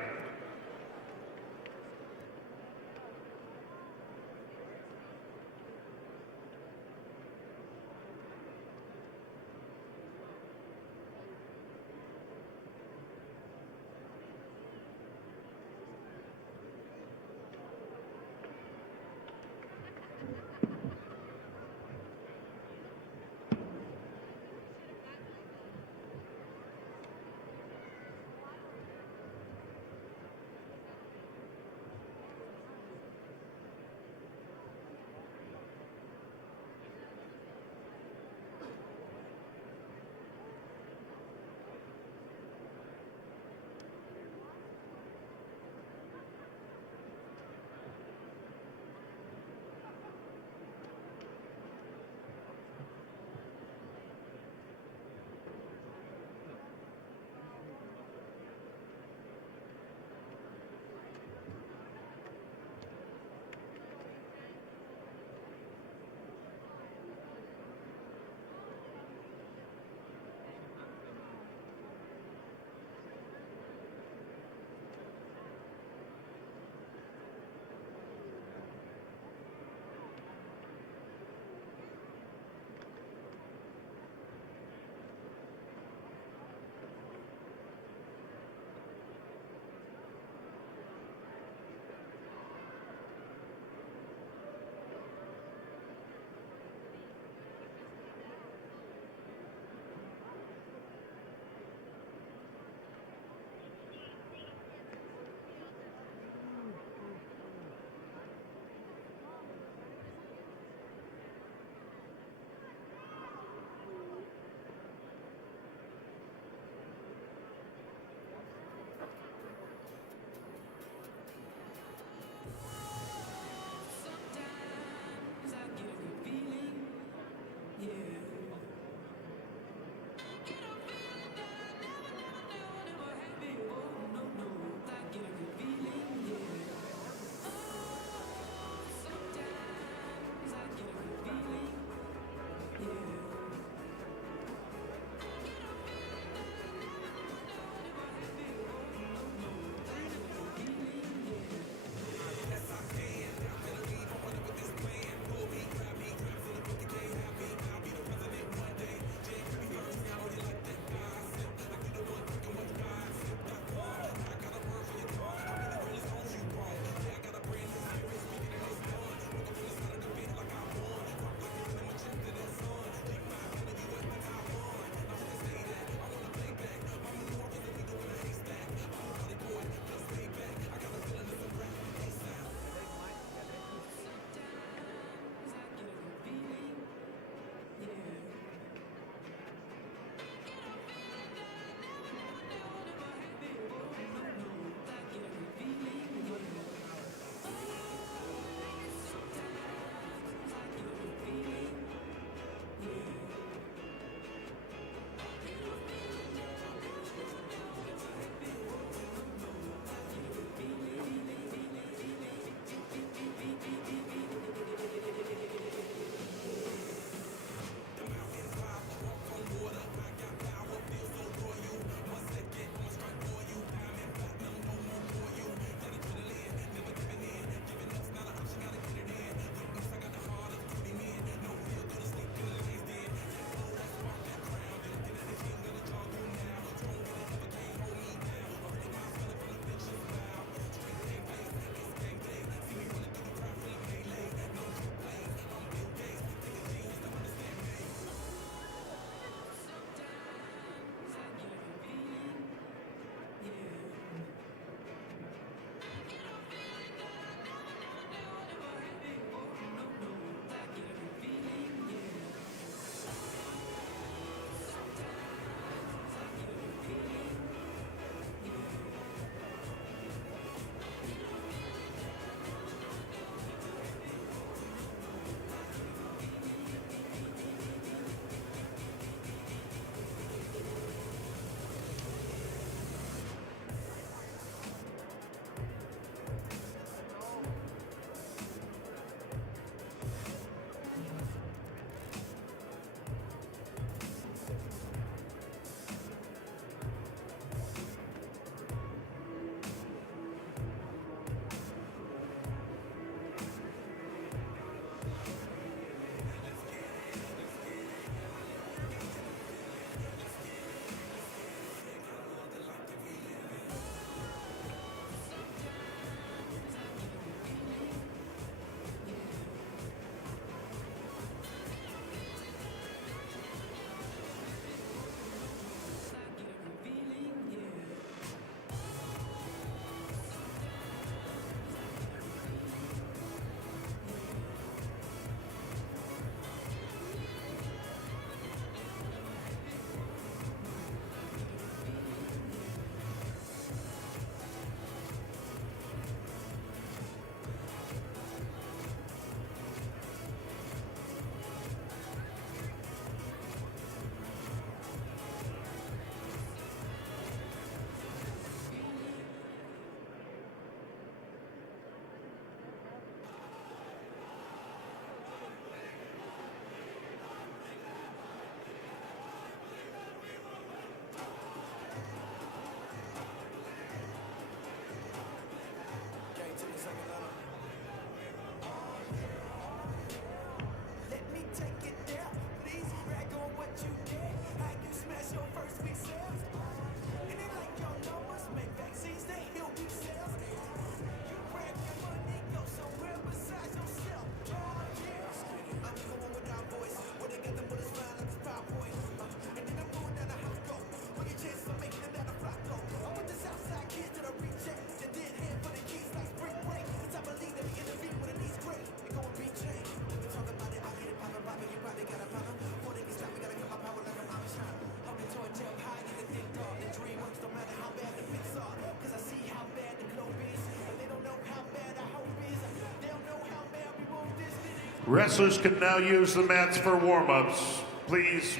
Wrestlers can now use the mats for warm-ups. Please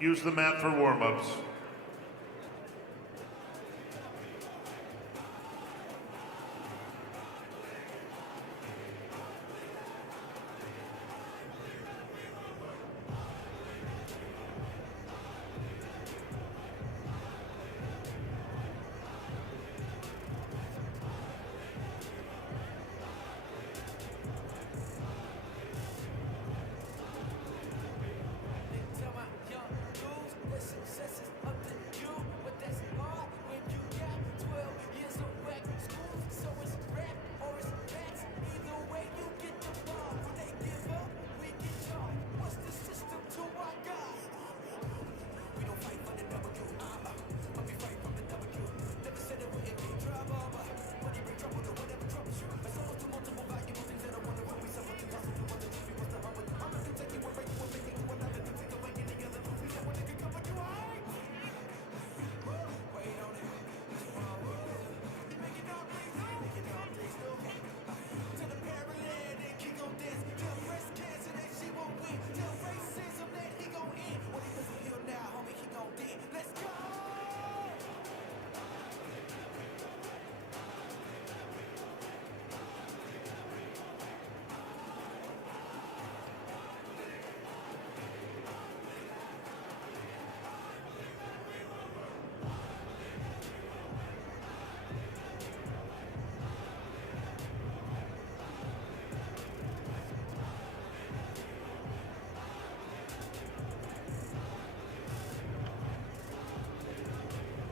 use the mat for warm-ups.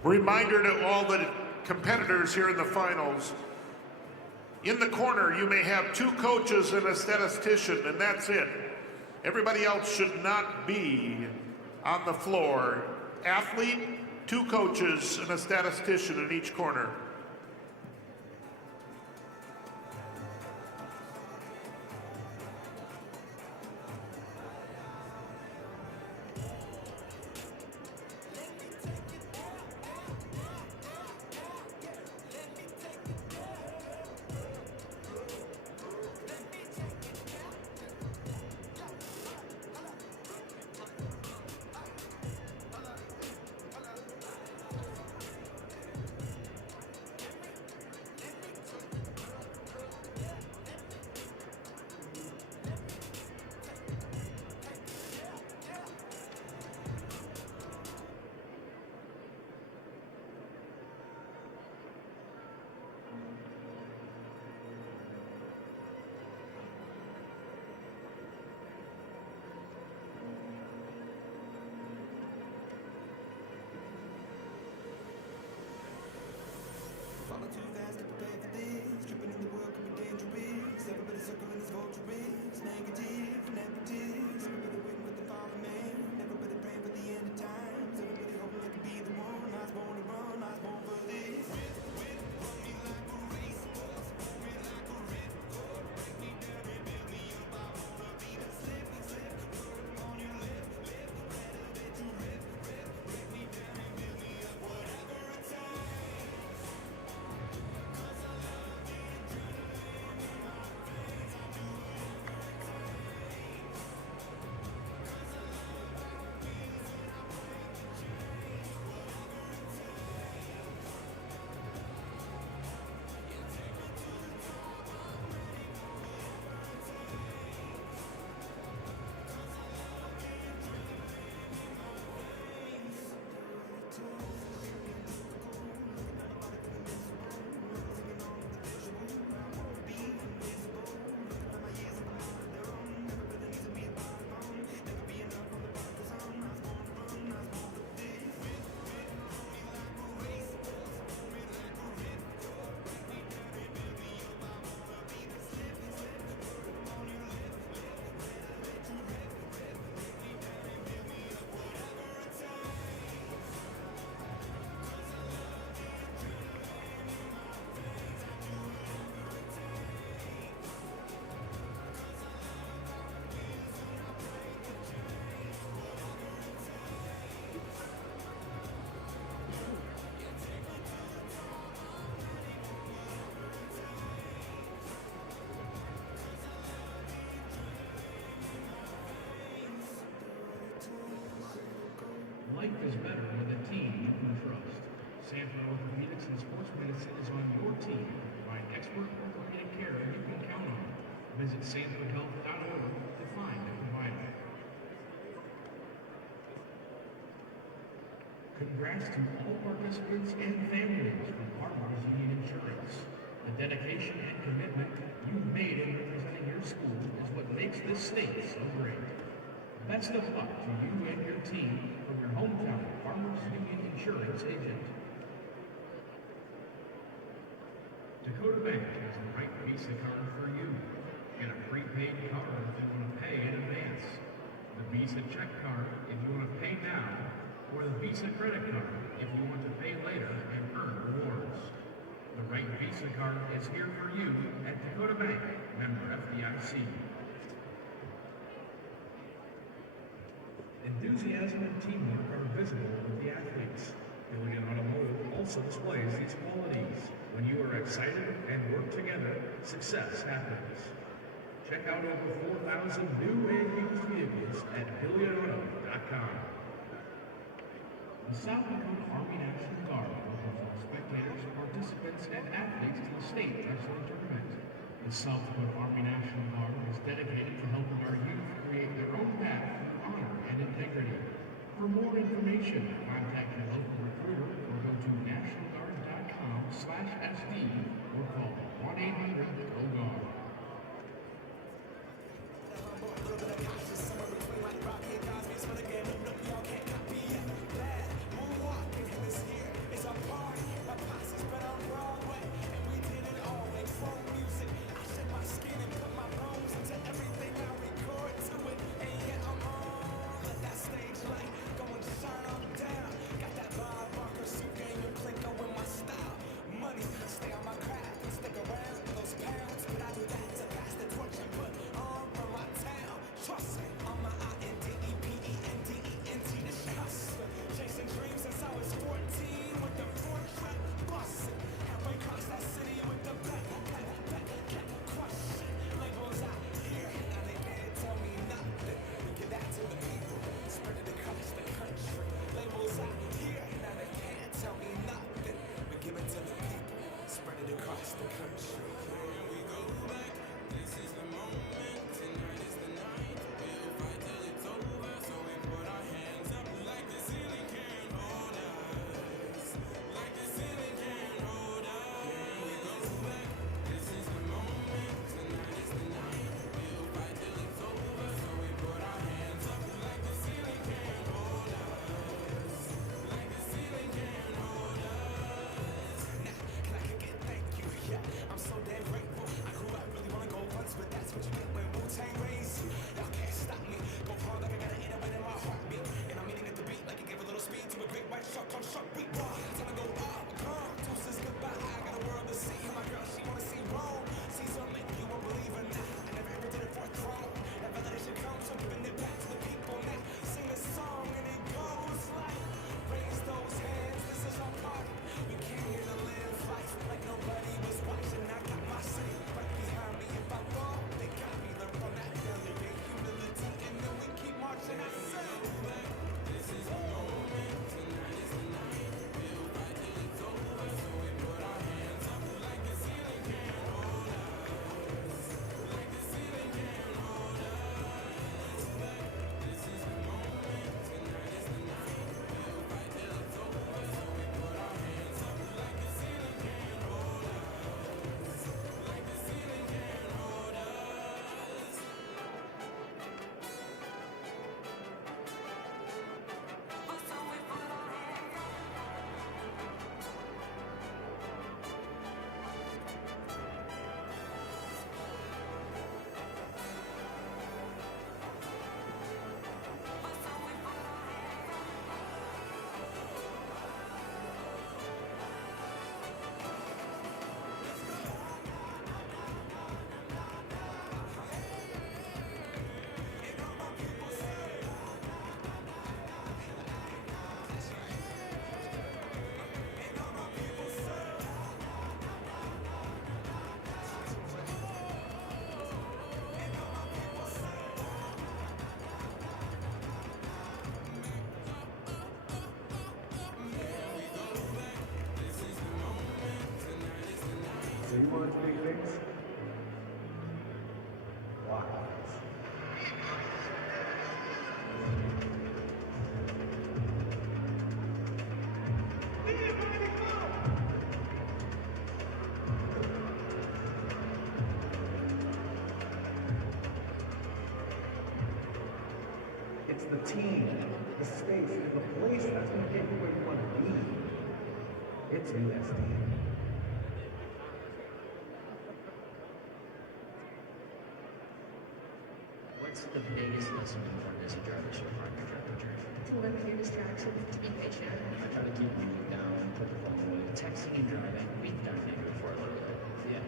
Reminder to all the competitors here in the finals, in the corner you may have 2 coaches and a statistician, and that's it. Everybody else should not be on the floor. Athlete, 2 coaches, and a statistician in each corner. is better with a team you can trust. Sanford Orthopedics and Sports Medicine is on your team to provide expert orthopedic care you can count on. Visit sanfordhealth.org to find a provider. Congrats to all participants and families from Farmers Union Insurance. The dedication and commitment you've made in representing your school is what makes this state so great. Best of luck to you and your team from your hometown Farmers Union Insurance agent. Dakota Bank has the right Visa card for you. Get a prepaid card if you want to pay in advance. The Visa check card if you want to pay now, or the Visa credit card if you want to pay later and earn rewards. The right Visa card is here for you at Dakota Bank, member FDIC. Enthusiasm and teamwork are visible with the athletes. Gilligan Automotive also displays these qualities. When you are excited and work together, success happens. Check out over 4,000 new and used vehicles at GilliganAuto.com. The South Dakota Army National Guard welcomes spectators, participants, and athletes to the state wrestling tournament. The South Dakota Army National Guard is dedicated to helping our youth create their own path through honor and integrity. For more information, contact your local recruiter or go to nationalguard.com/SD or call 1-800-GO-GUARD. want big things? Walk on it. It's the team, the space, and the place that's gonna get you where you want to be. It's USD. What's the biggest lesson you learned as a driver so far in your driving journey? To limit your distractions, to be patient. I try to keep music down, put the phone away. Texting and driving, we've done it before a little bit. Yeah.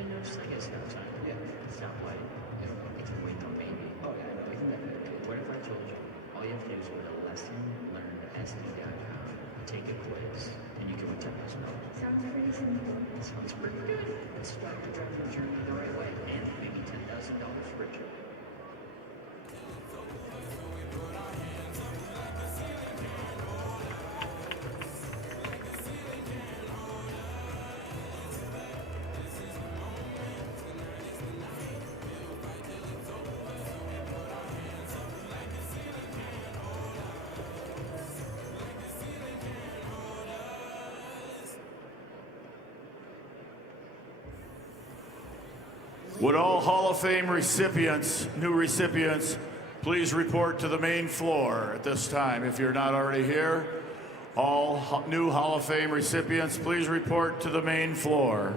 You notice, I guess, stop sign. Yeah. Stoplight. You know, it's waiting on maybe. Oh, yeah, I know. Isn't that good? What if I told you all you have to do is with a lesson learned at SD.com, take a quiz, and you can win $10,000? Sounds pretty simple. Sounds pretty good. Let's start the driving journey the right way, and maybe $10,000 richer. Would all Hall of Fame recipients, new recipients, please report to the main floor at this time if you're not already here? All new Hall of Fame recipients, please report to the main floor.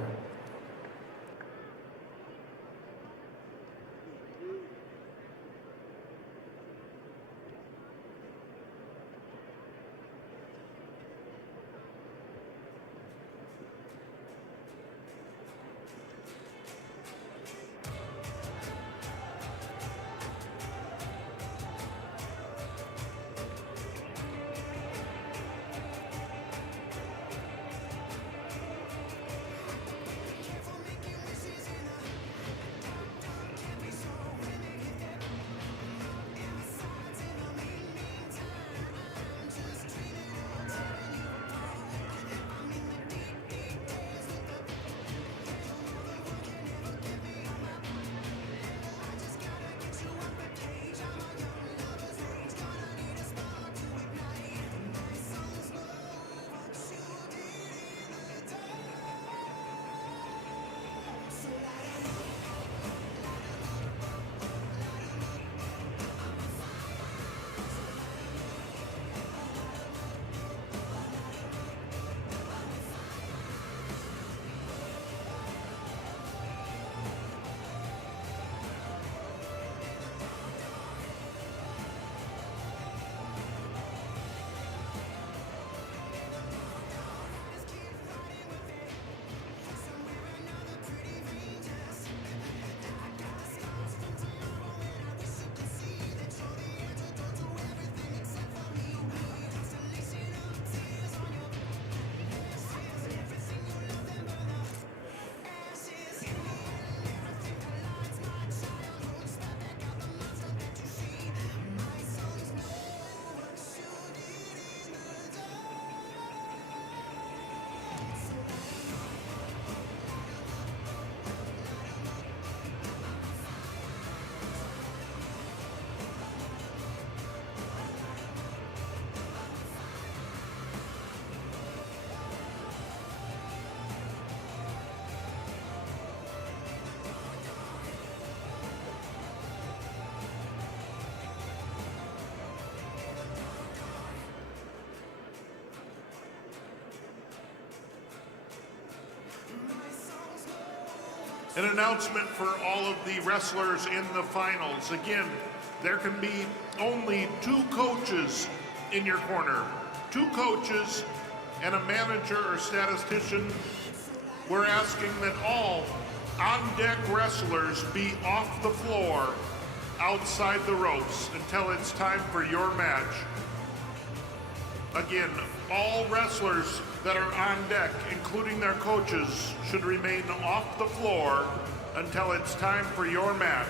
An announcement for all of the wrestlers in the finals. Again, there can be only 2 coaches in your corner. 2 coaches and a manager or statistician. We're asking that all on-deck wrestlers be off the floor outside the ropes until it's time for your match. Again, all wrestlers that are on deck, including their coaches, should remain off the floor until it's time for your match.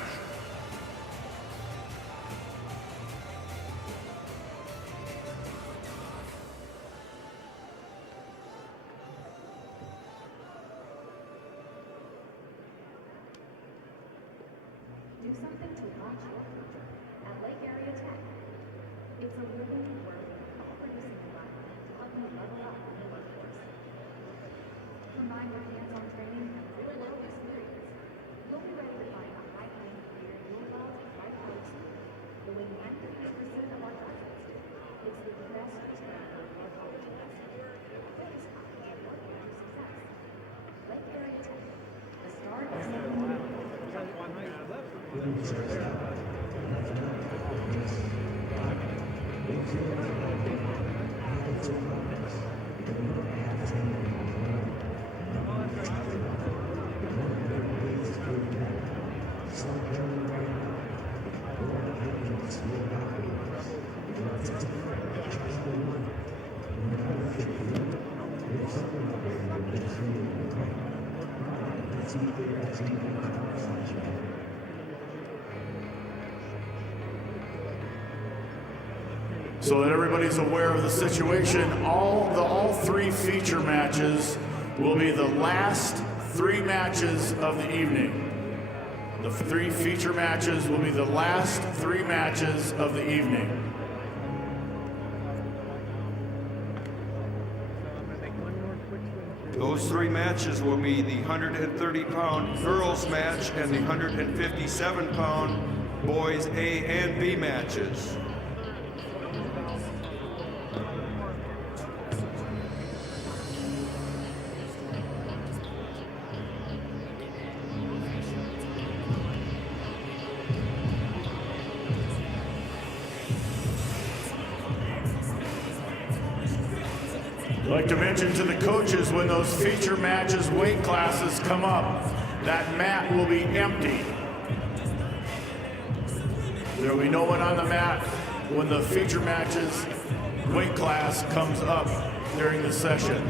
So that everybody's aware of the situation, all three feature matches will be the last three matches of the evening. The three feature matches will be the last three matches of the evening. Those three matches will be the 130-pound girls match and the 157-pound boys A and B matches. I'd like to mention to the coaches, when those feature matches weight classes come up, that mat will be empty. There will be no one on the mat when the feature matches weight class comes up during the session.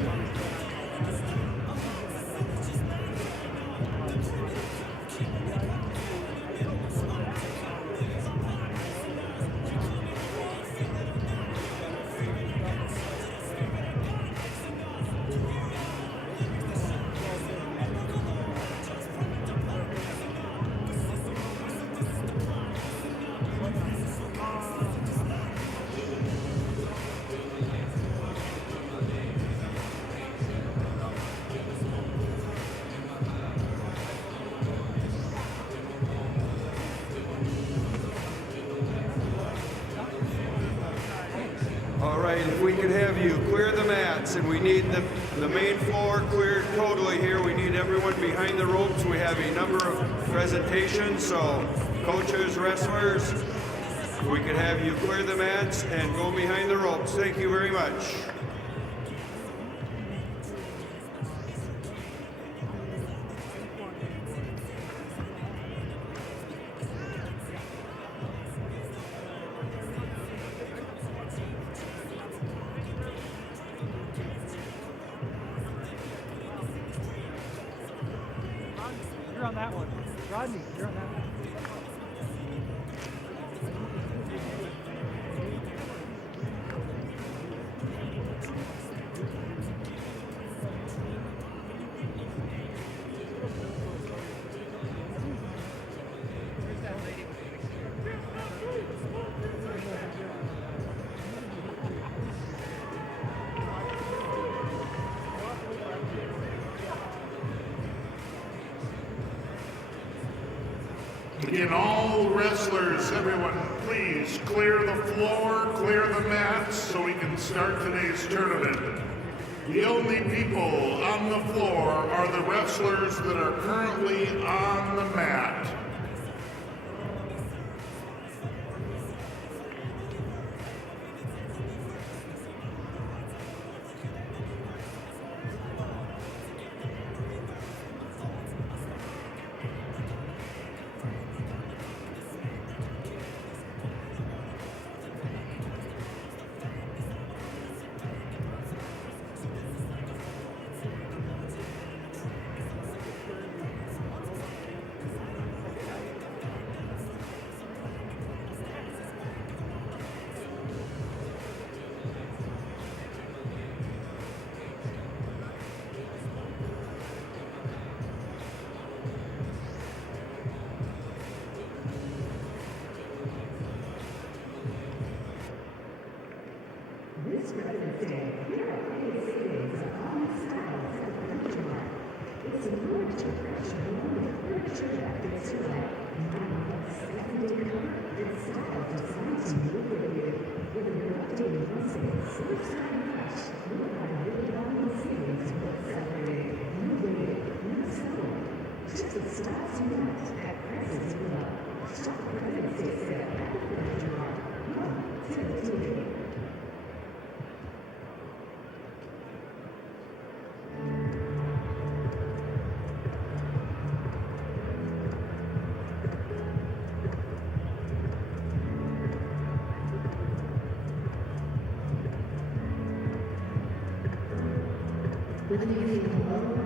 All right, if we could have you clear the mats, and we need the main floor cleared totally here. We need everyone behind the ropes. We have a number of presentations, so coaches, wrestlers, we could have you clear the mats and go behind the ropes. Thank you very much. You're on that one. Rodney, you're on that one. Again, all wrestlers, everyone, please clear the floor, clear the mats so we can start today's tournament. The only people on the floor are the wrestlers that are currently on the mat. This President's Day, here at Vegas Savings, all styles at the Furniture Mart. It's a furniture fresh home with furniture that fits your life. Modern looks, everyday comfort, and style designed to move with you. Whether you're updating one savings or starting fresh, you'll have a really long savings worth celebrating. No waiting, no selling. Just the styles you want at prices you love. Shop President's Day sale at the Furniture Mart. Come, to the TV. Whether you feel alone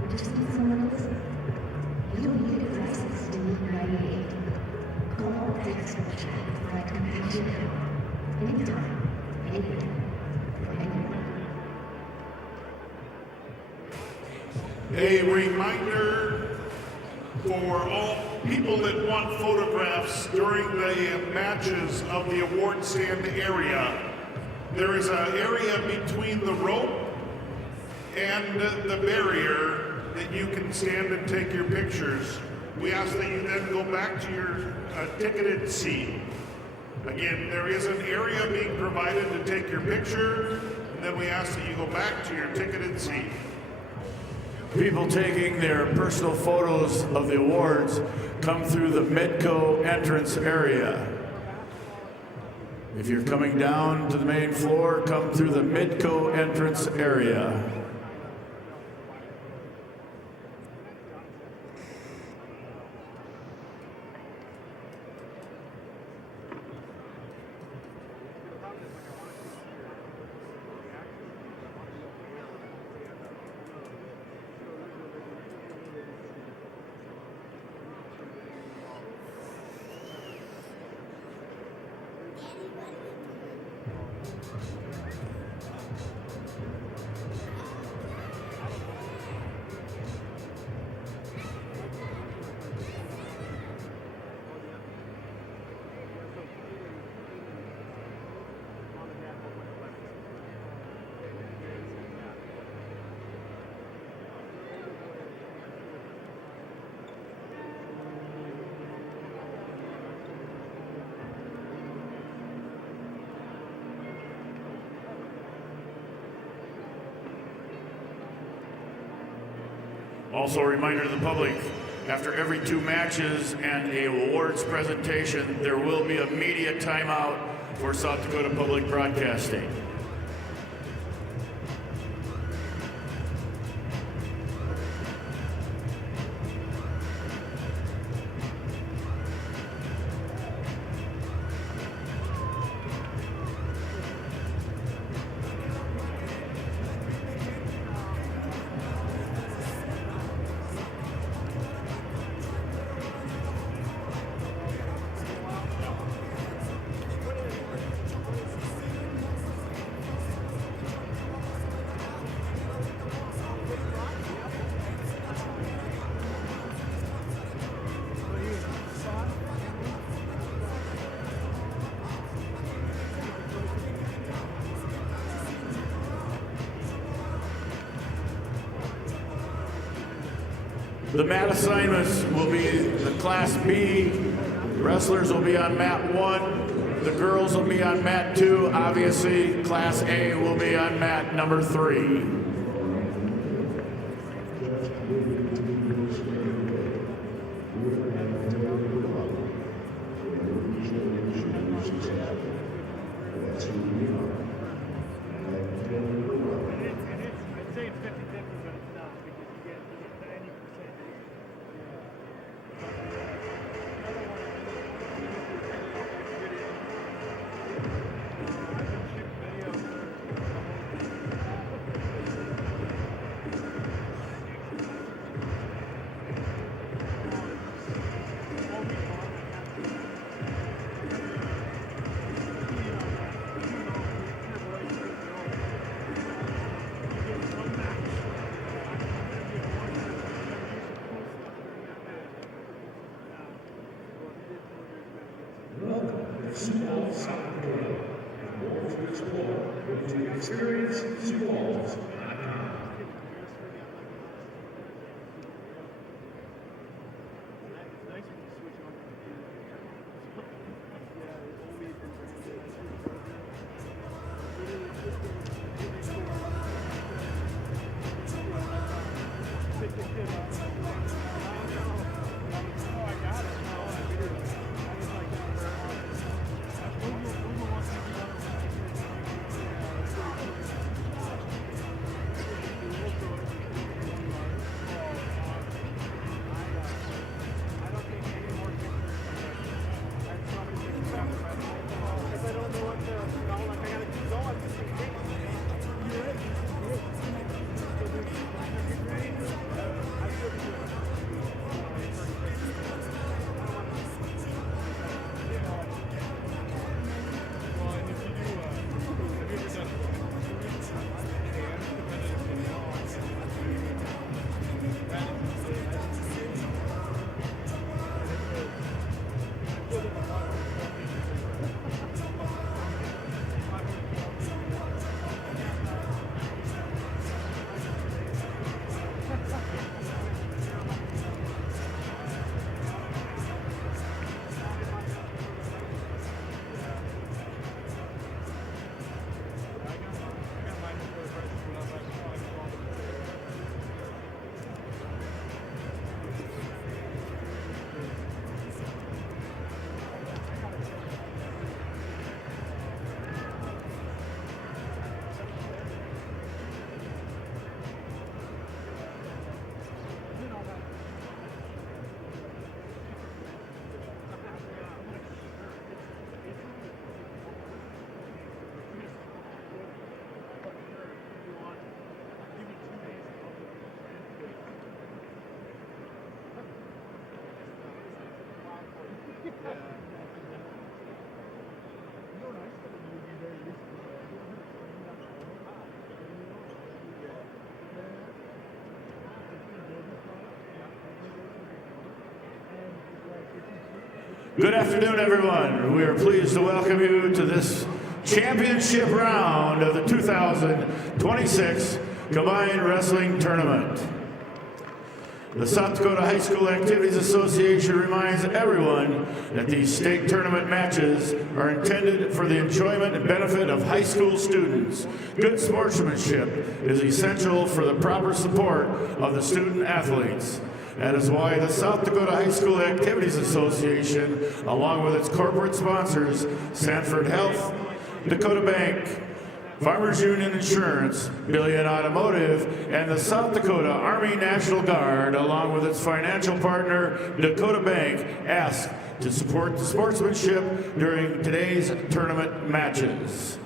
or just need someone to listen, Super Chat where I can page you now. Anytime, anywhere, for anyone. A reminder for all people that want photographs during the matches of the award stand area. There is an area between the rope and the barrier that you can stand and take your pictures. We ask that you then go back to your ticketed seat. Again, there is an area being provided to take your picture, and then we ask that you go back to your ticketed seat. People taking their personal photos of the awards come through the Midco entrance area. If you're coming down to the main floor, come through the Midco entrance area. Also a reminder to the public, after every 2 matches and a awards presentation, there will be a media timeout for South Dakota Public Broadcasting. The mat assignments will be the Class B. Wrestlers will be on mat 1. The girls will be on mat 2. Obviously, Class A will be on mat number 3. Good afternoon, everyone. We are pleased to welcome you to this championship round of the 2026 Combined Wrestling Tournament. The South Dakota High School Activities Association reminds everyone that these state tournament matches are intended for the enjoyment and benefit of high school students. Good sportsmanship is essential for the proper support of the student athletes. That is why the South Dakota High School Activities Association, along with its corporate sponsors, Sanford Health, Dakota Bank, Farmers Union Insurance, Billion Automotive, and the South Dakota Army National Guard, along with its financial partner, Dakota Bank, ask to support the sportsmanship during today's tournament matches.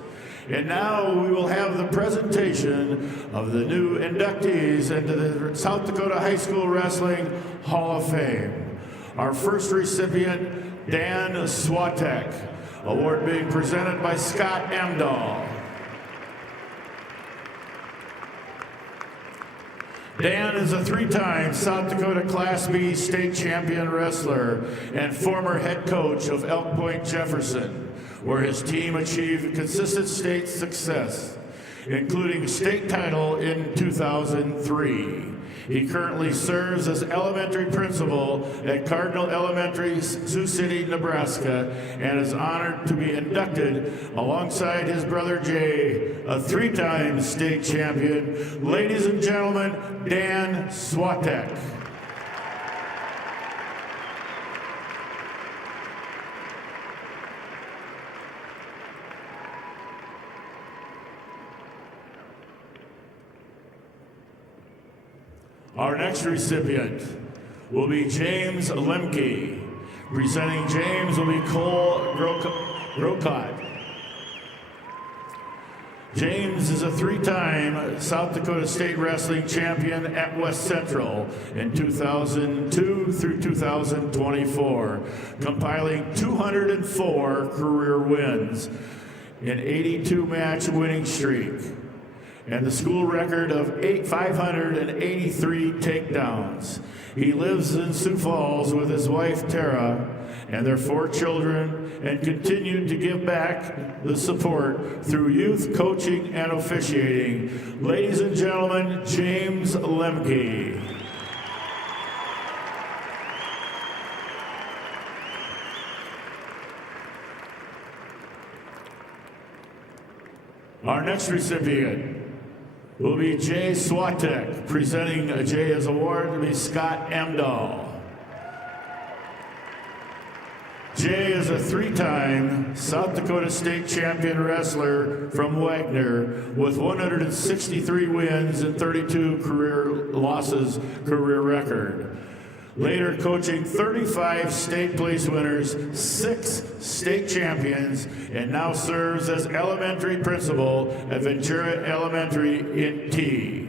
And now we will have the presentation of the new inductees into the South Dakota High School Wrestling Hall of Fame. Our first recipient, Dan Swatek, award being presented by Scott Amdahl. Dan is a three-time South Dakota Class B state champion wrestler and former head coach of Elk Point Jefferson, where his team achieved consistent state success, including state title in 2003. He currently serves as elementary principal at Cardinal Elementary, Sioux City, Nebraska, and is honored to be inducted alongside his brother Jay, a three-time state champion. Ladies and gentlemen, Dan Swatek. Our next recipient will be James Lemke. Presenting James will be Cole Grocott. James is a three-time South Dakota State Wrestling Champion at West Central in 2002 through 2024, compiling 204 career wins, an 82-match winning streak, and the school record of 583 takedowns. He lives in Sioux Falls with his wife Tara and their 4 children, and continued to give back the support through youth coaching and officiating. Ladies and gentlemen, James Lemke. Our next recipient will be Jay Swatek. Presenting Jay's award will be Scott Amdahl. Jay is a three-time South Dakota State champion wrestler from Wagner with 163 wins and 32 career losses career record. Later coaching 35 state place winners, 6 state champions, and now serves as elementary principal at Ventura Elementary in T,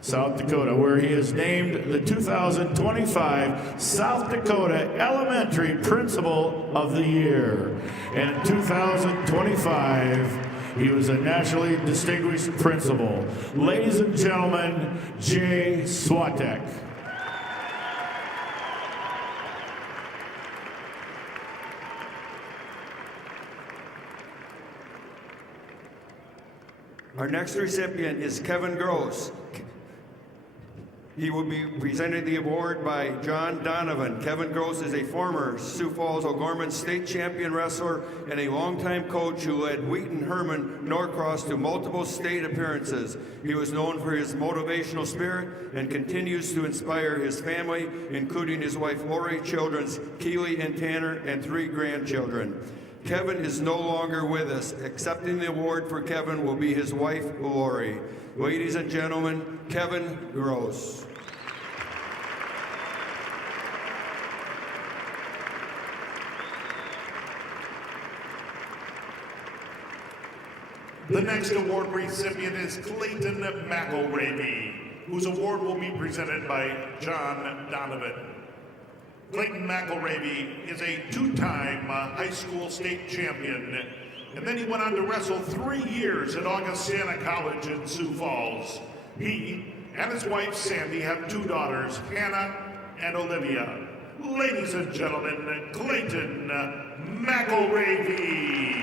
South Dakota, where he is named the 2025 South Dakota Elementary Principal of the Year. And in 2025, he was a nationally distinguished principal. Ladies and gentlemen, Jay Swatek. Our next recipient is Kevin Gross. He will be presenting the award by John Donovan. Kevin Gross is a former Sioux Falls O'Gorman state champion wrestler and a longtime coach who led Wheaton Herman Norcross to multiple state appearances. He was known for his motivational spirit and continues to inspire his family, including his wife Lori, children's Keely and Tanner, and 3 grandchildren. Kevin is no longer with us. Accepting the award for Kevin will be his wife, Lori. Ladies and gentlemen, Kevin Gross. The next award recipient is Clayton McElravy, whose award will be presented by John Donovan. Clayton McElravy is a 2-time high school state champion, and then he went on to wrestle 3 years at Augustana College in Sioux Falls. He and his wife Sandy have 2 daughters, Hannah and Olivia. ladies and gentlemen, Clayton McElravy.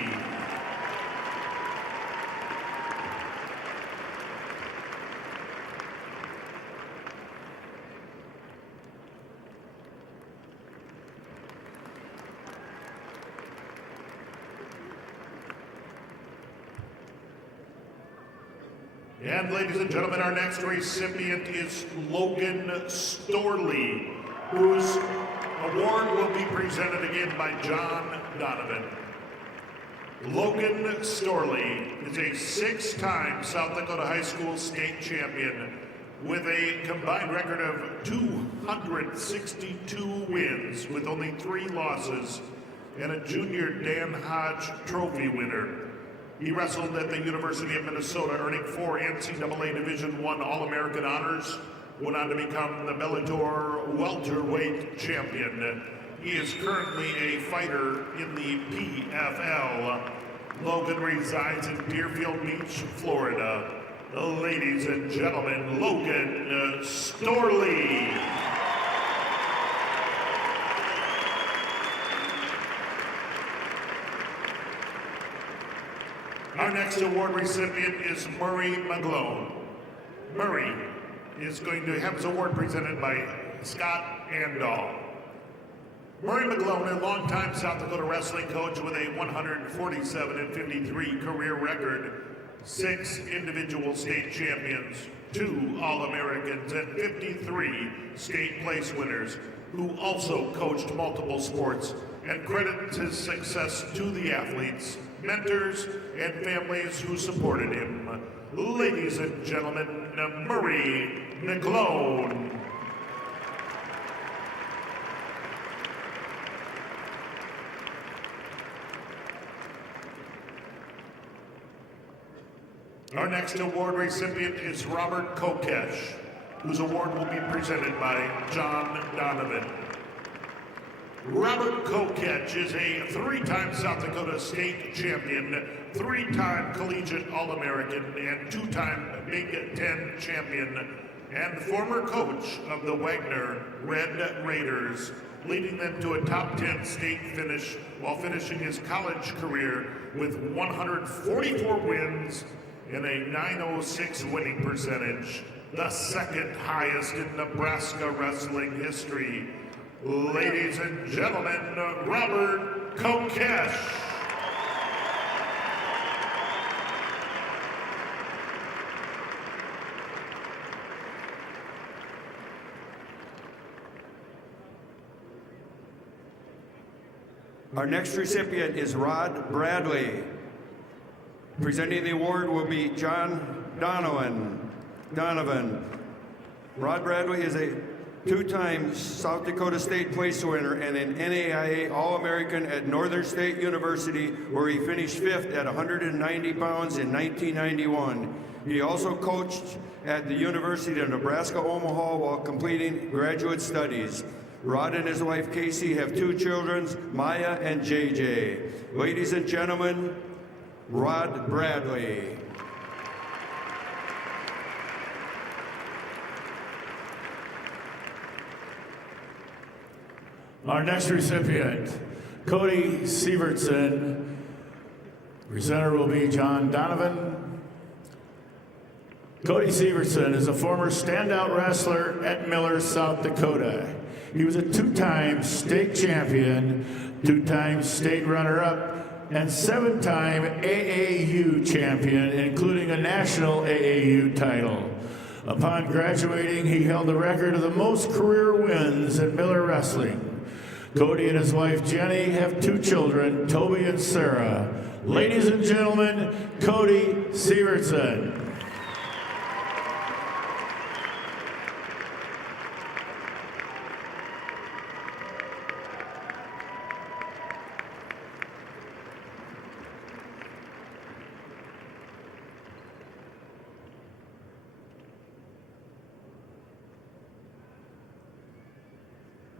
And ladies and gentlemen, our next recipient is Logan Storley, whose award will be presented again by John Donovan. Logan Storley is a 6-time South Dakota High School state champion with a combined record of 262 wins with only 3 losses and a junior Dan Hodge Trophy winner. He wrestled at the University of Minnesota, earning 4 NCAA Division I All-American honors, went on to become the Bellator welterweight champion. He is currently a fighter in the PFL. Logan resides in Deerfield Beach, Florida. Ladies and gentlemen, Logan Storley. Our next award recipient is Murray McGlone. Murray is going to have his award presented by Scott Andall. Murray McGlone, a longtime South Dakota wrestling coach with a 147-53 career record, 6 individual state champions, 2 All-Americans, and 53 state place winners, who also coached multiple sports, and credits his success to the athletes, mentors, and families who supported him. Ladies and gentlemen, Murray McGlone. Our next award recipient is Robert Kokesh, whose award will be presented by John Donovan. Robert Kokesh is a 3-time South Dakota state champion, 3-time collegiate All-American, and 2-time Big Ten champion, and former coach of the Wagner Red Raiders, leading them to a top 10 state finish while finishing his college career with 144 wins and a .906 winning percentage, the 2nd highest in Nebraska wrestling history. Ladies and gentlemen, Robert Kokesh. Our next recipient is Rod Bradley. Presenting the award will be John Donovan. Rod Bradley is a 2-time South Dakota State place winner and an NAIA All-American at Northern State University, where he finished 5th at 190 pounds in 1991. He also coached at the University of Nebraska-Omaha while completing graduate studies. Rod and his wife Casey have 2 children, Maya and JJ. Ladies and gentlemen, Rod Bradley. Our next recipient, Cody Sievertson. Presenter will be John Donovan. Cody Sievertson is a former standout wrestler at Miller, South Dakota. He was a 2-time state champion, 2-time state runner-up, and 7-time AAU champion, including a national AAU title. Upon graduating, he held the record of the most career wins in Miller Wrestling. Cody and his wife Jenny have 2 children, Toby and Sarah. Ladies and gentlemen, Cody Sievertson.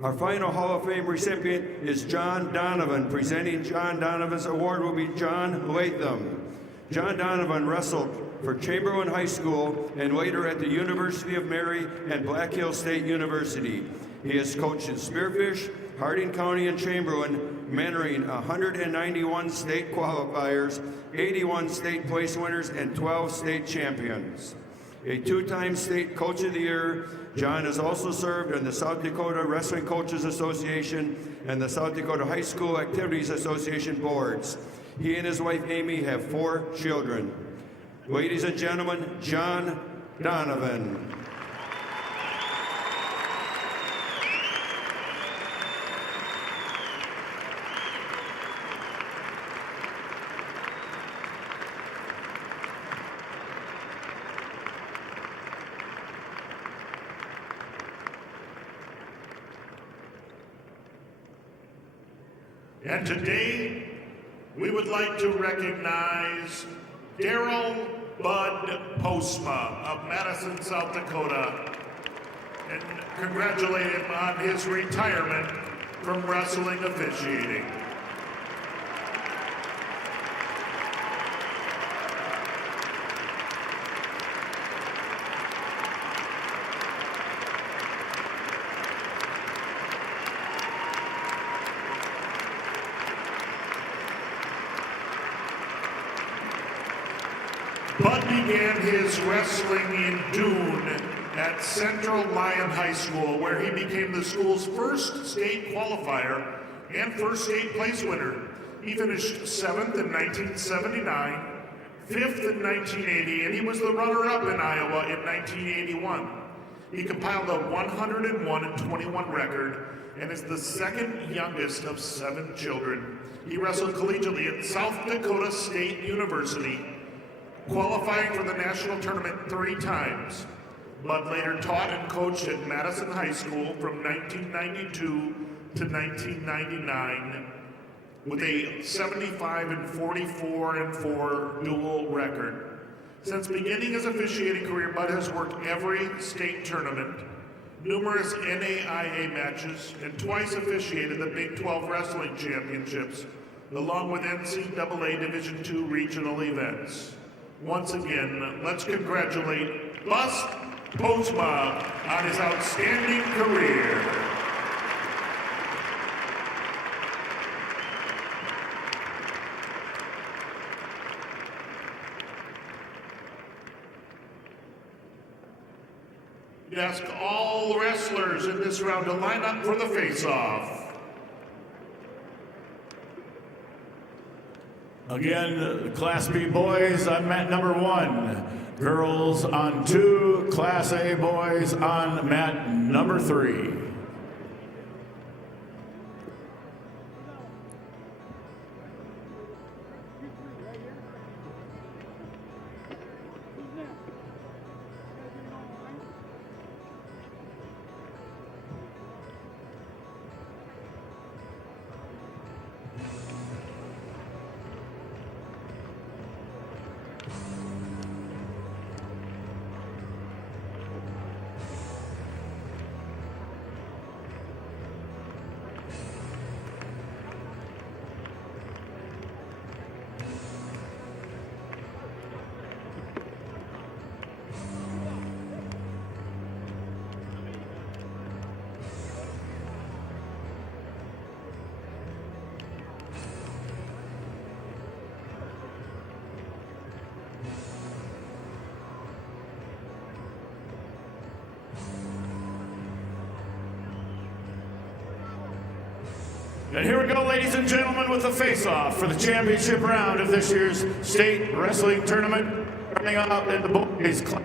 Our final Hall of Fame recipient is John Donovan. Presenting John Donovan's award will be John Latham. John Donovan wrestled for Chamberlain High School and later at the University of Mary and Black Hills State University. He has coached in Spearfish, Harding County, and Chamberlain, mentoring 191 state qualifiers, 81 state place winners, and 12 state champions. A two-time state coach of the year, John has also served on the South Dakota Wrestling Coaches Association and the South Dakota High School Activities Association boards. He and his wife Amy have 4 children. Ladies and gentlemen, John Donovan. And today, we would like to recognize Daryl Bud Postma of Madison, South Dakota, and congratulate him on his retirement from wrestling officiating. Bud began his wrestling in Dune at Central Lyon High School, where he became the school's first state qualifier and first state place winner. He finished 7th in 1979, 5th in 1980, and he was the runner-up in Iowa in 1981. He compiled a 101-21 record and is the second youngest of 7 children. He wrestled collegiately at South Dakota State University, qualifying for the national tournament 3 times. Bud later taught and coached at Madison High School from 1992 to 1999 with a 75-44-4 dual record. Since beginning his officiating career, Bud has worked every state tournament, numerous NAIA matches, and twice officiated the Big 12 Wrestling Championships, along with NCAA Division II regional events. Once again, let's congratulate Bus Postma on his outstanding career. We ask all wrestlers in this round to line up for the face-off. Again, Class B boys on mat number 1. Girls on 2. Class A boys on mat number 3. And here we go, ladies and gentlemen, with the face-off for the championship round of this year's state wrestling tournament. Starting out in the boys' class.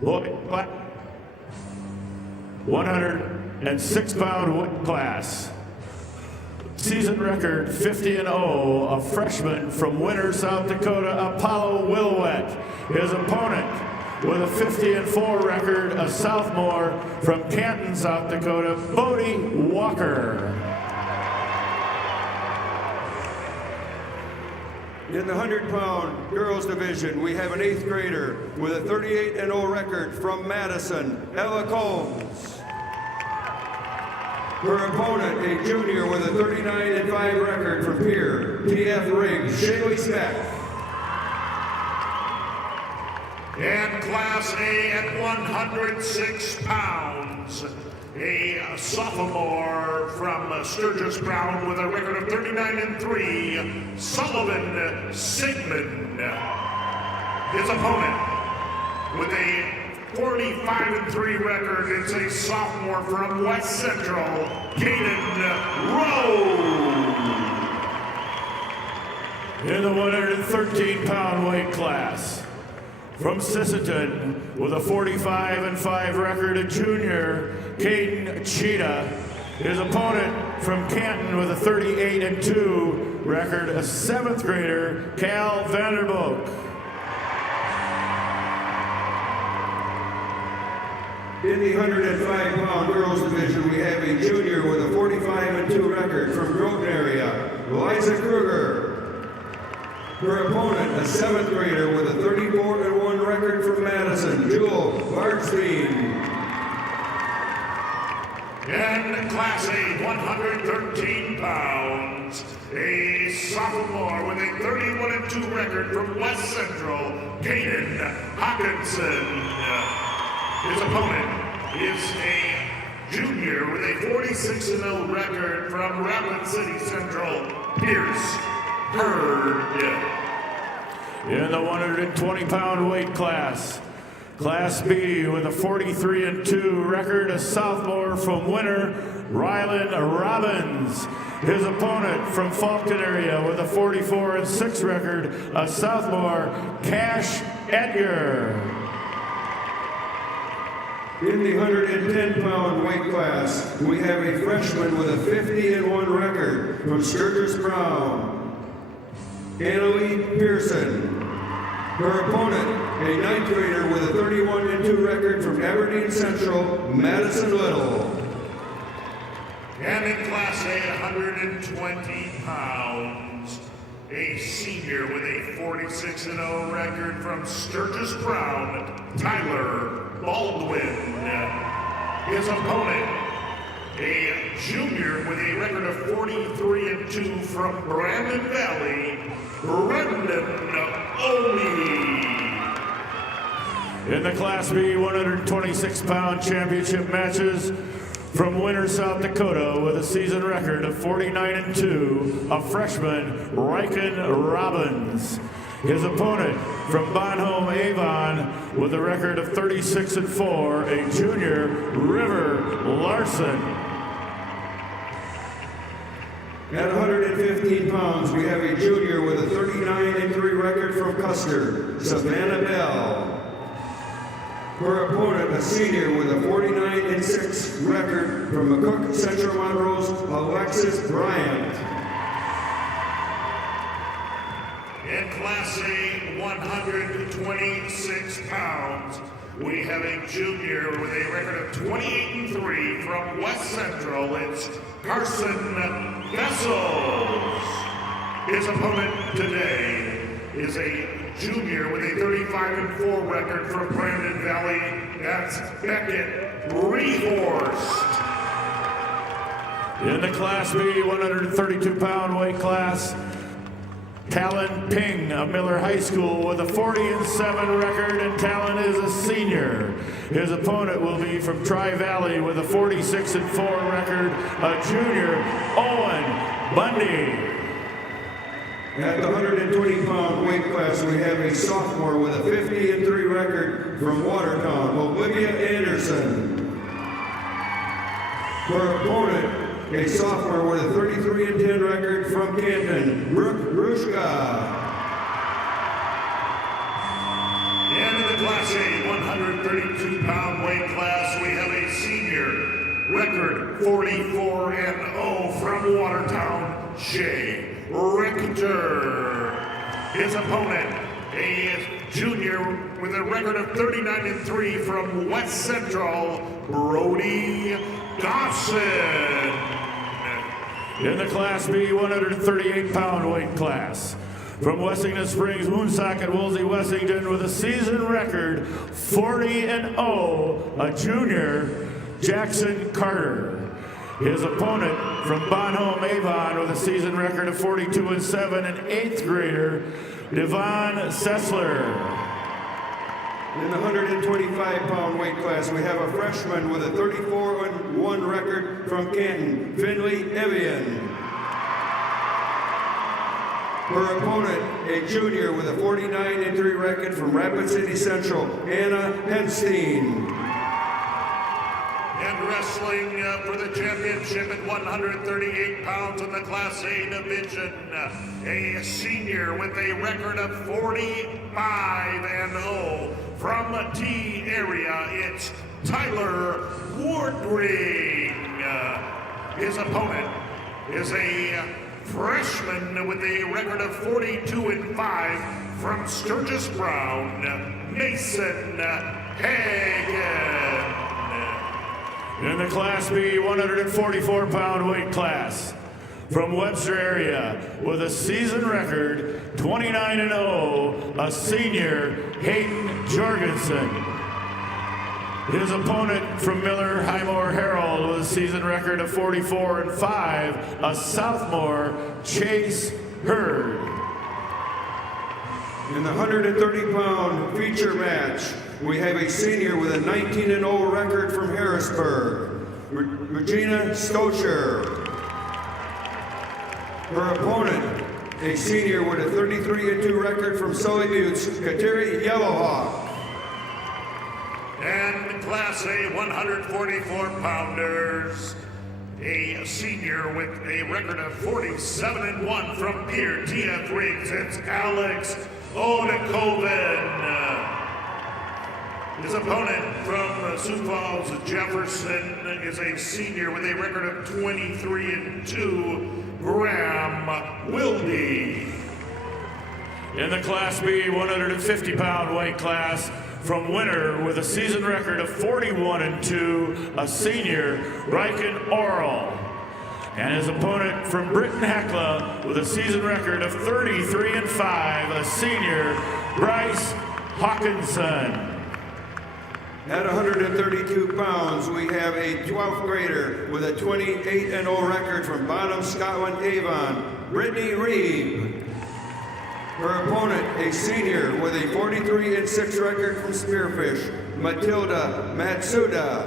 Boy, 106-pound weight class. Season record 50-0, a freshman from Winter, South Dakota, Apollo Willwett. His opponent, with a 50-4 record, a sophomore from Canton, South Dakota, Bodie Walker. In the 100-pound girls division, we have an 8th grader with a 38-0 record from Madison, Ella Combs. Her opponent, a junior with a 39-5 record from Pierre, T.F. Riggs, Shaylee Speck. And Class A at 106 pounds, a sophomore from Sturgis Brown with a record of 39-3, Sullivan Sigmund. His opponent with a 45-3 record, it's a sophomore from West Central, Caden Rowe. In the 113-pound weight class, from Sisseton with a 45-5 record, a junior, Caden Cheetah. His opponent from Canton with a 38-2 record, a 7th grader, Cal Vanderboek. In the 105-pound girls division, we have a junior with a 45-2 record from Groton area, Liza Kruger. Her opponent, a 7th grader with a 34-1 record from Madison, Jewel Bardstein. And Class A, 113 pounds, a sophomore with a 31-2 record from West Central, Caden Hawkinson. His opponent is a junior with a 46-0 record from Rapid City Central, Pierce Hurd. In the 120-pound weight class, Class B with a 43-2 record, a sophomore from Winter, Rylan Robbins. His opponent from Falcon area with a 44-6 record, a sophomore, Cash Edgar. In the 110-pound weight class, we have a freshman with a 50-1 record from Sturgis Brown, Annalie Pearson. Her opponent, a 9th grader with a 31-2 record from Aberdeen Central, Madison Little. And in Class A, 120 pounds, a senior with a 46-0 record from Sturgis Brown, Tyler Baldwin. His opponent, a junior with a record of 43-2 from Brandon Valley, Brendan Omi. In the Class B 126-pound championship matches, from Winter, South Dakota, with a season record of 49-2, a freshman, Riken Robbins. His opponent from Bonhomme Avon with a record of 36-4, a junior, River Larson. At 115 pounds, we have a junior with a 39-3 record from Custer, Savannah Bell. Her opponent, a senior with a 49-6 record from McCook Central Montrose, Alexis Bryant. In Class A, 126 pounds, we have a junior with a record of 28-3 from West Central. It's Carson Vessels. His opponent today is a junior with a 35-4 record from Brandon Valley. That's Beckett Rehorst. In the Class B 132-pound weight class, Talon Ping of Miller High School with a 40-7 record, and Talon is a senior. His opponent will be from Tri-Valley with a 46-4 record, a junior, Owen Bundy. At the 120-pound weight class, we have a sophomore with a 50-3 record from Watertown, Olivia Anderson. Her opponent, a sophomore with a 33-10 record from Canton, Brooke Grushka. And in the Class A 132-pound weight class, we have a senior, record 44-0 from Watertown, Shay Richter. His opponent, a junior with a record of 39-3 from West Central, Brody Dawson. In the Class B 138-pound weight class, from Wessington Springs, Woonsocket, Woolsey, Wessington, with a season record 40-0, a junior, Jackson Carter. His opponent from Bonhomme Avon with a season record of 42-7, an 8th grader, Devon Sessler. In the 125-pound weight class, we have a freshman with a 34-1 record from Canton, Finley Evian. Her opponent, a junior with a 49-3 record from Rapid City Central, Anna Henstein. And wrestling for the championship at 138 pounds in the Class A division, a senior with a record of 45-0 from the T area, it's Tyler Wardring. His opponent is a freshman with a record of 42-5 from Sturgis Brown, Mason Hagen. In the Class B 144-pound weight class, from Webster area, with a season record 29-0, a senior, Hayden Jorgensen. His opponent from Miller Highmore Herald with a season record of 44-5, a sophomore, Chase Hurd. In the 130-pound feature match, we have a senior with a 19-0 record from Harrisburg, Regina Stocher. Her opponent, a senior with a 33-2 record from Sully Buttes, Kateri Yellowhawk. And Class A 144-pounders, a senior with a record of 47-1 from Pierre TF Riggs, it's Alex Odekoven. His opponent from Sioux Falls, Jefferson, is a senior with a record of 23-2, Graham Wilde. In the Class B 150-pound weight class, from Winter with a season record of 41-2, a senior, Riken Oral. And his opponent from Britton Hecla with a season record of 33-5, a senior, Bryce Hawkinson. At 132 pounds, we have a 12th grader with a 28-0 record from Bottom, Scotland, Avon, Brittany Reeve. Her opponent, a senior with a 43-6 record from Spearfish, Matilda Matsuda.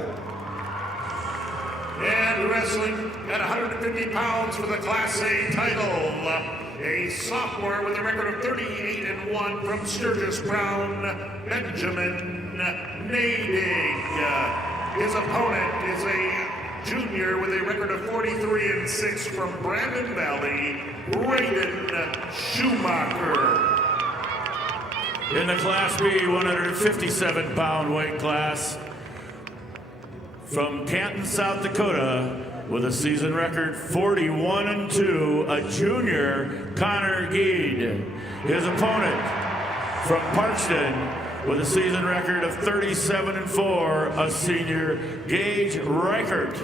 And wrestling at 150 pounds for the Class A title, a sophomore with a record of 38-1 from Sturgis Brown, Benjamin Nading. His opponent is a junior with a record of 43-6 from Brandon Valley, Braden Schumacher. In the Class B 157-pound weight class, from Canton, South Dakota, with a season record 41-2, a junior, Connor Geed. His opponent from Parkston with a season record of 37-4, a senior, Gage Reichert.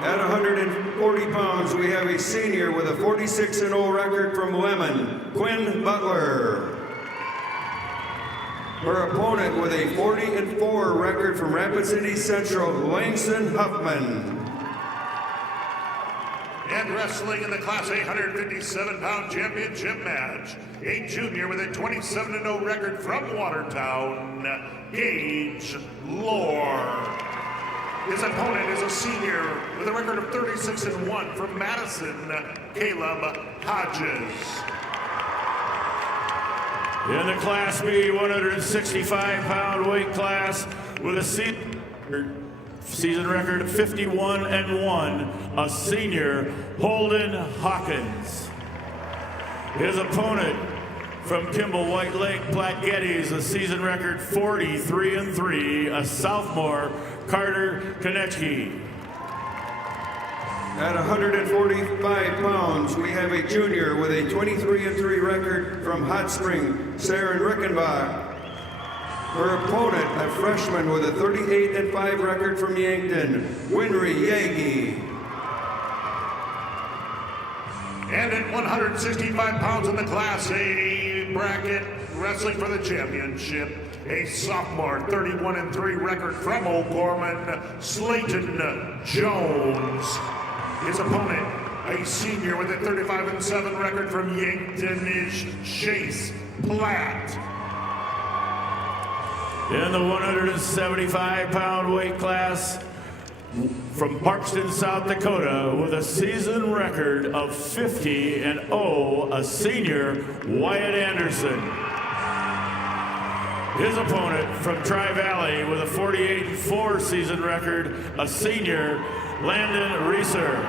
At 140 pounds, we have a senior with a 46-0 record from Lemon, Quinn Butler. Her opponent with a 40-4 record from Rapid City Central, Langston Huffman. And wrestling in the Class A 157-pound championship match, a junior with a 27-0 record from Watertown, Gage Lore. His opponent is a senior with a record of 36-1 from Madison, Caleb Hodges. In the Class B 165-pound weight class, with a season record of 51-1, a senior, Holden Hawkins. His opponent from Kimball White Lake, Platte Geddes, a season record 43-3, a sophomore, Carter Konechki. At 145 pounds, we have a junior with a 23-3 record from Hot Spring, Saren Rickenbach. Her opponent, a freshman with a 38-5 record from Yankton, Winry Yagi. And at 165 pounds in the Class A bracket, wrestling for the championship, a sophomore 31-3 record from O'Gorman, Slayton Jones. His opponent, a senior with a 35-7 record from Yankton, is Chase Platt. In the 175-pound weight class, from Parkston, South Dakota, with a season record of 50-0, a senior, Wyatt Anderson. His opponent from Tri-Valley with a 48-4 season record, a senior, Landon Reeser.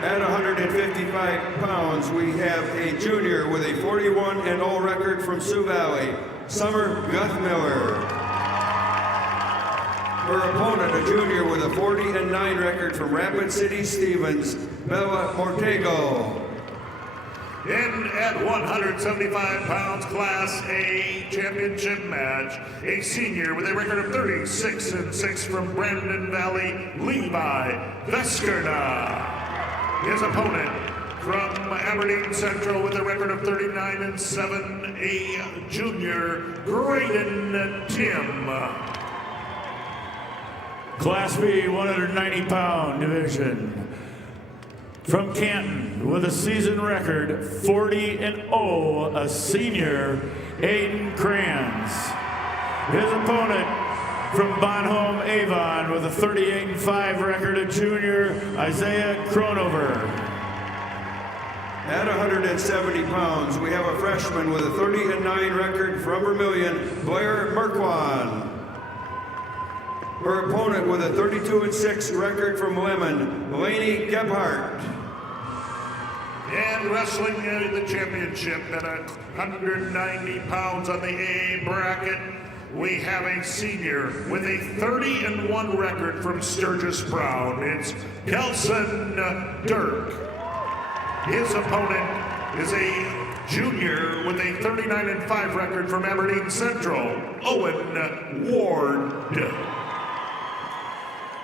At 155 pounds, we have a junior with a 41-0 record from Sioux Valley, Summer Guthmiller. Her opponent, a junior with a 40-9 record from Rapid City, Stevens, Bella Ortego. In at 175 pounds, Class A championship match, a senior with a record of 36-6 from Brandon Valley, Levi Veskerna. His opponent from Aberdeen Central with a record of 39-7, a junior, Graydon Tim. Class B 190-pound division. From Canton with a season record 40-0, a senior, Aiden Kranz. His opponent from Bonhomme Avon with a 38-5 record, a junior, Isaiah Kronover. At 170 pounds, we have a freshman with a 30-9 record from Vermilion, Blair Merkwan. Her opponent with a 32-6 record from Lemon, Lainey Gebhardt. And wrestling the championship at 190 pounds on the A bracket, we have a senior with a 30-1 record from Sturgis Brown. It's Kelson Dirk. His opponent is a junior with a 39-5 record from Aberdeen Central, Owen Ward.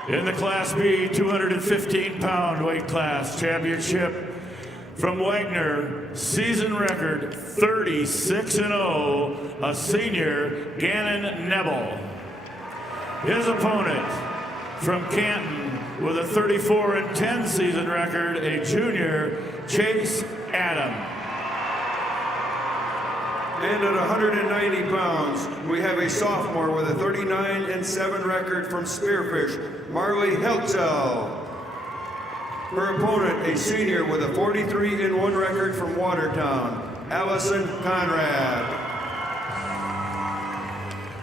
In the Class B 215-pound weight class championship, from Wagner, season record 36-0, a senior, Gannon Nebel. His opponent from Canton with a 34-10 season record, a junior, Chase Adam. And at 190 pounds, we have a sophomore with a 39-7 record from Spearfish, Marley Heltzel. Her opponent, a senior with a 43-1 record from Watertown, Allison Conrad.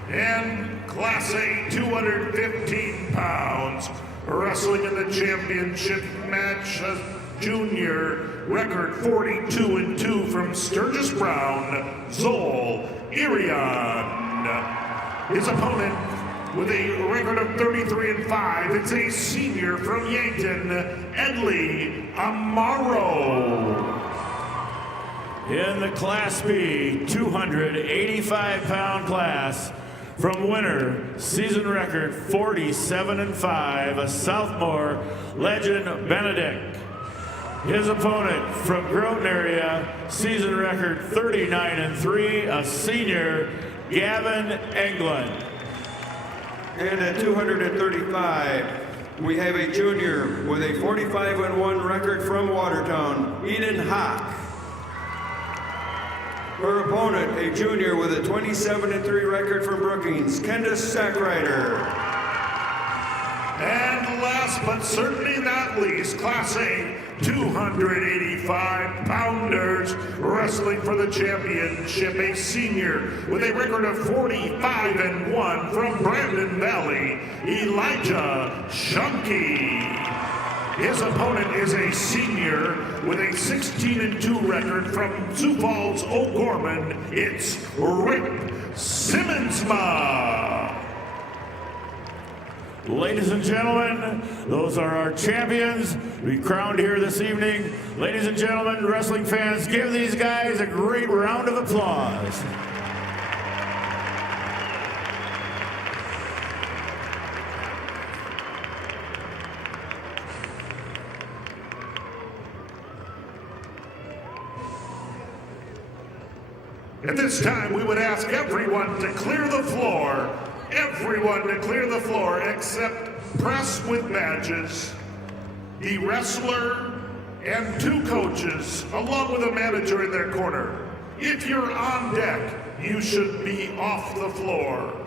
And Class A 215 pounds, wrestling in the championship match, a junior, record 42-2 from Sturgis Brown, Zol Irion. His opponent with a record of 33-5, it's a senior from Yankton, Edley Amaro. In the Class B 285-pound class, from Winter, season record 47-5, a sophomore, Legend Benedict. His opponent from Groton area, season record 39-3, a senior, Gavin Englund. And at 235, we have a junior with a 45-1 record from Watertown, Eden Hock. Her opponent, a junior with a 27-3 record from Brookings, Kendis Sackrider. And last but certainly not least, Class A 285-pounders wrestling for the championship, a senior with a record of 45-1 from Brandon Valley, Elijah Shunky. His opponent is a senior with a 16-2 record from Sioux Falls, O'Gorman. It's Rick Simmonsma. Ladies and gentlemen, those are our champions. We crowned here this evening. Ladies and gentlemen, wrestling fans, give these guys a great round of applause. At this time, we would ask everyone to clear the floor. Everyone to clear the floor except press with badges, the wrestler, and 2 coaches, along with a manager in their corner. If you're on deck, you should be off the floor.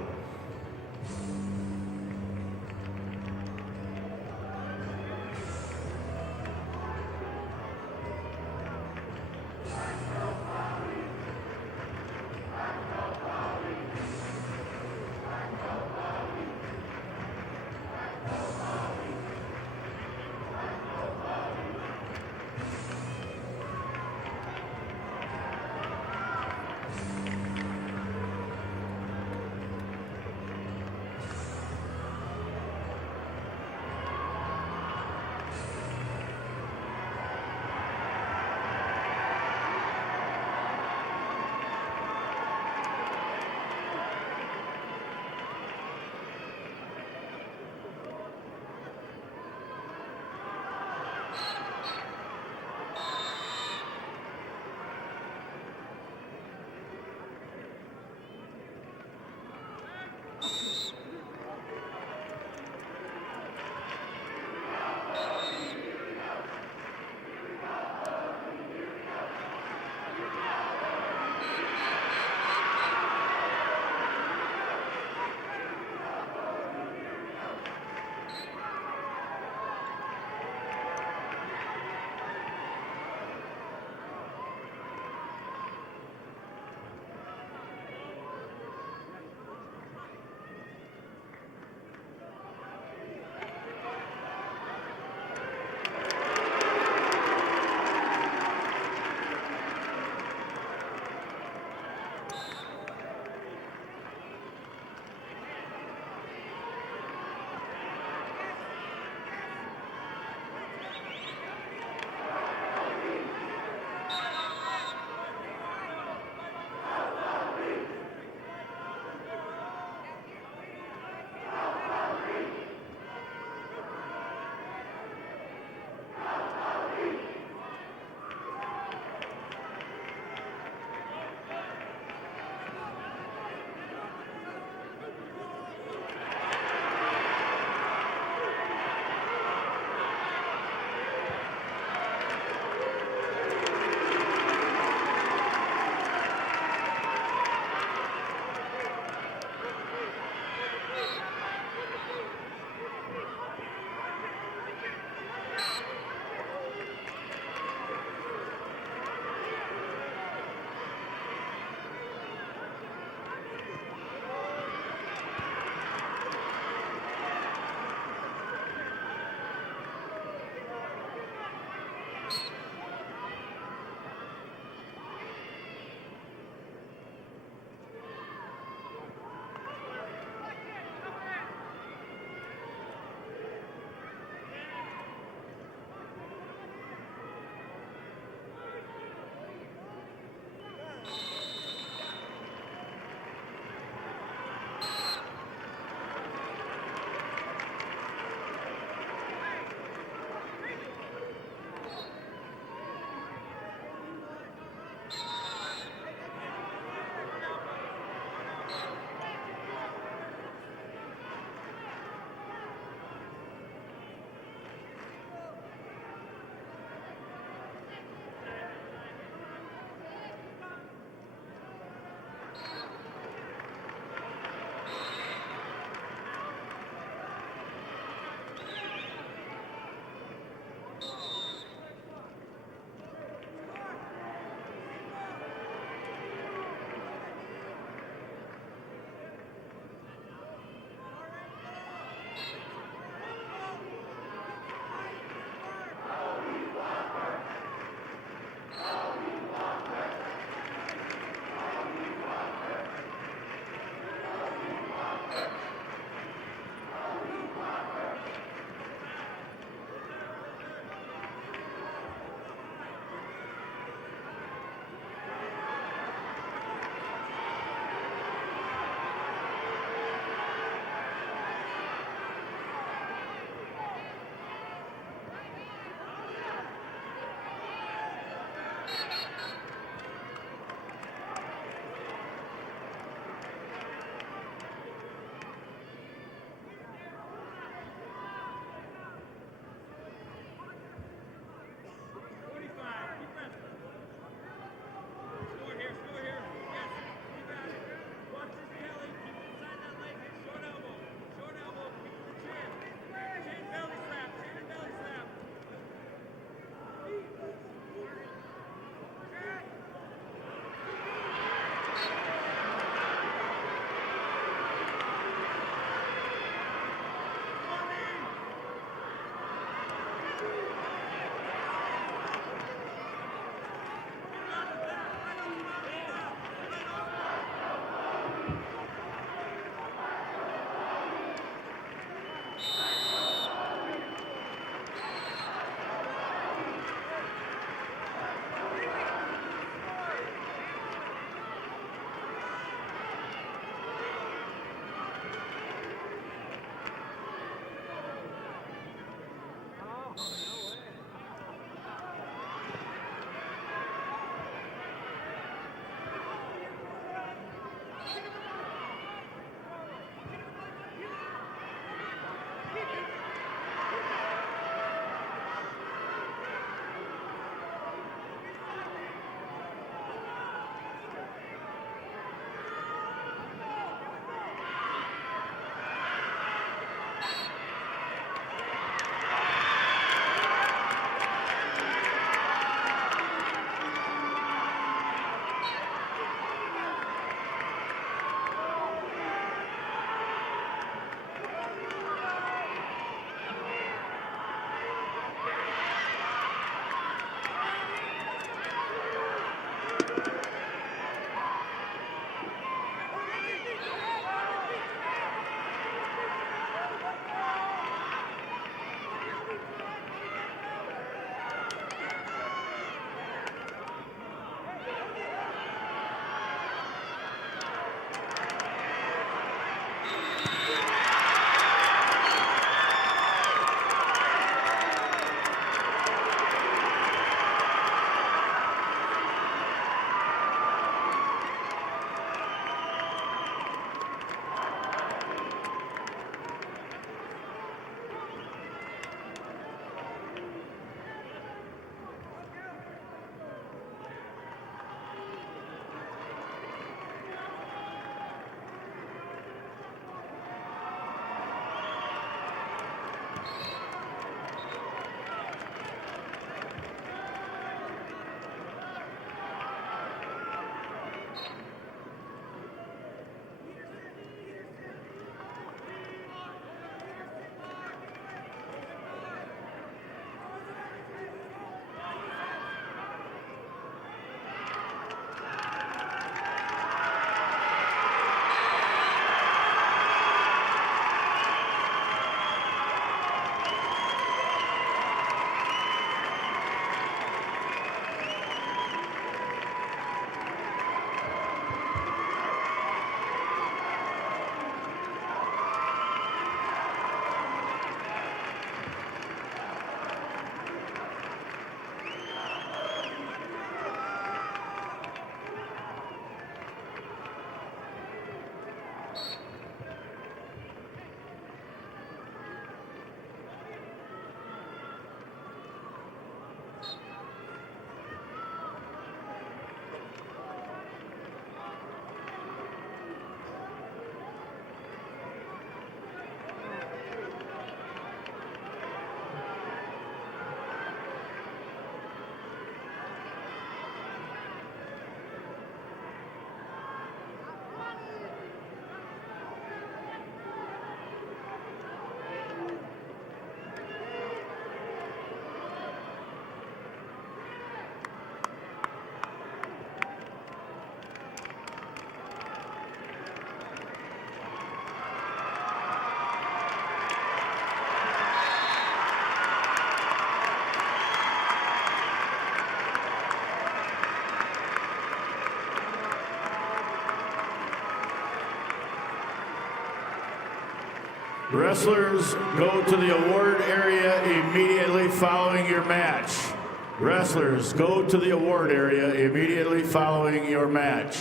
Wrestlers, go to the award area immediately following your match. Wrestlers, go to the award area immediately following your match.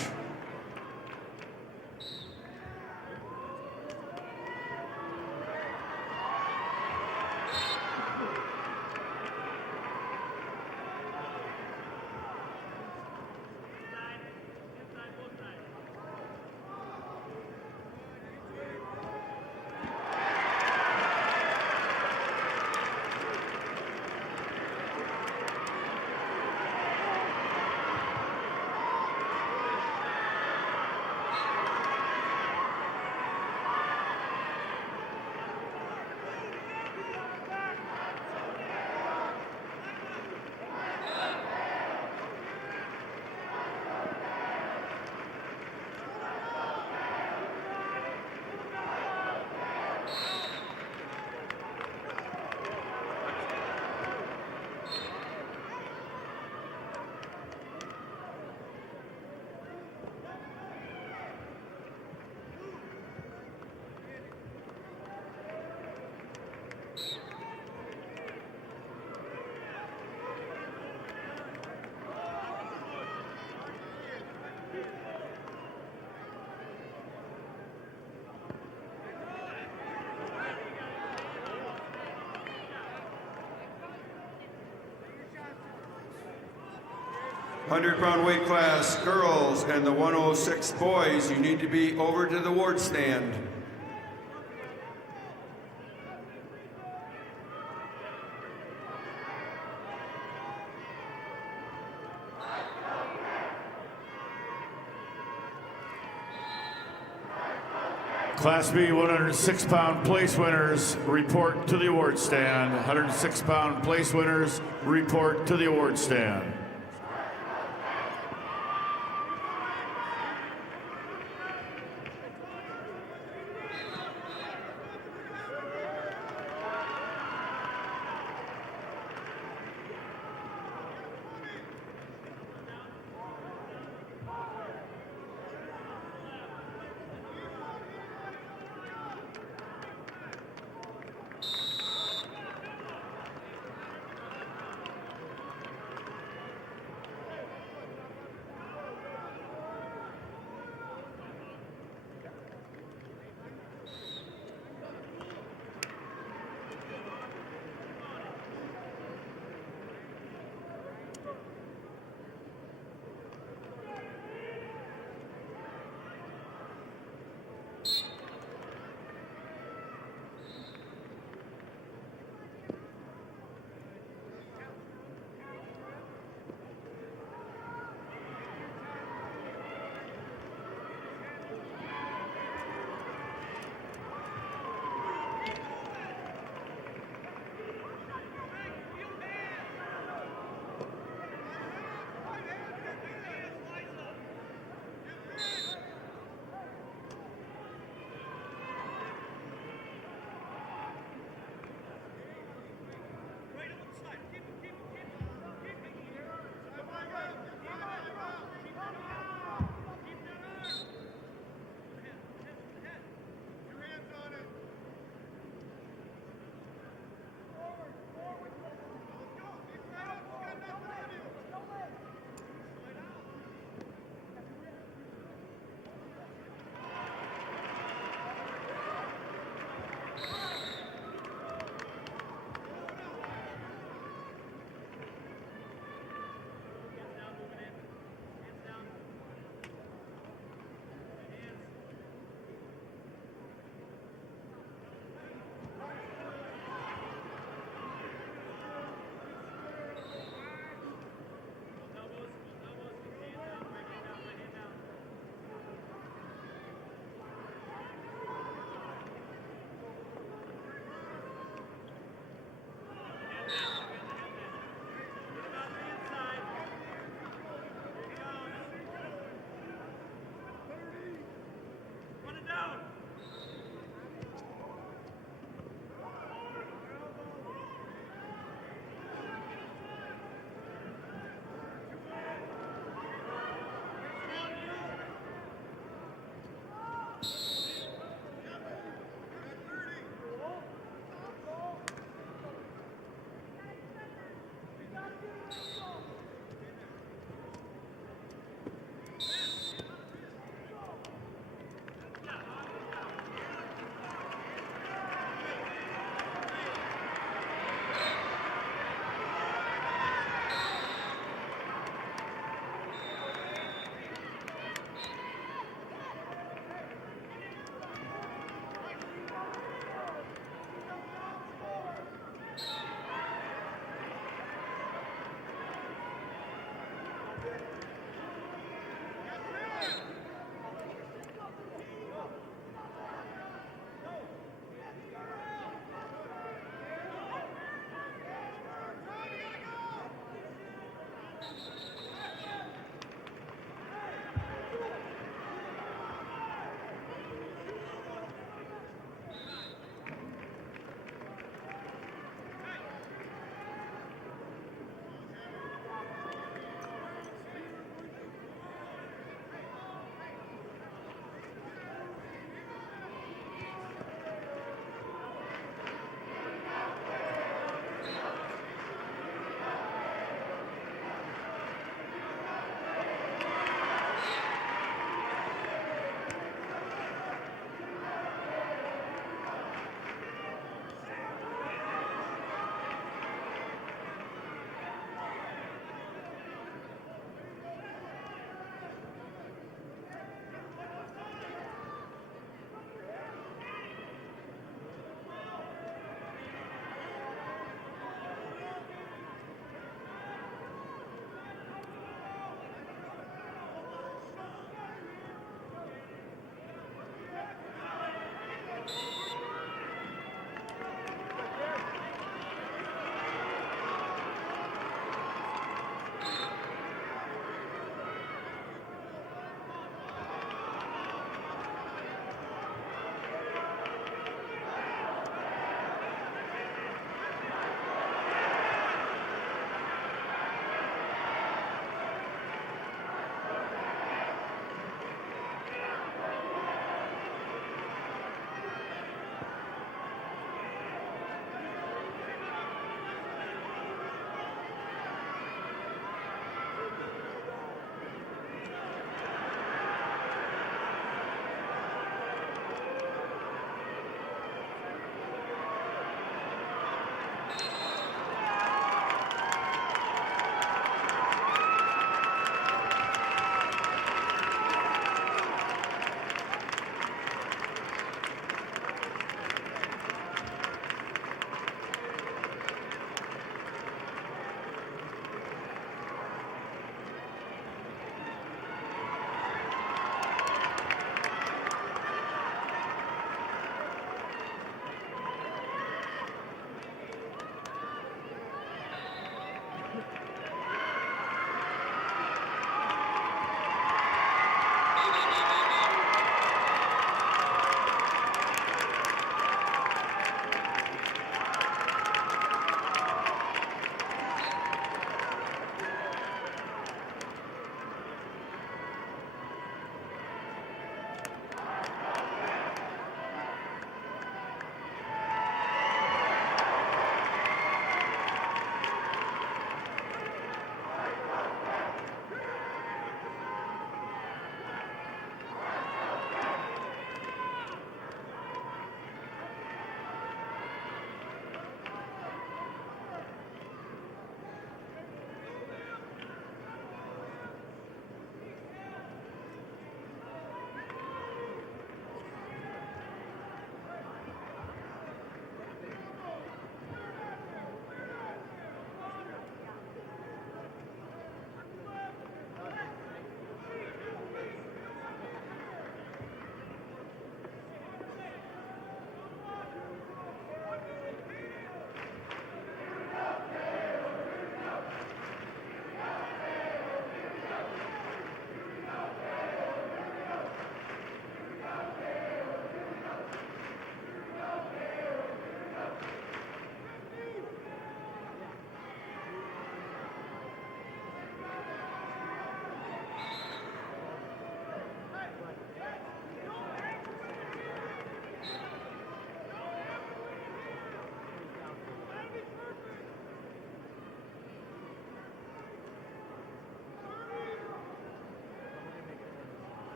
£100 weight class girls and the 106 boys, you need to be over to the ward stand. Class B 106-pound place winners report to the award stand. 106-pound place winners report to the award stand.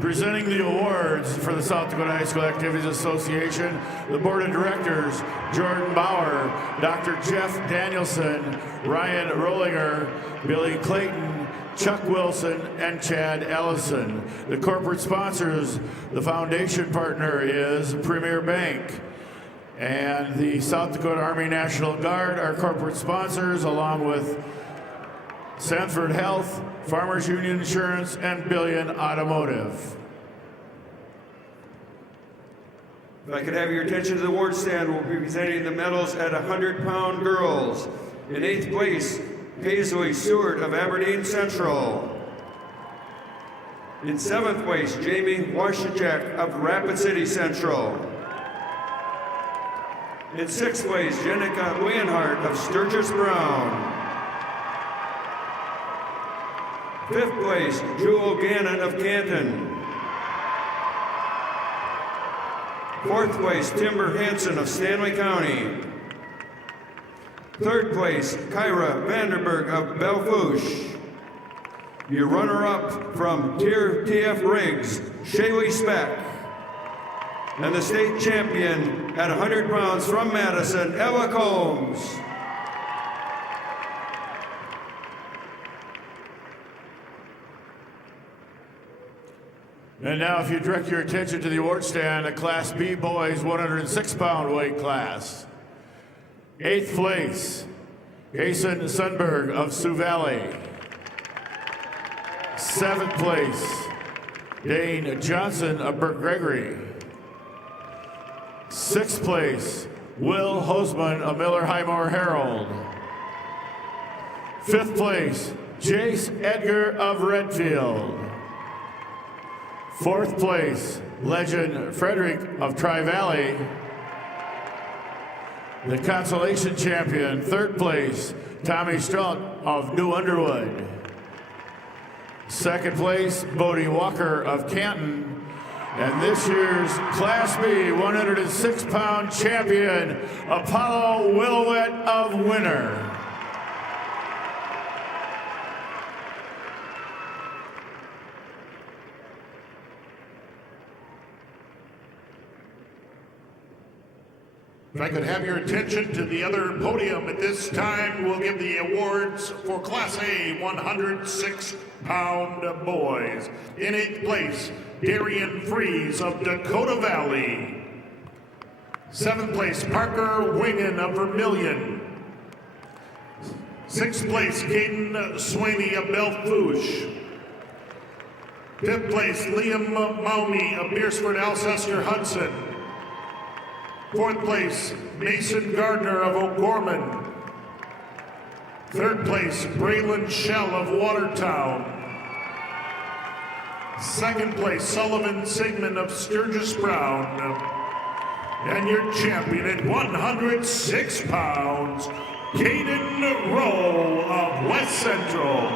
Presenting the awards for the South Dakota High School Activities Association, the Board of Directors, Jordan Bauer, Dr. Jeff Danielson, Ryan Rollinger, Billy Clayton, Chuck Wilson, and Chad Ellison. The corporate sponsors, the foundation partner is Premier Bank. And the South Dakota Army National Guard are corporate sponsors, along with Sanford Health, Farmers Union Insurance, and Billion Automotive. If I could have your attention to the award stand, we'll be presenting the medals at 100-pound girls. In 8th place, Paisley Stewart of Aberdeen Central. In 7th place, Jamie Washachek of Rapid City Central. In 6th place, Jenica Leonhardt of Sturgis Brown. 5th place, Jewel Gannon of Canton. 4th place, Timber Hansen of Stanley County. 3rd place, Kyra Vanderberg of Belfouche. Your runner-up from Tier TF Riggs, Shaylee Speck. And the state champion at 100 pounds from Madison, Ella Combs. And now, if you direct your attention to the award stand, a Class B boys 106-pound weight class. 8th place, Jason Sundberg of Sioux Valley. 7th place, Dane Johnson of Burke Gregory. 6th place, Will Hosman of Miller Highmore Herald. 5th place, Jace Edgar of Redfield. 4th place, Legend Frederick of Tri-Valley. The consolation champion, 3rd place, Tommy Strunk of New Underwood. 2nd place, Bodie Walker of Canton. And this year's Class B 106-pound champion, Apollo Willowet of Winner. If I could have your attention to the other podium at this time, we'll give the awards for Class A 106-pound boys. In 8th place, Darian Fries of Dakota Valley. 7th place, Parker Wingen of Vermilion. 6th place, Caden Swaney of Belfouche. 5th place, Liam Maumey of Beersford Alcester Hudson. 4th place, Mason Gardner of O'Gorman. 3rd place, Braylon Shell of Watertown. 2nd place, Sullivan Sigmund of Sturgis Brown. And your champion at 106 pounds, Caden Rowe of West Central.